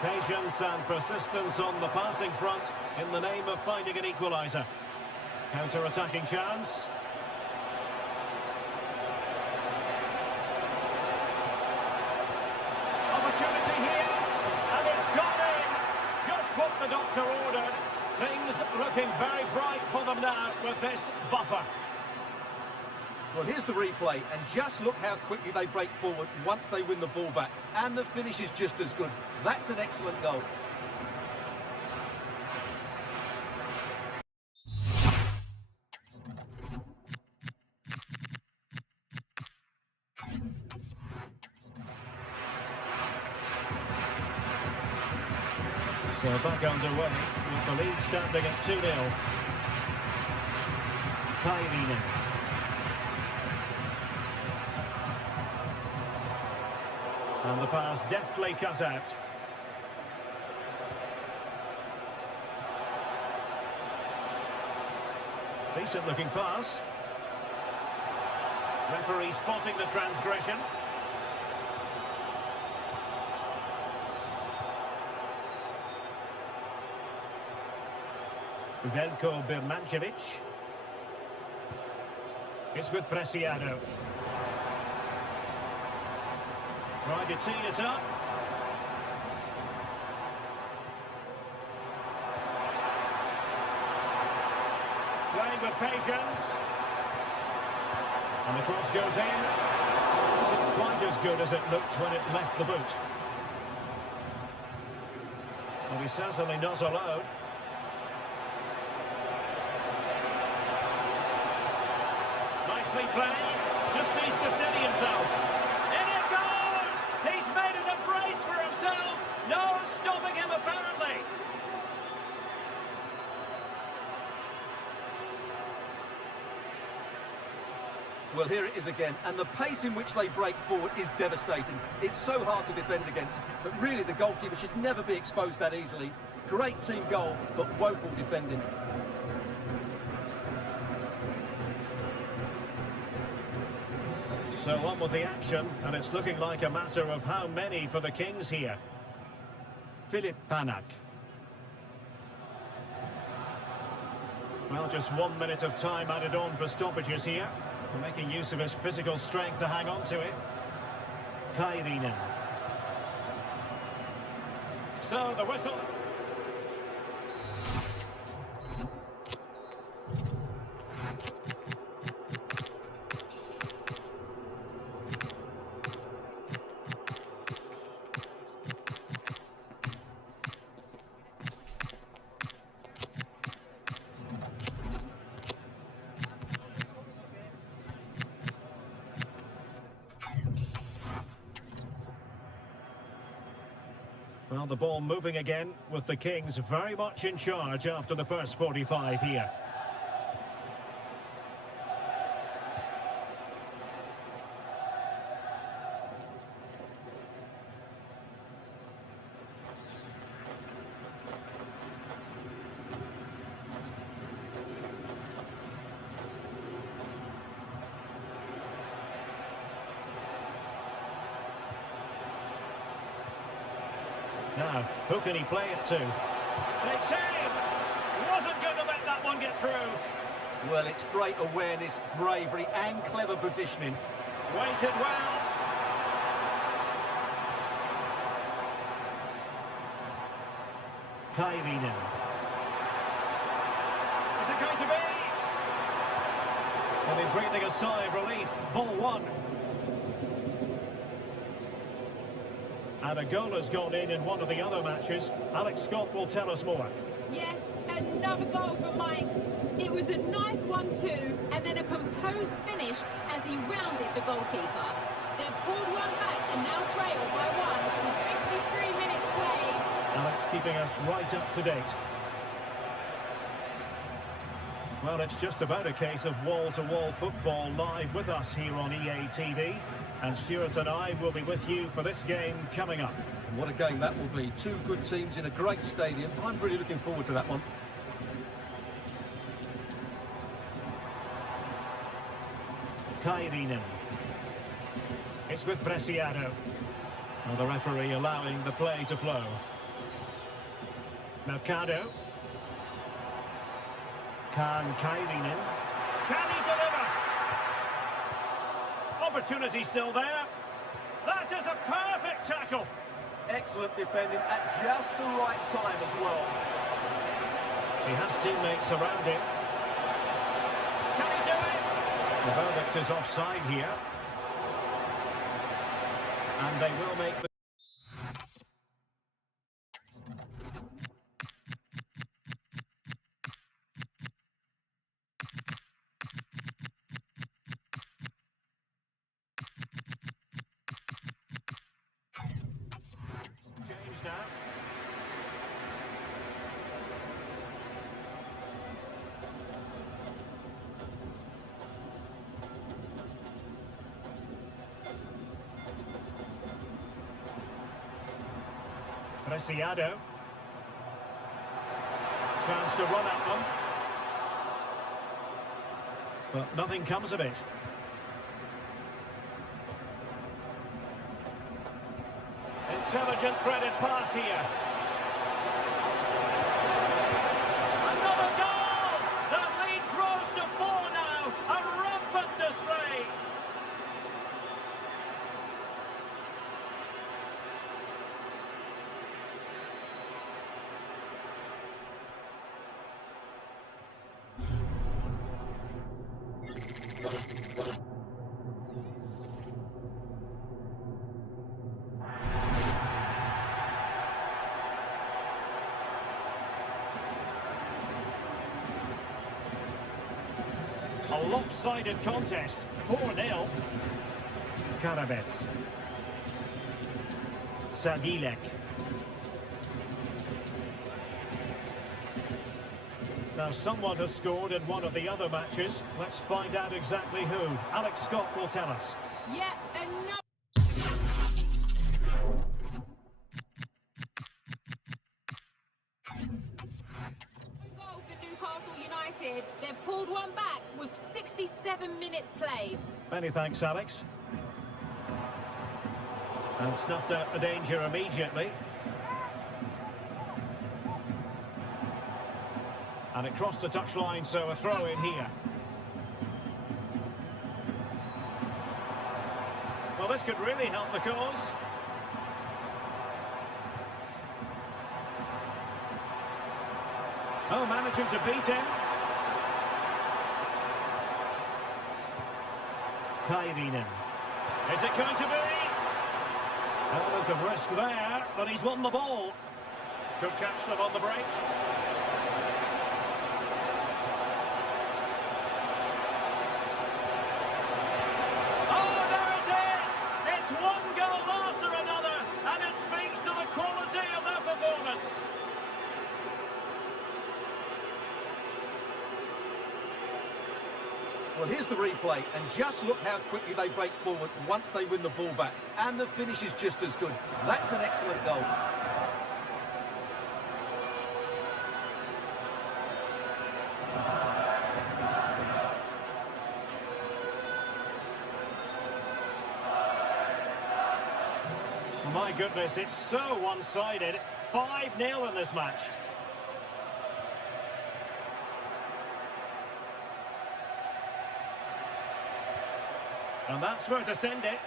Patience and persistence on the passing front in the name of finding an equaliser. Counter-attacking chance. Opportunity here, and it's gone in. Just what the doctor ordered. Things looking very bright for them now with this buffer. Well, here's the replay, and just look how quickly they break forward once they win the ball back. And the finish is just as good. That's an excellent goal. So back underway with the lead standing at 2-0. Kairinen. And the pass deftly cut out. Decent looking pass. Referee spotting the transgression. Veljko Birmancevic. It's with Preciado. Trying to tee it up. Playing with patience. And the cross goes in. Wasn't quite as good as it looked when it left the boot. Well, he's certainly not alone. Nicely played. Just needs to steady himself. In it goes! He's made it a brace for himself. No stopping him, apparently. Well, here it is again, and the pace in which they break forward is devastating. It's so hard to defend against, but really the goalkeeper should never be exposed that easily. Great team goal, but woeful defending. So on with the action, and it's looking like a matter of how many for the Kings here. Filip Panak. Well, just 1 minute of time added on for stoppages here. Making use of his physical strength to hang on to it. Kairinen. So the whistle. the ball moving again with the Kings very much in charge after the first 45 here. Now, who can he play it to? Takes aim! Wasn't going to let that one get through. Well, it's great awareness, bravery and clever positioning. Waited well. Kairinen. Is it going to be? Well, he's breathing a sigh of relief. Ball one. And a goal has gone in one of the other matches. Alex Scott will tell us more. Yes, another goal for Mainz. It was a nice 1-2 and then a composed finish as he rounded the goalkeeper. They've pulled one back and now trail by one with 53 minutes played. Alex keeping us right up to date. Well, it's just about a case of wall-to-wall football live with us here on EA TV. And Stuart and I will be with you for this game coming up. What a game that will be. Two good teams in a great stadium. I'm really looking forward to that one. Kairinen. It's with Preciado. Well, the referee allowing the play to flow. Mercado. Can Kairinen. Can he deliver? Opportunity still there. That is a perfect tackle. Excellent defending at just the right time as well. He has teammates around him. Can he do it? The verdict is offside here. And they will make the... Change now. Preciado. Chance to run at them. But nothing comes of it. Intelligent threaded pass here. Another goal! That lead grows to 4 now. A rampant display. A lopsided contest, 4-0. Karabets. Sadilek. Now someone has scored in one of the other matches. Let's find out exactly who. Alex Scott will tell us. Yeah, another goal for Newcastle United. They've pulled one back with 67 minutes played. Many thanks, Alex. And snuffed out the danger immediately. And it crossed the touchline, so a throw in here. Well, this could really help the cause. Oh, managing to beat him. Kairinen. Is it going to be? Element of risk there, but he's won the ball. Could catch them on the break. Oh, there it is! It's one goal after another, and it speaks to the quality of their Well, here's the replay, and just look how quickly they break forward once they win the ball back. And the finish is just as good. That's an excellent goal. My goodness, it's so one-sided. 5-0 in this match. And that's where to send it.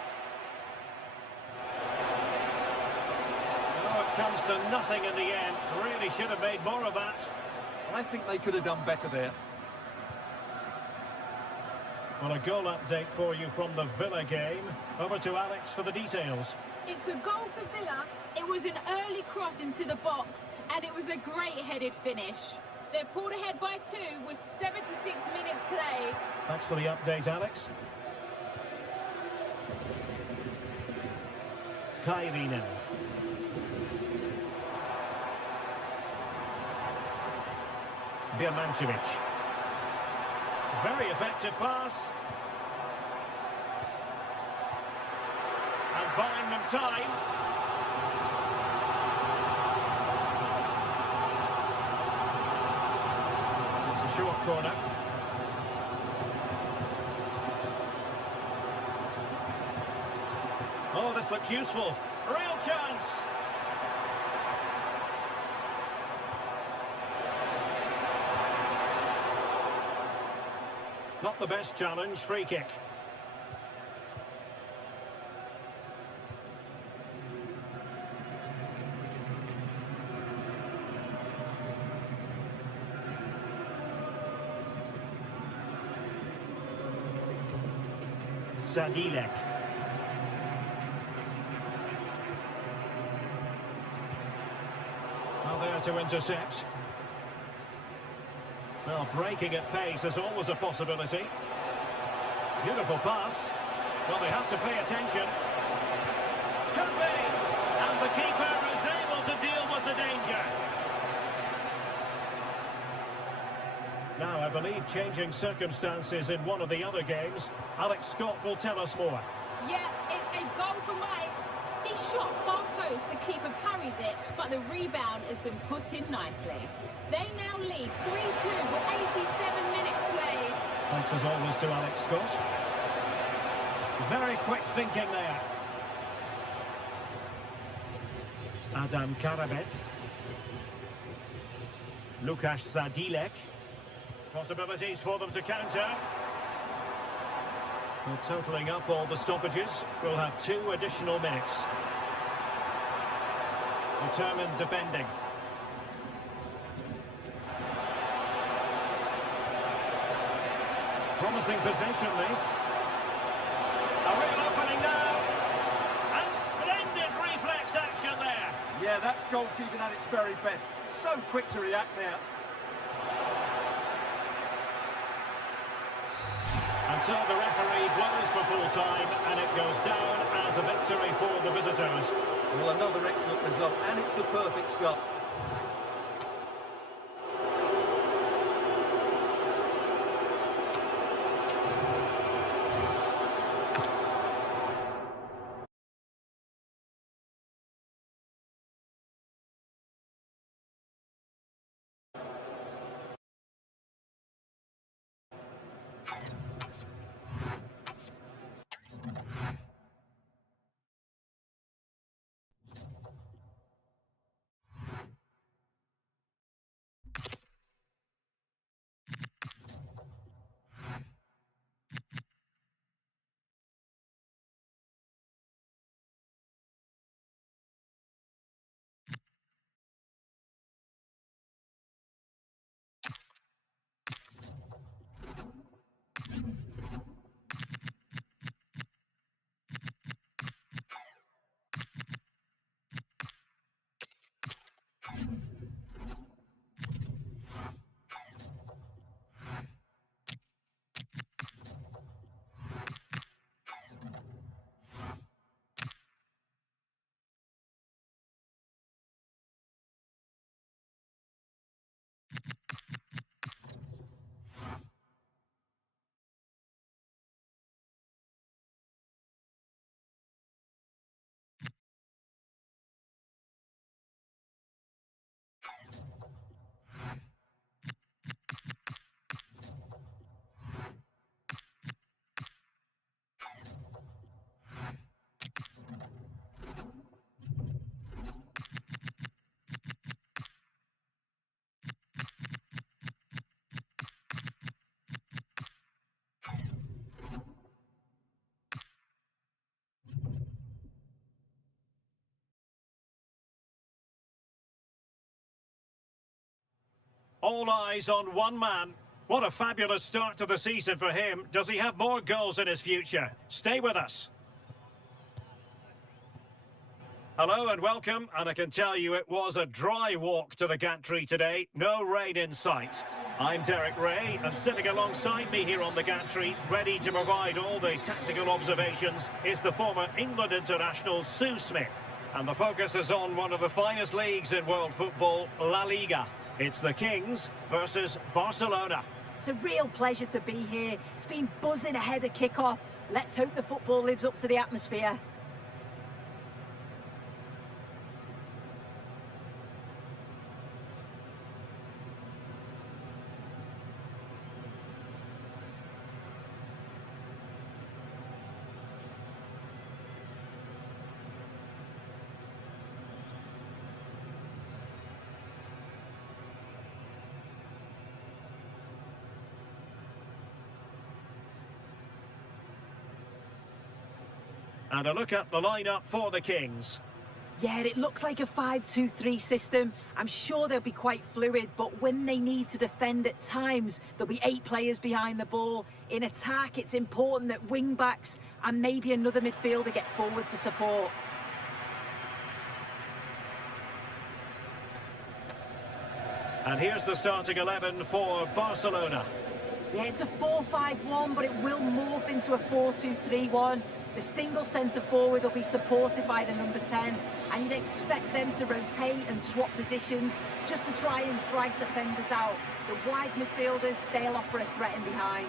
Oh, it comes to nothing in the end. Really should have made more of that. I think they could have done better there. Well, a goal update for you from the Villa game. Over to Alex for the details. It's a goal for Villa. It was an early cross into the box, and it was a great headed finish. They've pulled ahead by 2 with 76 minutes played. Thanks for the update, Alex. Kairinen. Birmancevic. Very effective pass. And buying them time. It's a short corner. Oh, this looks useful. Real chance. Not the best challenge, free kick. Sadilek. Well, there to intercept. Well, breaking at pace is always a possibility. Beautiful pass. Well, they have to pay attention. Could be. And the keeper is able to deal with the danger. Now, I believe changing circumstances in one of the other games. Alex Scott will tell us more. Yeah, it's a goal for Mainz. He shot far post, the keeper parries it, but the rebound has been put in nicely. They now lead 3-2 with 87 minutes played. Thanks as always to Alex Scott. Very quick thinking there. Adam Karabets. Lukasz Sadilek. Possibilities for them to counter. Well, totalling up all the stoppages, we'll have 2 additional minutes. Determined defending. Promising possession, this. A real opening now. And splendid reflex action there. Yeah, that's goalkeeping at its very best. So quick to react now. And so the referee blows for full time, and it goes down as a victory for the visitors. Well, another excellent result, and it's the perfect start. All eyes on one man. What a fabulous start to the season for him. Does he have more goals in his future? Stay with us. Hello and welcome, and I can tell you it was a dry walk to the gantry today. No rain in sight. I'm Derek Ray, and sitting alongside me here on the gantry, ready to provide all the tactical observations, is the former England international Sue Smith. And the focus is on one of the finest leagues in world football, La Liga. It's the Kings versus Barcelona. It's a real pleasure to be here. It's been buzzing ahead of kick-off. Let's hope the football lives up to the atmosphere. And a look at the lineup for the Kings. Yeah, it looks like a 5-2-3 system. I'm sure they'll be quite fluid, but when they need to defend at times, there'll be 8 players behind the ball. In attack, it's important that wing-backs and maybe another midfielder get forward to support. And here's the starting 11 for Barcelona. Yeah, it's a 4-5-1, but it will morph into a 4-2-3-1. The single centre-forward will be supported by the number 10, and you'd expect them to rotate and swap positions just to try and drag defenders out. The wide midfielders, they'll offer a threat in behind.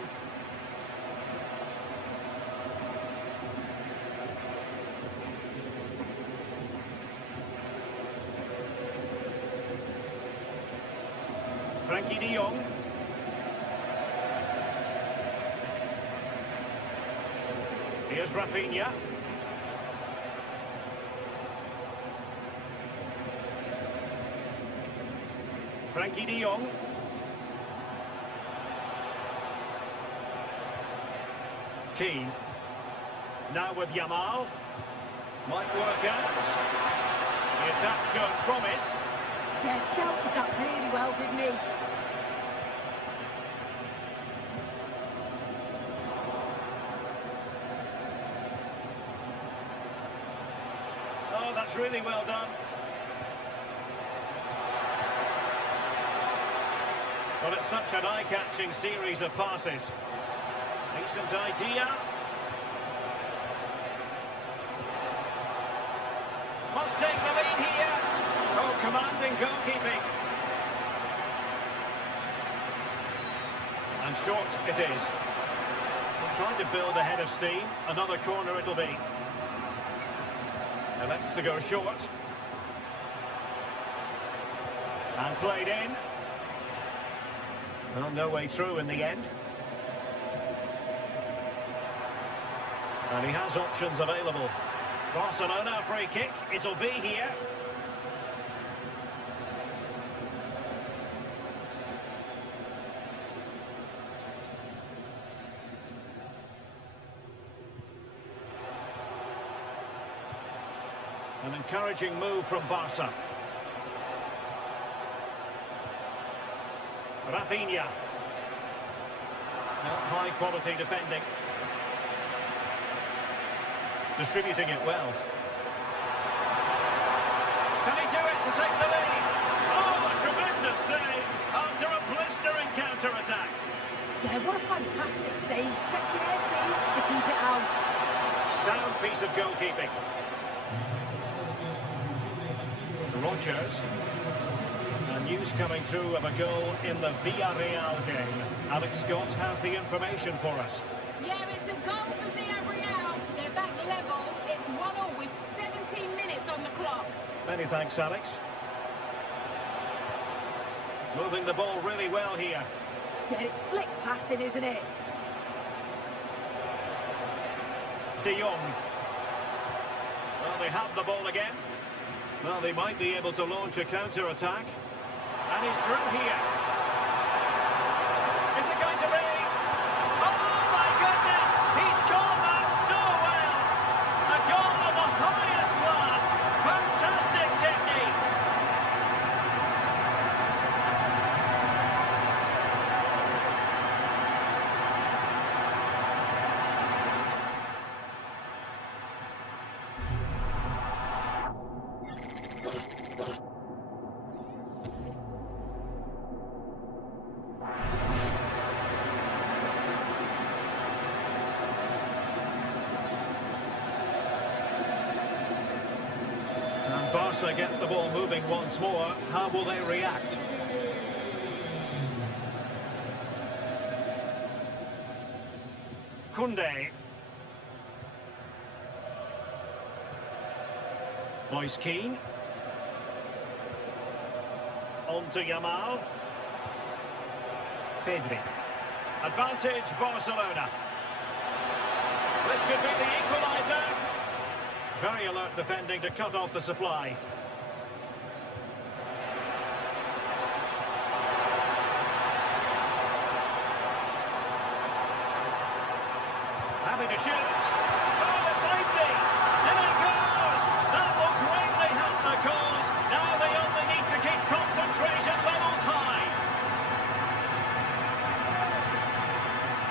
Frankie de Jong. Here's Rafinha. Frankie de Jong. Keane. Now with Yamal. Might work out. The attack showed promise. Yeah, dealt with that really well, didn't he? Oh, that's really well done. Well, it's such an eye-catching series of passes. Decent idea. Must take the lead here. Oh, commanding goalkeeping. And short it is. Trying to build a head of steam. Another corner it'll be. Elects to go short. And played in. Well, no way through in the end. And he has options available. Barcelona free kick. It'll be here. An encouraging move from Barca. Rafinha. High quality defending. Distributing it well. Can he do it to take the lead? Oh, a tremendous save after a blistering counter-attack. Yeah, what a fantastic save, stretching every inch to keep it out. Sound piece of goalkeeping. Rogers. And news coming through of a goal in the Villarreal game. Alex Scott has the information for us. Yeah, it's a goal for Villarreal. They're back level. It's 1-1 with 17 minutes on the clock. Many thanks, Alex. Moving the ball really well here. Yeah, it's slick passing, isn't it? De Jong. Well, they have the ball again. Well, they might be able to launch a counter-attack. And he's through here. Is it going to be? Oh, my goodness! He's caught that so well! A goal of the highest class! Fantastic technique! Barca gets the ball moving once more. How will they react? Koundé. Moise Keane. On to Yamal. Pedri. Advantage Barcelona. This could be the equaliser. Very alert defending to cut off the supply. Happy to shoot. Oh, it might be. And it goes. That will greatly help the cause. Now they only need to keep concentration levels high.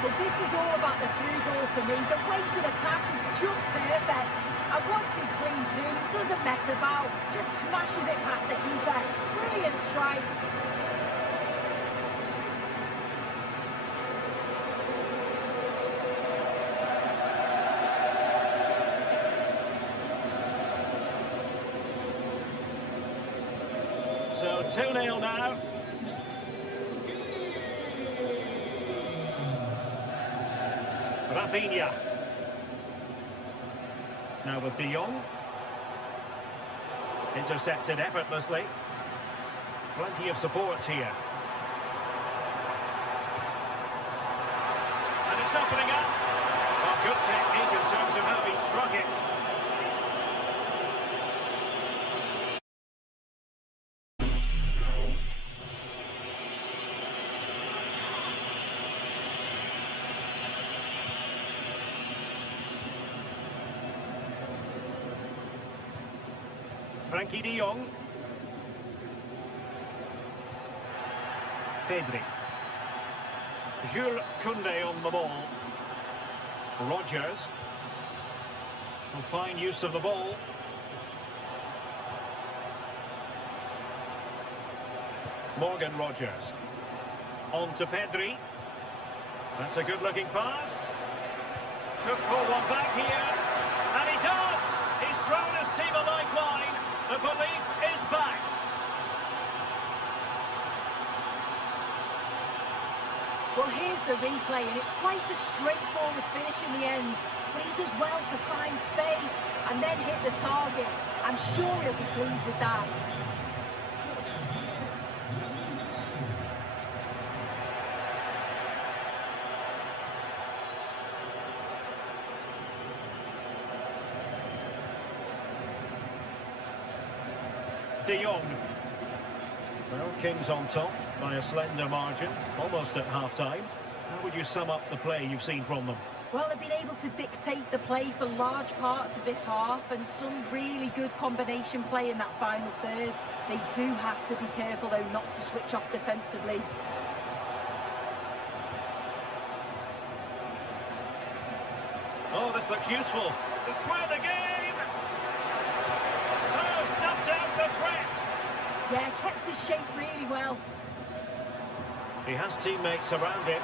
Well, this is all about the through ball for me. The weight of the pass is just perfect. And once he's clean through, he doesn't mess about. Just smashes it past the keeper. Brilliant strike. So 2-0 now. Rafinha. Now with De Jong. Intercepted effortlessly. Plenty of support here. And it's opening up. Well, good technique in terms of how he struck it. Frankie De Jong. Pedri. Jules Koundé on the ball. Rodgers. Will find use of the ball. Morgan Rodgers. On to Pedri. That's a good-looking pass. Could pull one back here. And he does! He's thrown his team a lifeline. The belief is back. Well, here's the replay, and it's quite a straightforward finish in the end. But he does well to find space and then hit the target. I'm sure he'll be pleased with that. De Jong. Well, Kings on top by a slender margin, almost at half-time. How would you sum up the play you've seen from them? Well, they've been able to dictate the play for large parts of this half, and some really good combination play in that final third. They do have to be careful, though, not to switch off defensively. Oh, this looks useful. To square the game! Oh, snuffed out the threat! Yeah, kept his shape really well. He has teammates around him.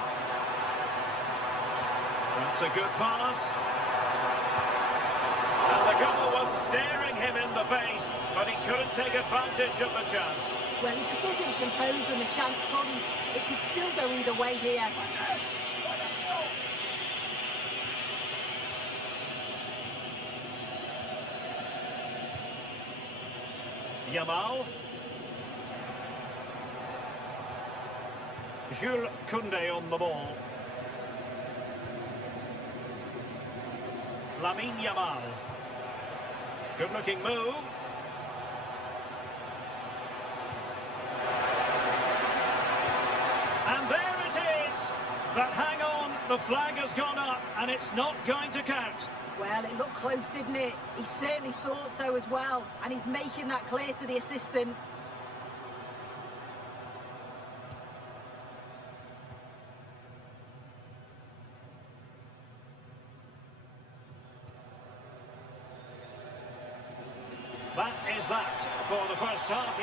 That's a good pass. And the goal was staring him in the face, but he couldn't take advantage of the chance. Well, he just isn't composed when the chance comes. It could still go either way here. Yamal. Jules Koundé on the ball. Lamine Yamal. Good-looking move. And there it is! But hang on, the flag has gone up, and it's not going to count. Well, it looked close, didn't it? He certainly thought so as well, and he's making that clear to the assistant. That is that for the first half.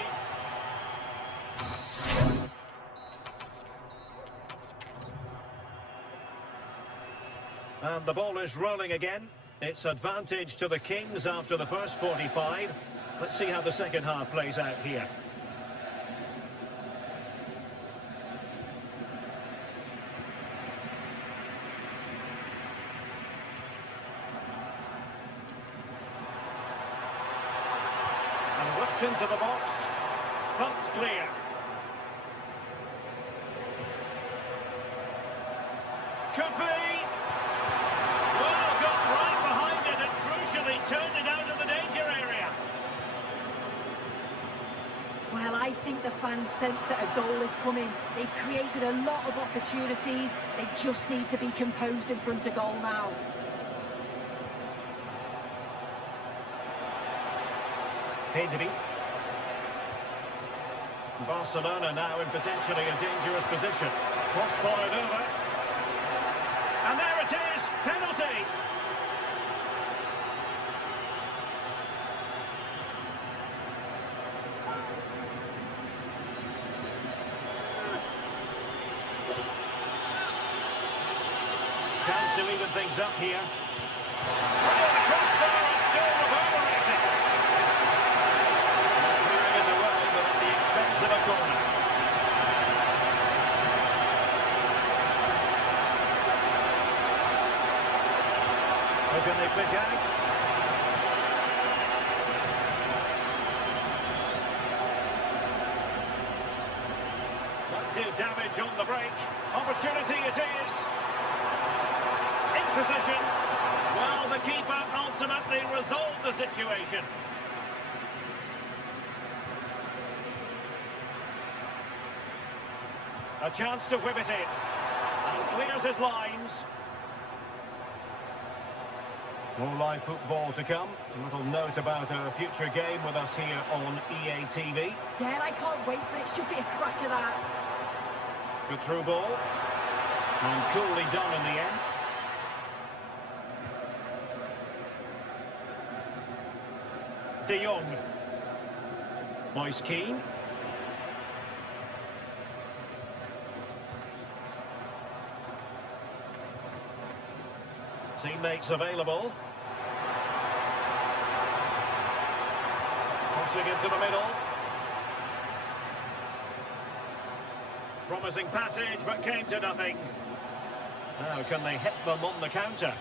And the ball is rolling again. It's advantage to the Kings after the first 45. Let's see how the second half plays out here. And whipped into the box. Front's clear. Could be. Well, got right behind it and crucially turned it out of the danger area. Well, I think the fans sense that a goal is coming. They've created a lot of opportunities. They just need to be composed in front of goal now. Pedri. Barcelona now in potentially a dangerous position. Cross fired over. And there it is, penalty. Chance to even things up here. Well, the crossbar is still reverberating. Clearing it away, but at the expense of a corner. Who can they pick out? Might do damage on the break. Opportunity it is. In position. Well, the keeper ultimately resolved the situation. A chance to whip it in. And clears his lines. More live football to come. A little note about a future game with us here on EA TV. Yeah, and I can't wait for it. Should be a cracker, that. Good through ball. And coolly done in the end. De Jong. Moise Keane. Teammates available. Crossing into the middle. Promising passage, but came to nothing. Now, can they hit them on the counter?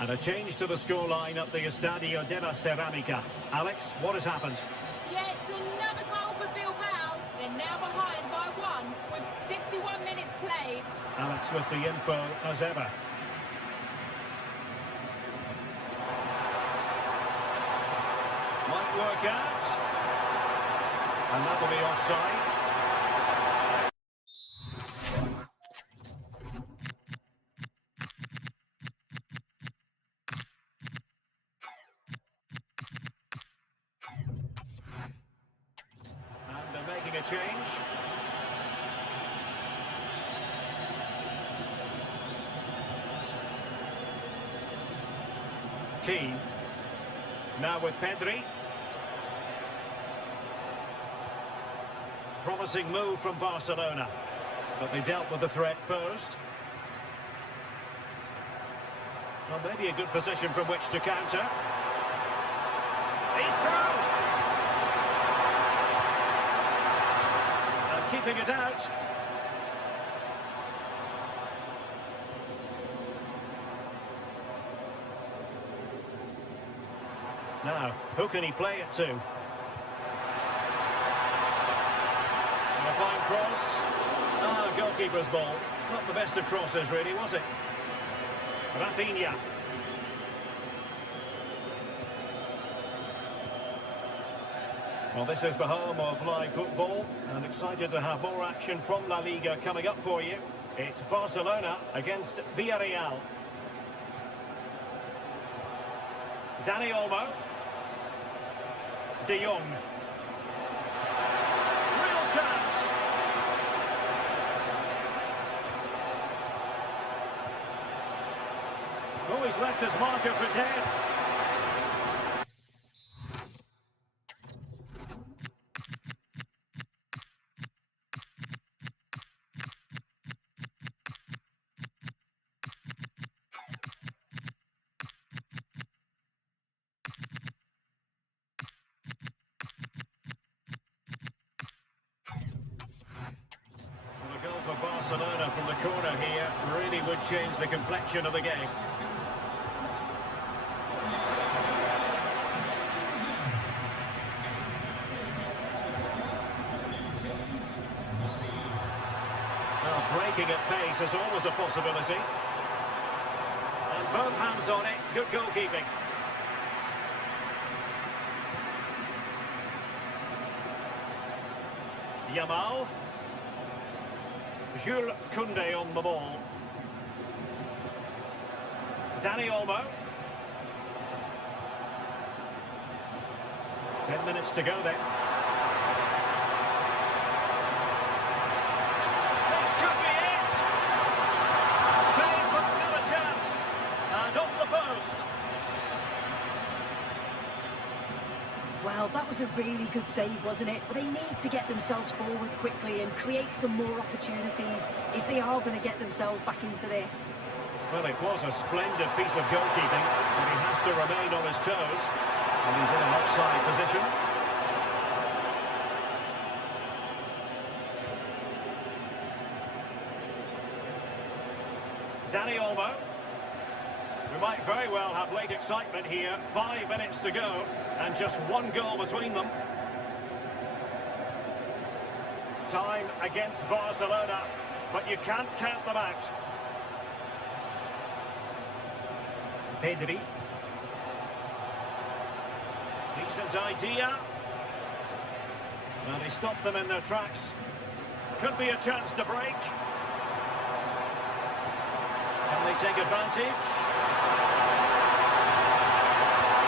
And a change to the scoreline at the Estadio de la Ceramica. Alex, what has happened? Yeah, it's another goal for Bilbao. They're now behind by 1 with 61 minutes played. Alex with the info as ever. Might work out. And that'll be offside. And they're making a change. Keane. Now with Pedri. Promising move from Barcelona. But they dealt with the threat posed. Well, maybe a good position from which to counter. He's through! And keeping it out. Now, who can he play it to? And a fine cross. Ah, goalkeeper's ball. Not the best of crosses, really, was it? Rafinha. Well, this is the home of live football, and excited to have more action from La Liga coming up for you. It's Barcelona against Villarreal. Dani Olmo. De Jong. Real chance. Oh, he's left his marker for dead. change the complexion of the game. Well, breaking at pace is always a possibility. And both hands on it, good goalkeeping. Yamal. Jules Koundé on the ball. Dani Olmo. 10 minutes to go then. This could be it! Save, but still a chance. And off the post. Well, that was a really good save, wasn't it? But they need to get themselves forward quickly and create some more opportunities if they are going to get themselves back into this. Well, it was a splendid piece of goalkeeping, but he has to remain on his toes. And he's in an offside position. Dani Olmo. We might very well have late excitement here. 5 minutes to go, and just one goal between them. Time against Barcelona, but you can't count them out. Pedri. Decent idea. Well, he stopped them in their tracks. Could be a chance to break. Can they take advantage?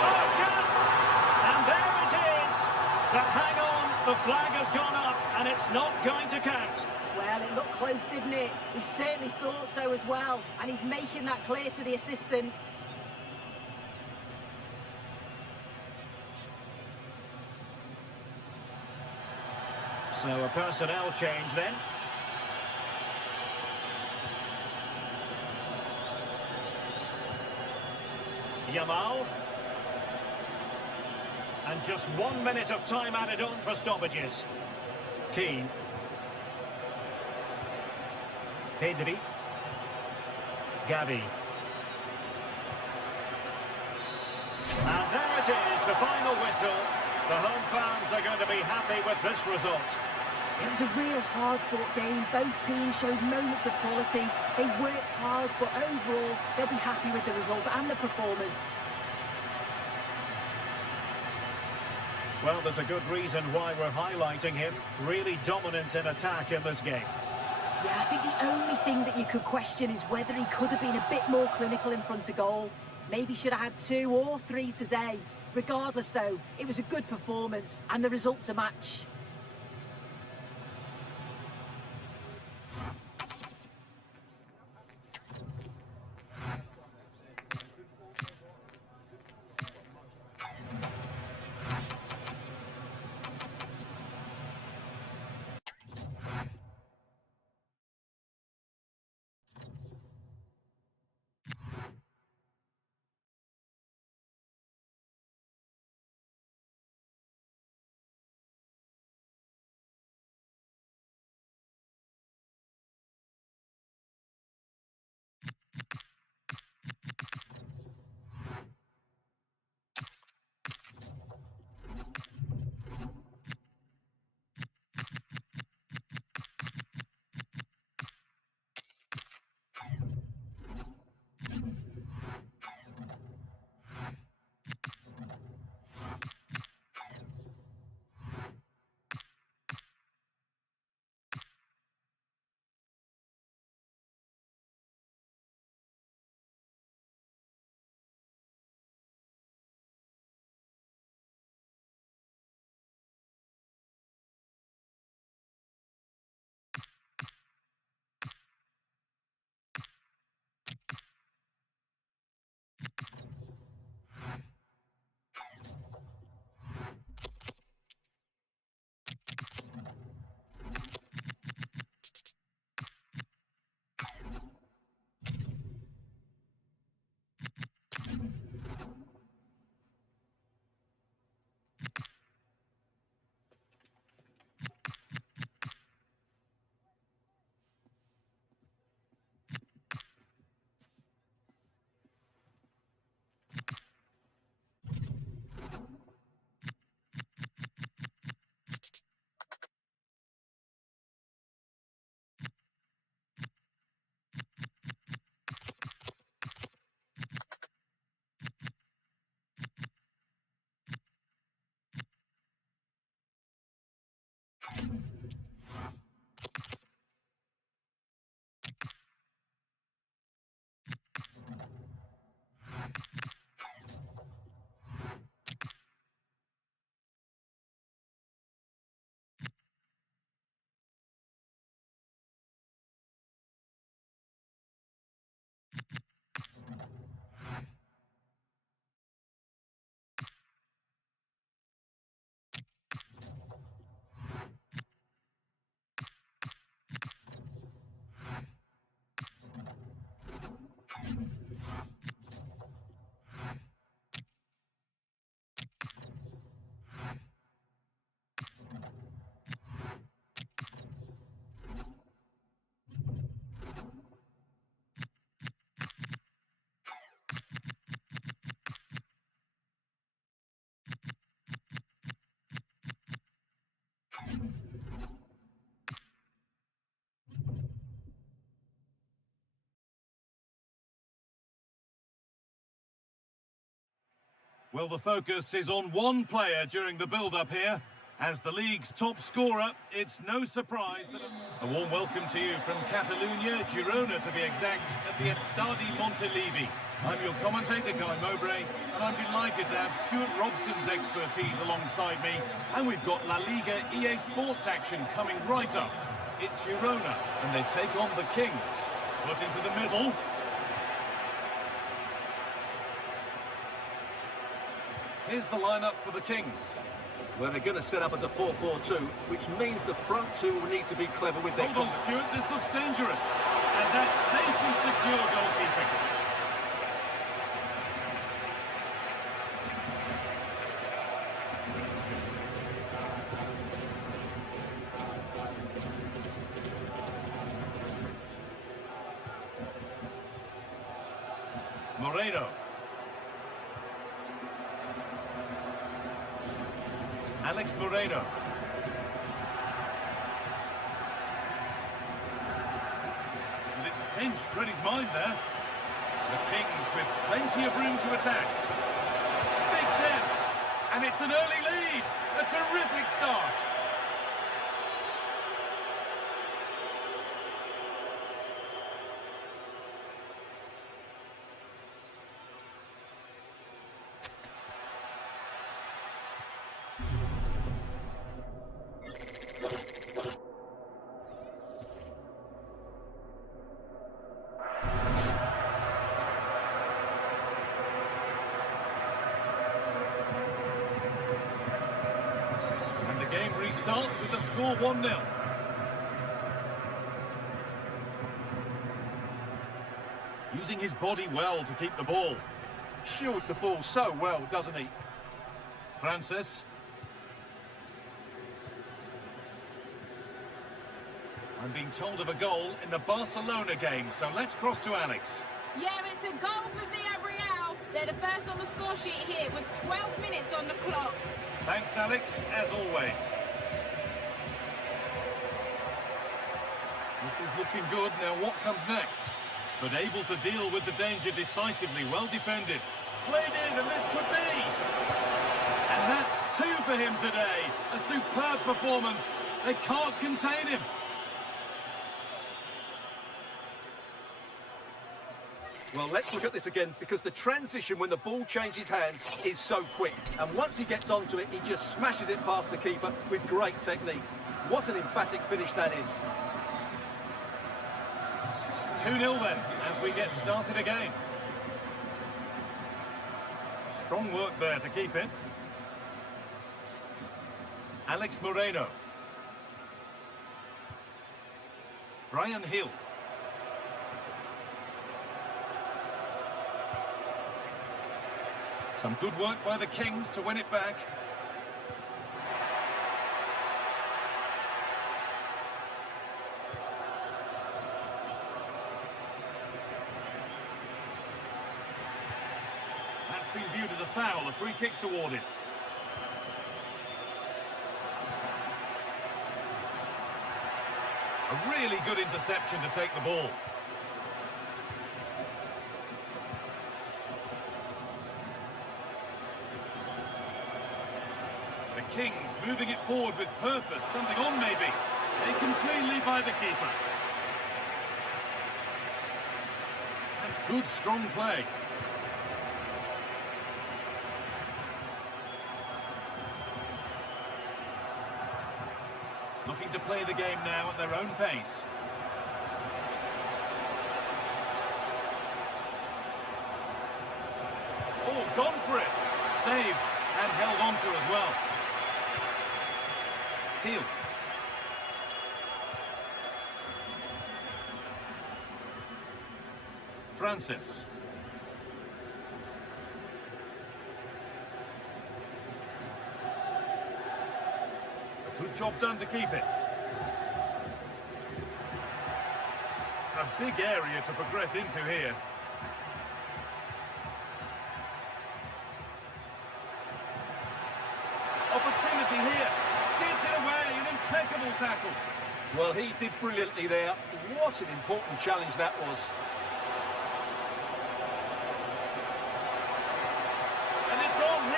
Oh, chance! And there it is! But hang on, the flag has gone up, and it's not going to count. Well, it looked close, didn't it? He certainly thought so as well, and he's making that clear to the assistant. So a personnel change then. Yamal. And just 1 minute of time added on for stoppages. Keane. Pedri. Gavi. And there it is, the final whistle. The home fans are going to be happy with this result. It was a real hard-fought game. Both teams showed moments of quality. They worked hard, but overall, they'll be happy with the result and the performance. Well, there's a good reason why we're highlighting him. Really dominant in attack in this game. Yeah, I think the only thing that you could question is whether he could have been a bit more clinical in front of goal. Maybe should have had 2 or 3 today. Regardless, though, it was a good performance and the result to match. Well, the focus is on one player during the build-up here. As the league's top scorer, it's no surprise that... A warm welcome to you from Catalonia, Girona to be exact, at the Estadi Montilivi. I'm your commentator, Guy Mowbray, and I'm delighted to have Stuart Robson's expertise alongside me. And we've got La Liga EA Sports action coming right up. It's Girona, and they take on the Kings. Put into the middle. Here's the lineup for the Kings. Well, they're going to set up as a 4-4-2, which means the front two will need to be clever with their... Hold on, Stuart, this looks dangerous. And that's safe and secure goalkeeping. Moreno. Alex Moreno. And it's pinched, read his mind there. The Kings with plenty of room to attack. Big chance, and it's an early lead. A terrific start. Game restarts with the score 1-0. Using his body well to keep the ball. Shields the ball so well, doesn't he? Francis. I'm being told of a goal in the Barcelona game, so let's cross to Alex. Yeah, it's a goal for Villarreal. They're the first on the score sheet here with 12 minutes on the clock. Thanks, Alex, as always. This is looking good. Now, what comes next? But able to deal with the danger decisively. Well defended. Played in, and this could be. And that's 2 for him today. A superb performance. They can't contain him. Well, let's look at this again, because the transition when the ball changes hands is so quick. And once he gets onto it, he just smashes it past the keeper with great technique. What an emphatic finish that is. 2-0 then, as we get started again. Strong work there to keep it. Alex Moreno. Brian Hill. Some good work by the Kings to win it back. That's been viewed as a foul. A free kick's awarded. A really good interception to take the ball. Kings moving it forward with purpose, something on maybe. Taken cleanly by the keeper. That's good, strong play. Looking to play the game now at their own pace. Oh, gone for it. Saved and held on to as well. Hill. Francis. Good job done to keep it. A big area to progress into here. Opportunity here. Gets it away, an impeccable tackle. Well, he did brilliantly there. What an important challenge that was. And it's on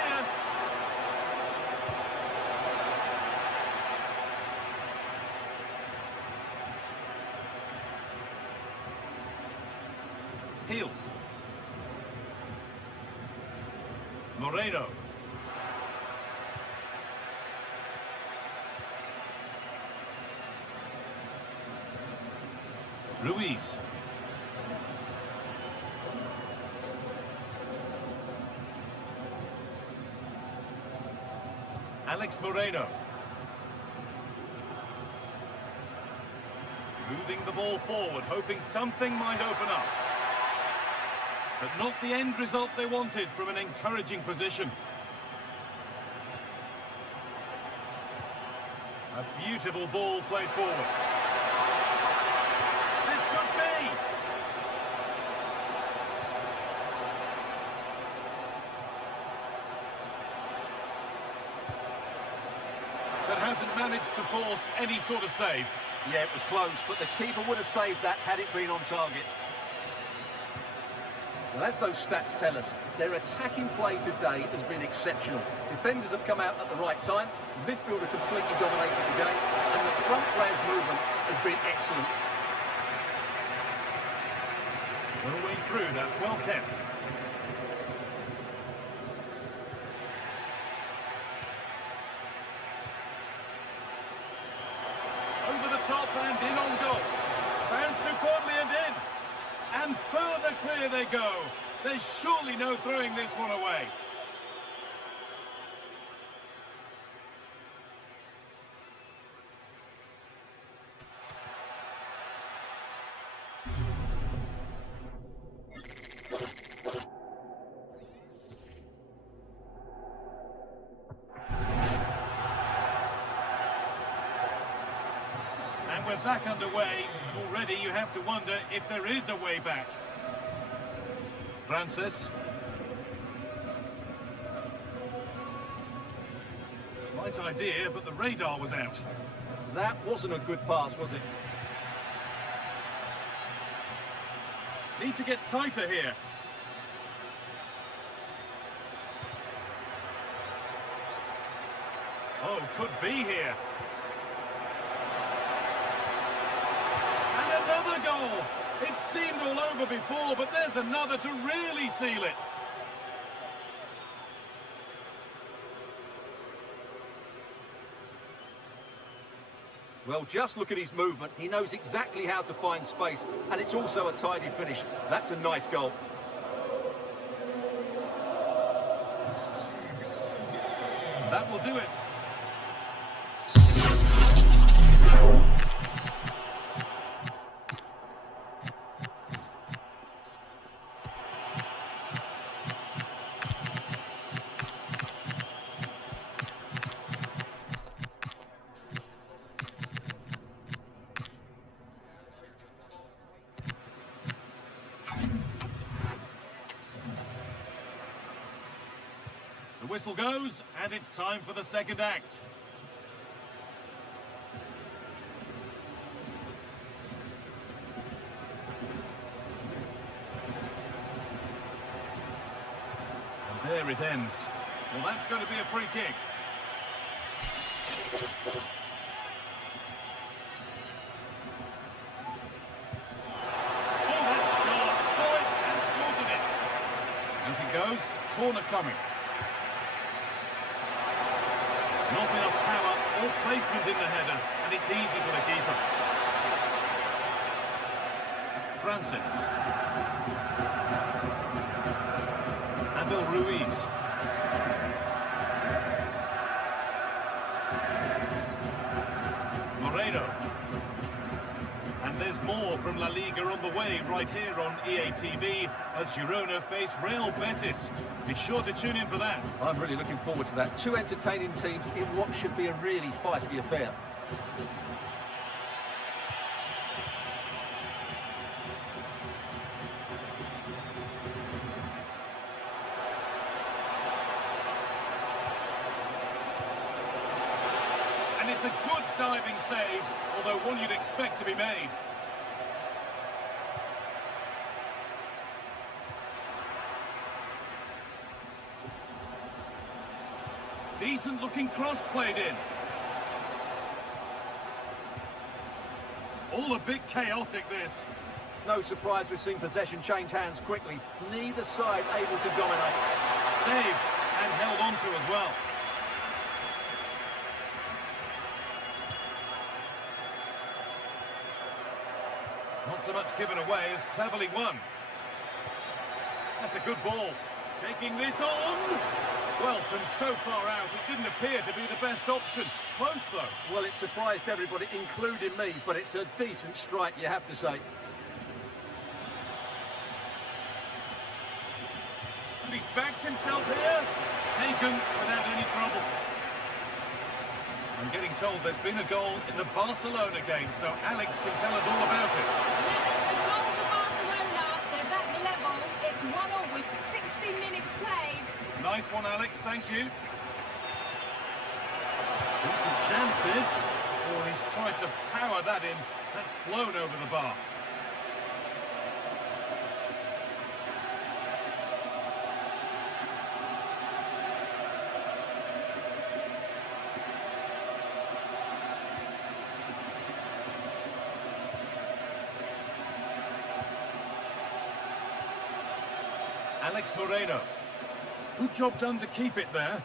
Hill. Moreno. Ruiz. Alex Moreno. Moving the ball forward, hoping something might open up. But not the end result they wanted from an encouraging position. A beautiful ball played forward. This could be! That hasn't managed to force any sort of save. Yeah, it was close, but the keeper would have saved that had it been on target. Well, as those stats tell us, their attacking play today has been exceptional. Defenders have come out at the right time, midfielder completely dominated the game, and the front players' movement has been excellent. No way through, that's well kept. Over the top and in on goal. Found superbly and in. And further clear they go. There's surely no throwing this one away. And we're back underway. Already you have to wonder if there is a way back. Francis. Right idea, but the radar was out. That wasn't a good pass, was it? Need to get tighter here. Oh, could be here. And another goal! It seemed all over before, but there's another to really seal it. Well, just look at his movement. He knows exactly how to find space, and it's also a tidy finish. That's a nice goal. That will do it. The whistle goes, and it's time for the second act. And there it ends. Well, that's going to be a free kick. Oh, that's sharp. Saw it and sorted it. Out it goes. Corner coming. Not enough power or placement in the header, and it's easy for the keeper. Francis. Abel Ruiz. Moreno. And there's more from La Liga on the way right here on EA TV as Girona face Real Betis. Be sure to tune in for that. I'm really looking forward to that. Two entertaining teams in what should be a really feisty affair. And it's a good diving save, although one you'd expect to be made. Decent looking cross played in. All a bit chaotic, this. No surprise we've seen possession change hands quickly. Neither side able to dominate. Saved and held on to as well. Not so much given away as cleverly won. That's a good ball. Taking this on. Well, from so far out, it didn't appear to be the best option. Close, though. Well, it surprised everybody, including me, but it's a decent strike, you have to say. And he's backed himself here. Taken without any trouble. I'm getting told there's been a goal in the Barcelona game, so Alex can tell us all about it. Yeah, it's a goal for Barcelona. They're back level. It's 1-1 with 60 minutes played. Nice one, Alex, thank you. Decent chance, this. Oh, he's tried to power that in. That's flown over the bar. Alex Moreno. Good job done to keep it there.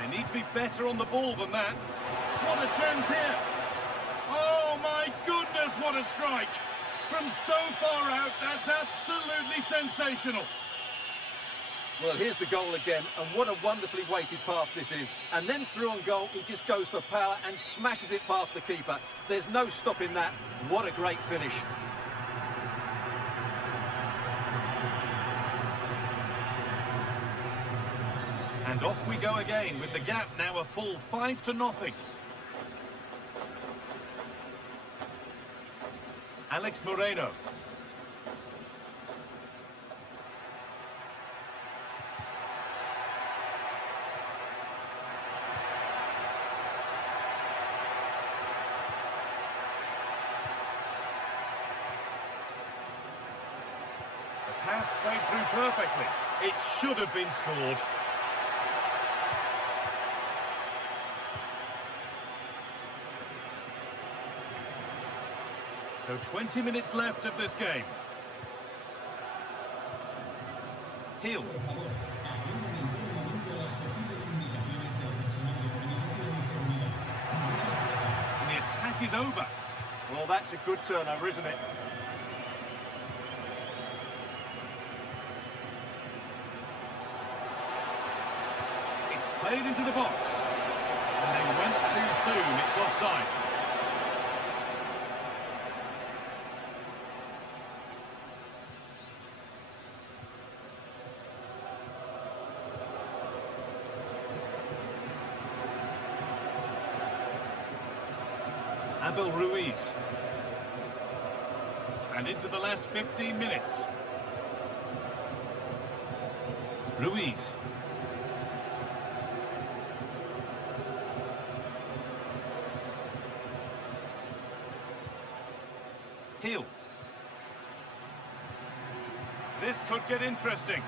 They need to be better on the ball than that. What a chance here. Oh my goodness, what a strike. From so far out, that's absolutely sensational. Well, here's the goal again, and what a wonderfully weighted pass this is. And then through on goal, he just goes for power and smashes it past the keeper. There's no stopping that. What a great finish. And off we go again, with the gap now a full 5-0. Alex Moreno. Pass played through perfectly. It should have been scored. So 20 minutes left of this game. Hill. And the attack is over. Well, that's a good turnover, isn't it? Played into the box. And they went too soon. It's offside. Abel Ruiz. And into the last 15 minutes. Ruiz. Hill. This could get interesting.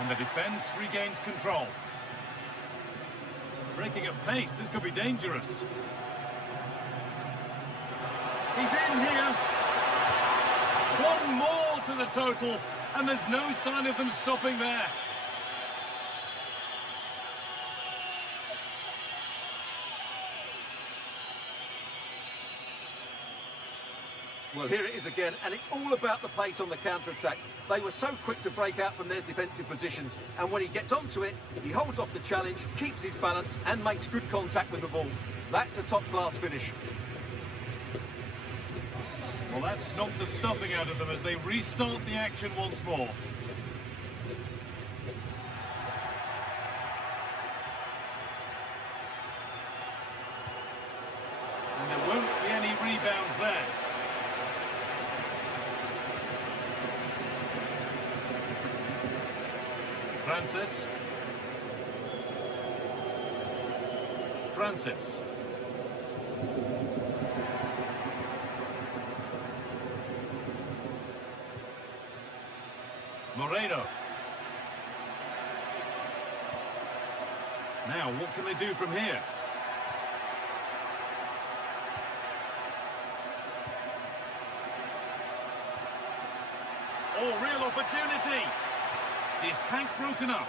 And the defence regains control. Breaking at pace, this could be dangerous. He's in here. One more to the total, and there's no sign of them stopping there. Well, here it is again, and it's all about the pace on the counter-attack. They were so quick to break out from their defensive positions, and when he gets onto it, he holds off the challenge, keeps his balance, and makes good contact with the ball. That's a top-class finish. Well, that's knocked the stuffing out of them as they restart the action once more. And there won't be any rebounds there. Francis. Moreno. Now, what can they do from here? Oh, real opportunity. The attack broken up.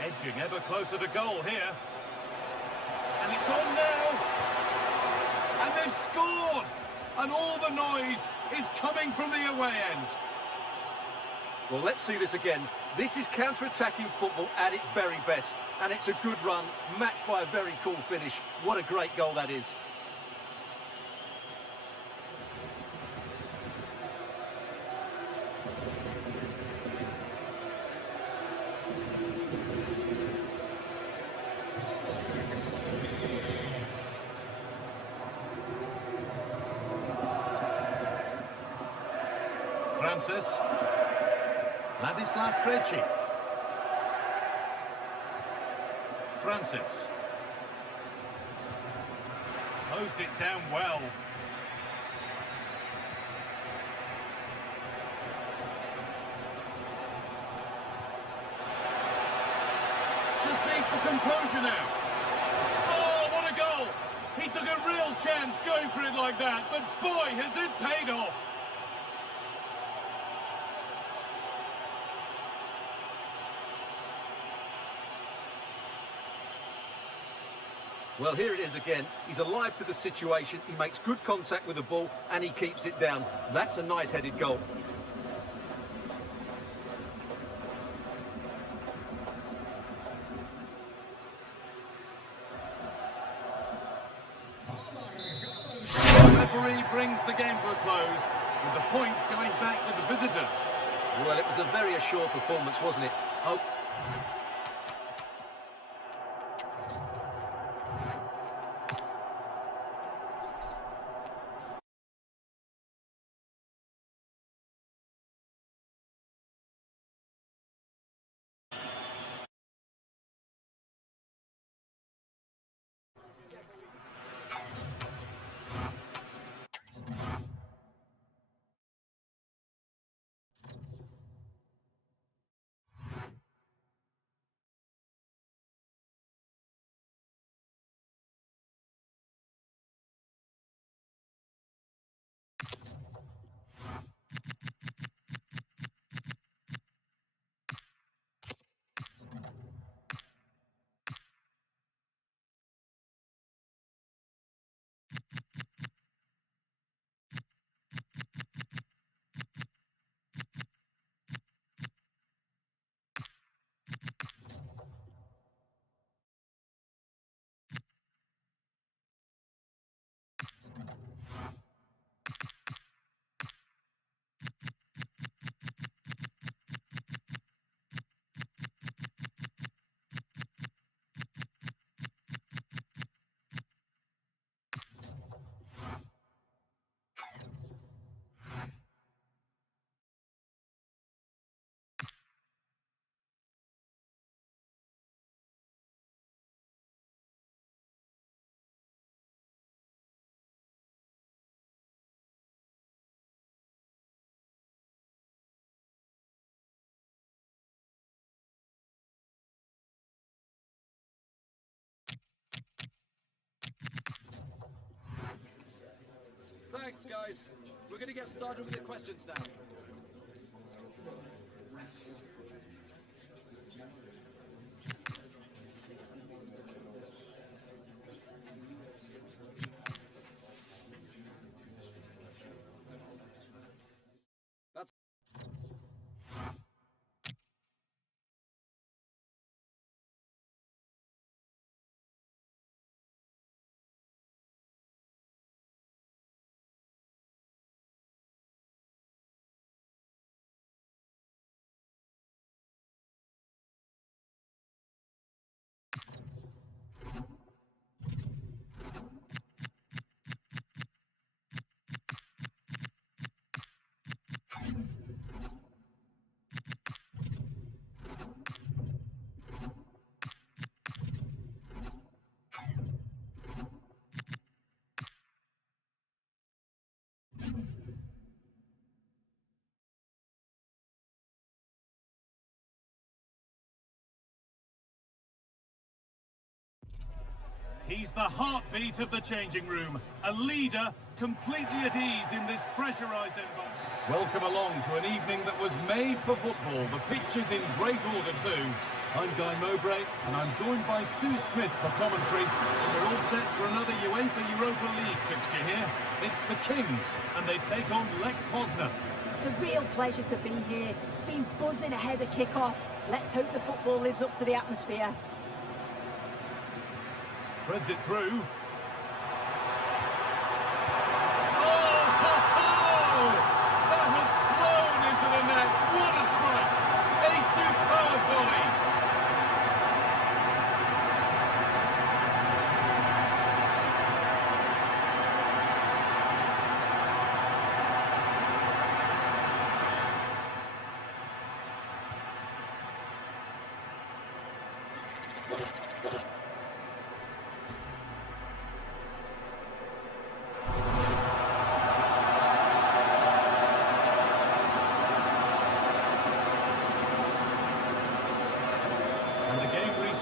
Edging ever closer to goal here. And it's on now. And they've scored. And all the noise is coming from the away end. Well, let's see this again. This is counter-attacking football at its very best. And it's a good run, matched by a very cool finish. What a great goal that is. Francis. Ladislav Krejci. Francis. Closed it down well. Just needs the composure now. Oh, what a goal! He took a real chance going for it like that, but boy, has it paid off! Well, here it is again. He's alive to the situation. He makes good contact with the ball and he keeps it down. That's a nice-headed goal. The referee brings the game to a close, with the points going back with the visitors. Well, it was a very assured performance, wasn't it? Oh. Thanks, guys. We're going to get started with the questions now. He's the heartbeat of the changing room, a leader completely at ease in this pressurised environment. Welcome along to an evening that was made for football. The pitch is in great order too. I'm Guy Mowbray, and I'm joined by Sue Smith for commentary. And we're all set for another UEFA Europa League fixture here. It's the Kings, and they take on Lech Poznan. It's a real pleasure to be here. It's been buzzing ahead of kick-off. Let's hope the football lives up to the atmosphere. Threads it through. That has flown into the net. What a strike! A superb volley.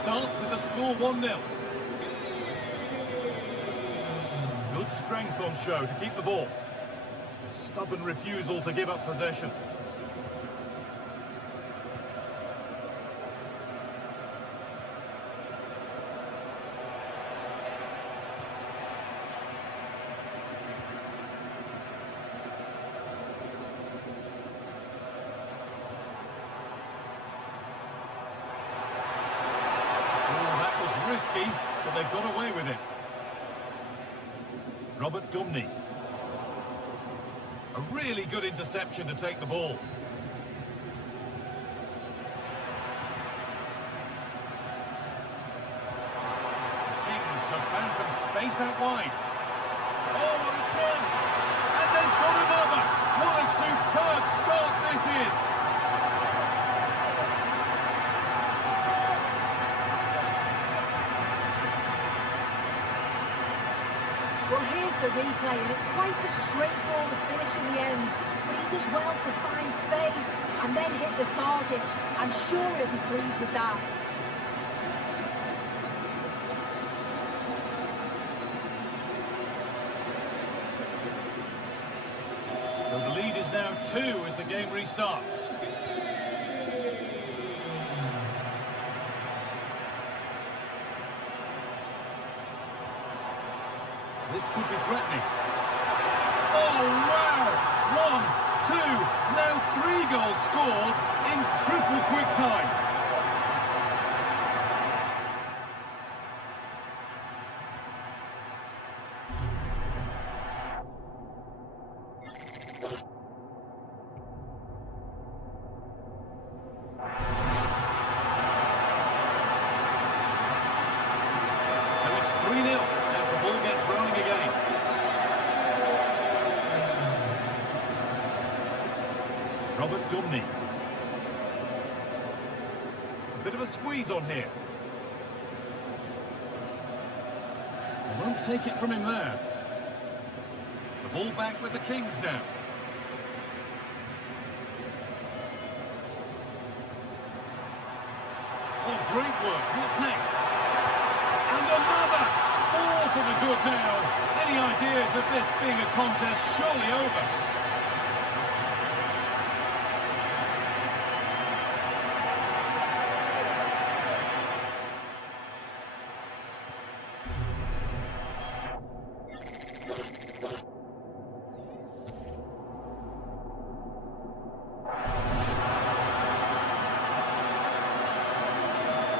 Starts with the score 1-0. Good strength on show to keep the ball. A stubborn refusal to give up possession. Risky, but they've got away with it. Robert Gumney. A really good interception to take the ball. The Kings have found some space out wide. Oh, what a chance! And they've got another! What a superb start this is! Well, here's the replay, and it's quite a straightforward finish in the end. But he does well to find space and then hit the target. I'm sure he'll be pleased with that. So the lead is now 2 as the game restarts. This could be threatening. Oh, wow! 1, 2, now 3 goals scored in triple quick time. So it's 3-0 as the ball gets rolling again. Robert Gumney. A bit of a squeeze on here. They won't take it from him there. The ball back with the Kings now. Oh, great work. What's next? And another! 4 to the good now. Any ideas of this being a contest surely over?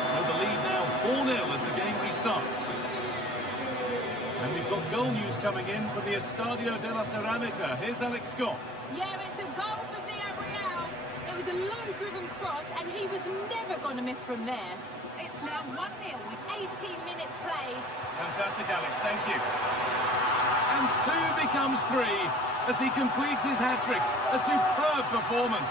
So the lead now 4-0 as the game restarts. And we've got goal news coming in for the Estadio de la Ceramica. Here's Alex Scott. Yeah, it's a goal for Villarreal. It was a low-driven cross, and he was never going to miss from there. It's now 1-0 with 18 minutes played. Fantastic, Alex. Thank you. And 2 becomes 3 as he completes his hat-trick. A superb performance.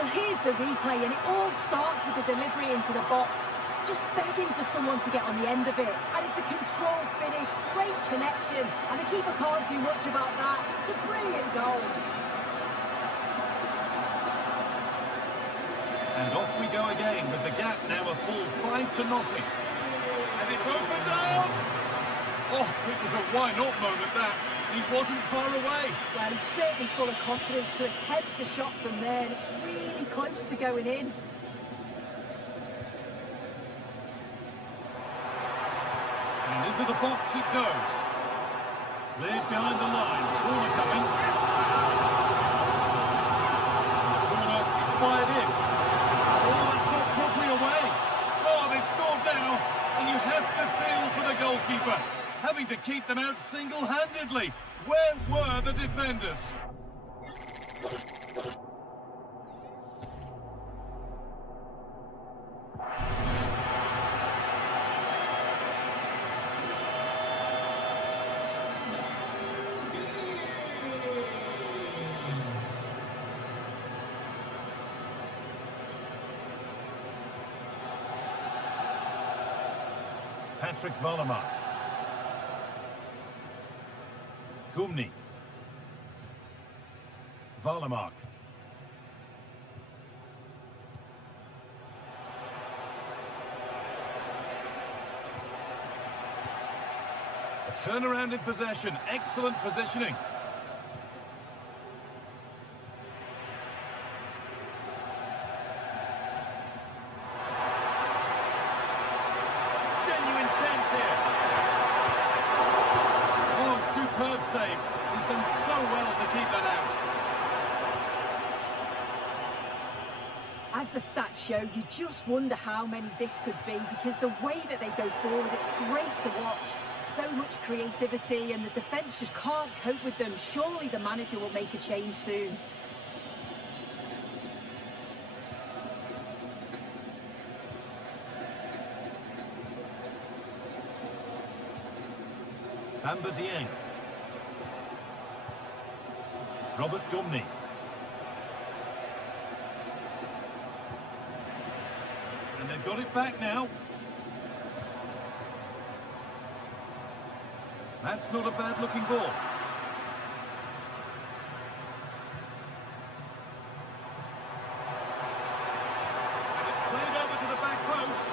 Well, here's the replay, and it all starts with the delivery into the box. It's just begging for someone to get on the end of it. And it's a controlled finish, great connection, and the keeper can't do much about that. It's a brilliant goal. And off we go again with the gap now a full 5-0. And it's opened up! Oh, it was a why-not moment, that. He wasn't far away. Well, he's certainly full of confidence to attempt a shot from there, and it's really close to going in. And into the box it goes. Cleared behind the line. Corner coming. Corner is fired in. Oh, that's not properly away. Oh, they've scored now. And you have to feel for the goalkeeper, having to keep them out single-handedly. Where were the defenders? Patrick Vollemark. Gumni. Vollemark. A turnaround in possession. Excellent positioning. Genuine chance here. Oh, superb save. He's done so well to keep that out. As the stats show, you just wonder how many this could be, because the way that they go forward, it's great to watch. So much creativity, and the defence just can't cope with them. Surely the manager will make a change soon. Bamba Dieng. Robert Gumni. And they've got it back now. That's not a bad-looking ball. And it's played over to the back post.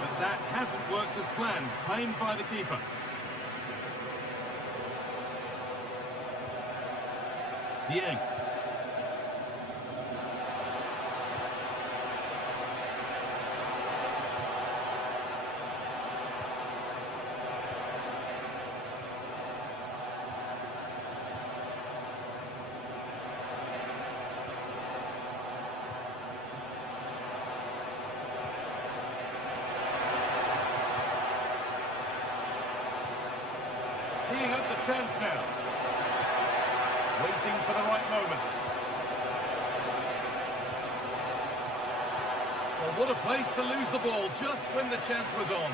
But that hasn't worked as planned. Claimed by the keeper. Dieng. Teeing up the chance now. Waiting for the right moment. Well, what a place to lose the ball just when the chance was on.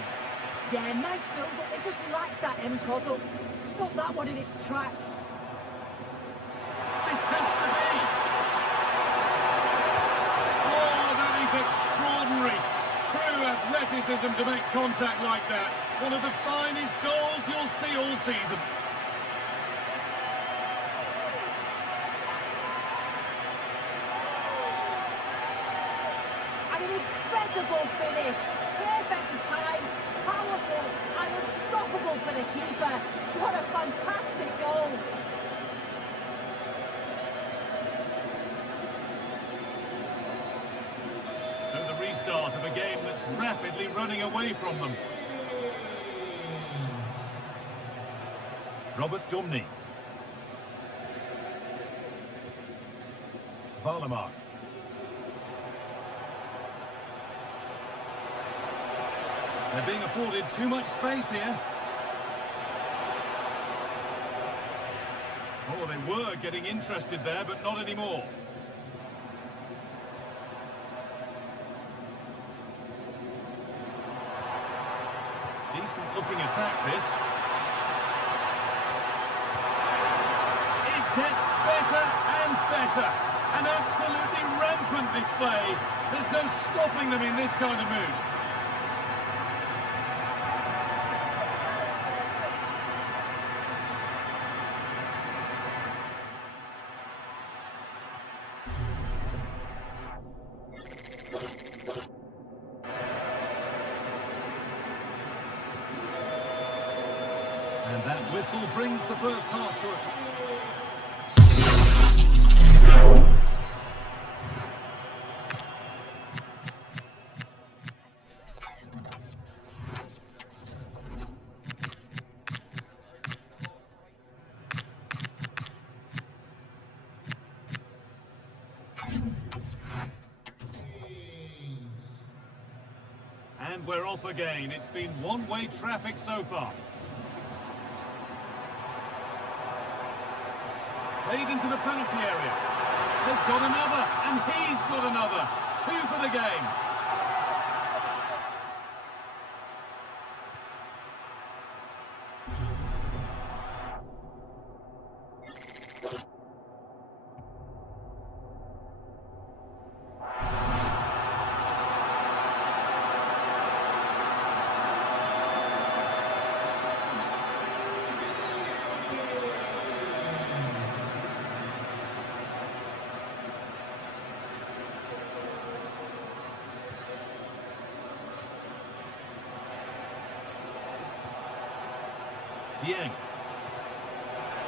Yeah, nice build-up. They just lack that end product. Stop that one in its tracks. This has to be. Oh, that is extraordinary. True athleticism to make contact like that. One of the finest goals you'll see all season. And an incredible finish. Perfectly timed, powerful, and unstoppable for the keeper. What a fantastic goal. So the restart of a game that's rapidly running away from them. Robert Gumni. Vollemark. They're being afforded too much space here. Oh, they were getting interested there, but not anymore. Decent looking attack, this. It gets better and better. An absolutely rampant display. There's no stopping them in this kind of mood. whistle brings the first half to a... And we're off again. It's been one-way traffic so far. Played into the penalty area. They've got another, and he's got another. 2 for the game. Dieng.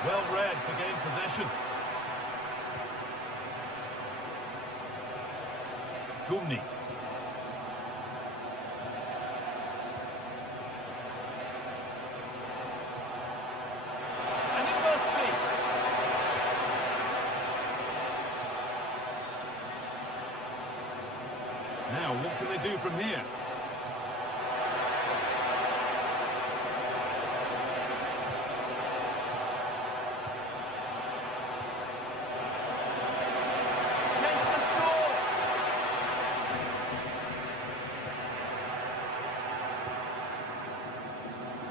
Well read to gain possession. Gumni. And it must be. Now, what can they do from here?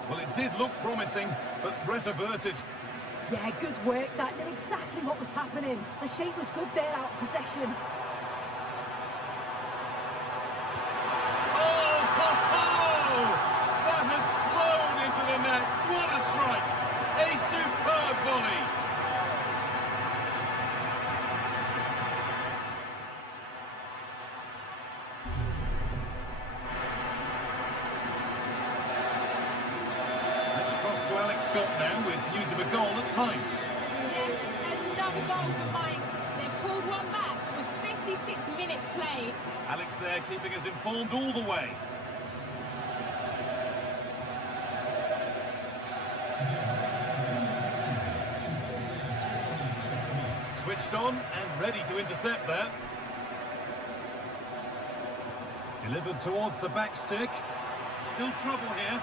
Well, it did look promising, but threat averted. Yeah, good work. That knew exactly what was happening. The shape was good there out of possession. Oh, ho, ho! That has flown into the net. What a strike! A superb volley. Now with news of a goal at Mainz. Yes, another goal for Mainz. They've pulled one back with 56 minutes played. Alex there keeping us informed all the way. Switched on and ready to intercept there. Delivered towards the back stick. Still trouble here.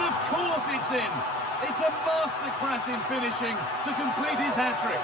Of course it's in. It's a masterclass in finishing to complete his hat-trick.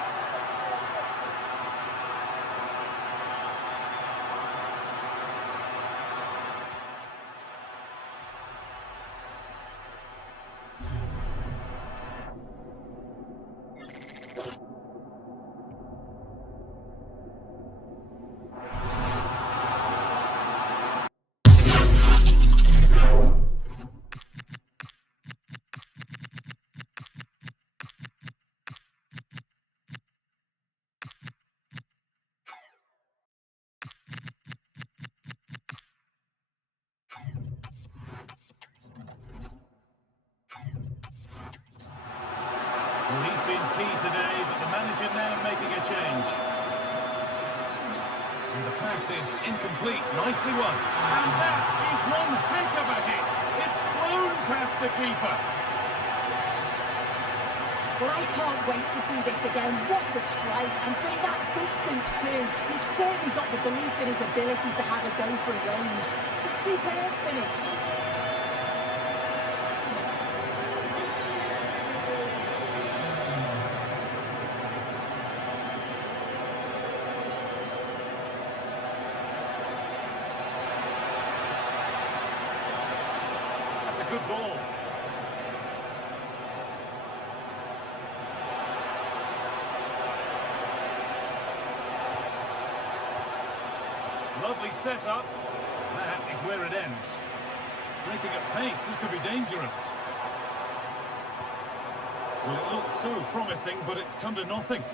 Well, he's been key today, but the manager now making a change. And the pass is incomplete, nicely won. And that is one heck of a hit. It's flown past the keeper. Well, I can't wait to see this again. What a strike, and from that distance too. He's certainly got the belief in his ability to have a go for range. It's a superb finish. Good ball. Lovely setup. That is where it ends. Breaking at pace, this could be dangerous. Well, it looked so promising, but it's come to nothing.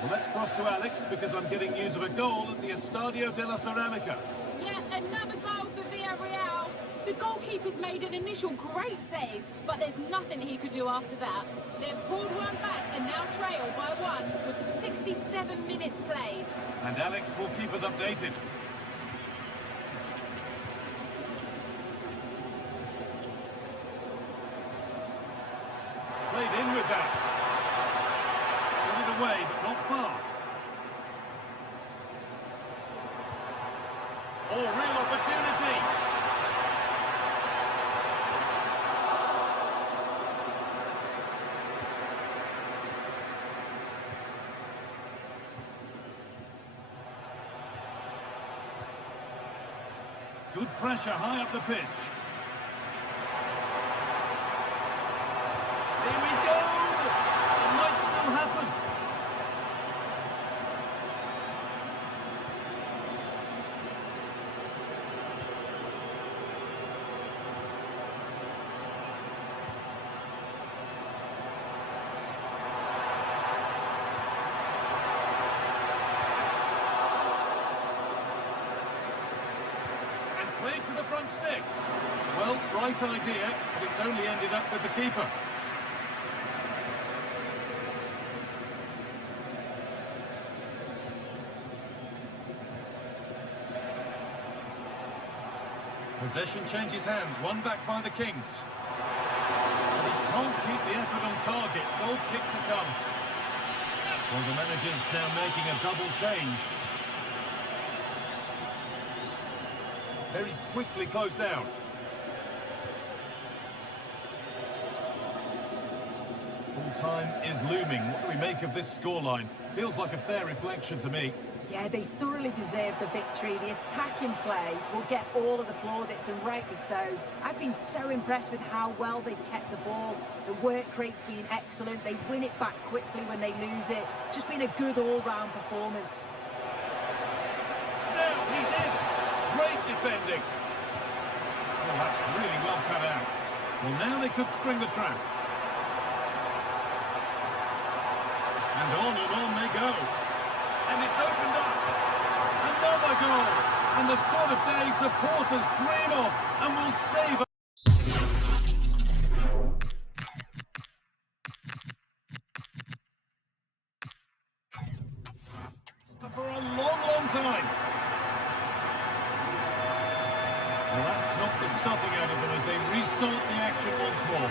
Well, let's cross to Alex, because I'm getting news of a goal at the Estadio de la Ceramica. Yeah, another goal for Villarreal. The goalkeeper's made an initial great save, but there's nothing he could do after that. They've pulled one back and now trail by one with 67 minutes played. And Alex will keep us updated. Played in with that. Put it away, but not far. Oh, real opportunity. Good pressure high up the pitch. Here we go! It might still happen. Played to the front stick. Well, right idea, but it's only ended up with the keeper. Possession changes hands, one back by the Kings. But he can't keep the effort on target. Goal kick to come. Well, the manager's now making a double change. Very quickly closed down. Full time is looming. What do we make of this scoreline? Feels like a fair reflection to me. Yeah, they thoroughly deserve the victory. The attacking play will get all of the plaudits, and rightly so. I've been so impressed with how well they've kept the ball. The work rate's been excellent. They win it back quickly when they lose it. Just been a good all-round performance. Now he's in. Great defending. Oh, that's really well cut out. Well, now they could spring the trap. And on they go. And it's opened up. Another goal. And the sort of day supporters dream of and will save. For a long, long time. Well, that's not the stopping out of them as they restart the action once more.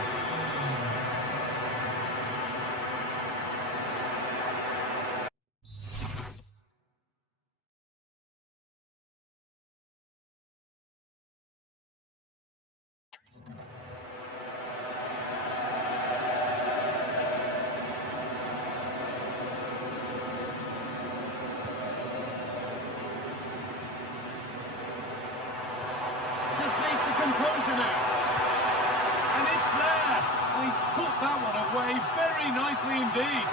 Composure now. And it's there. He's put that one away very nicely indeed.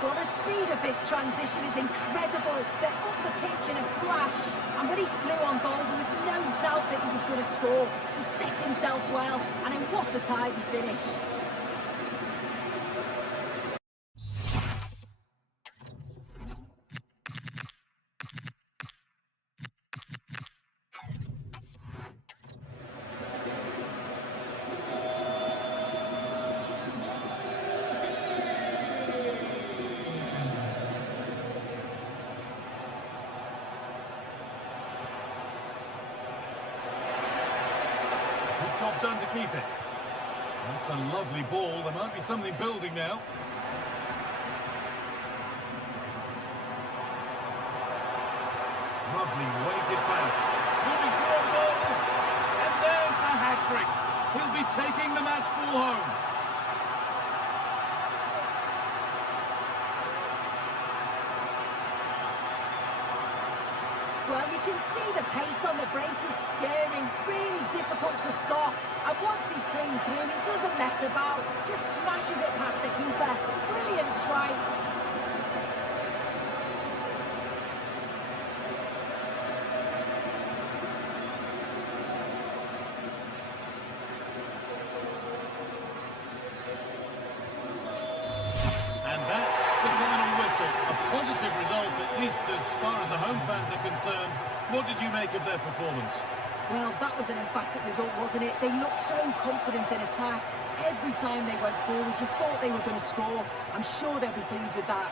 Well, the speed of this transition is incredible. They're up the pitch in a flash. And when he's through on goal, there was no doubt that he was going to score. He set himself well, and in what a tidy finish. Job done to keep it. That's a lovely ball. There might be something building now. Lovely weighted pass. Moving for a goal. And there's the hat-trick. He'll be taking the match ball home. Well, you can see the pace on the break is scary, really difficult to stop. And once he's clean through, he doesn't mess about, just smashes it past the keeper. Brilliant strike. a positive result, at least as far as the home fans are concerned. What did you make of their performance? Well, that was an emphatic result, wasn't it? They looked so confident in attack. Every time they went forward, you thought they were going to score. I'm sure they'll be pleased with that.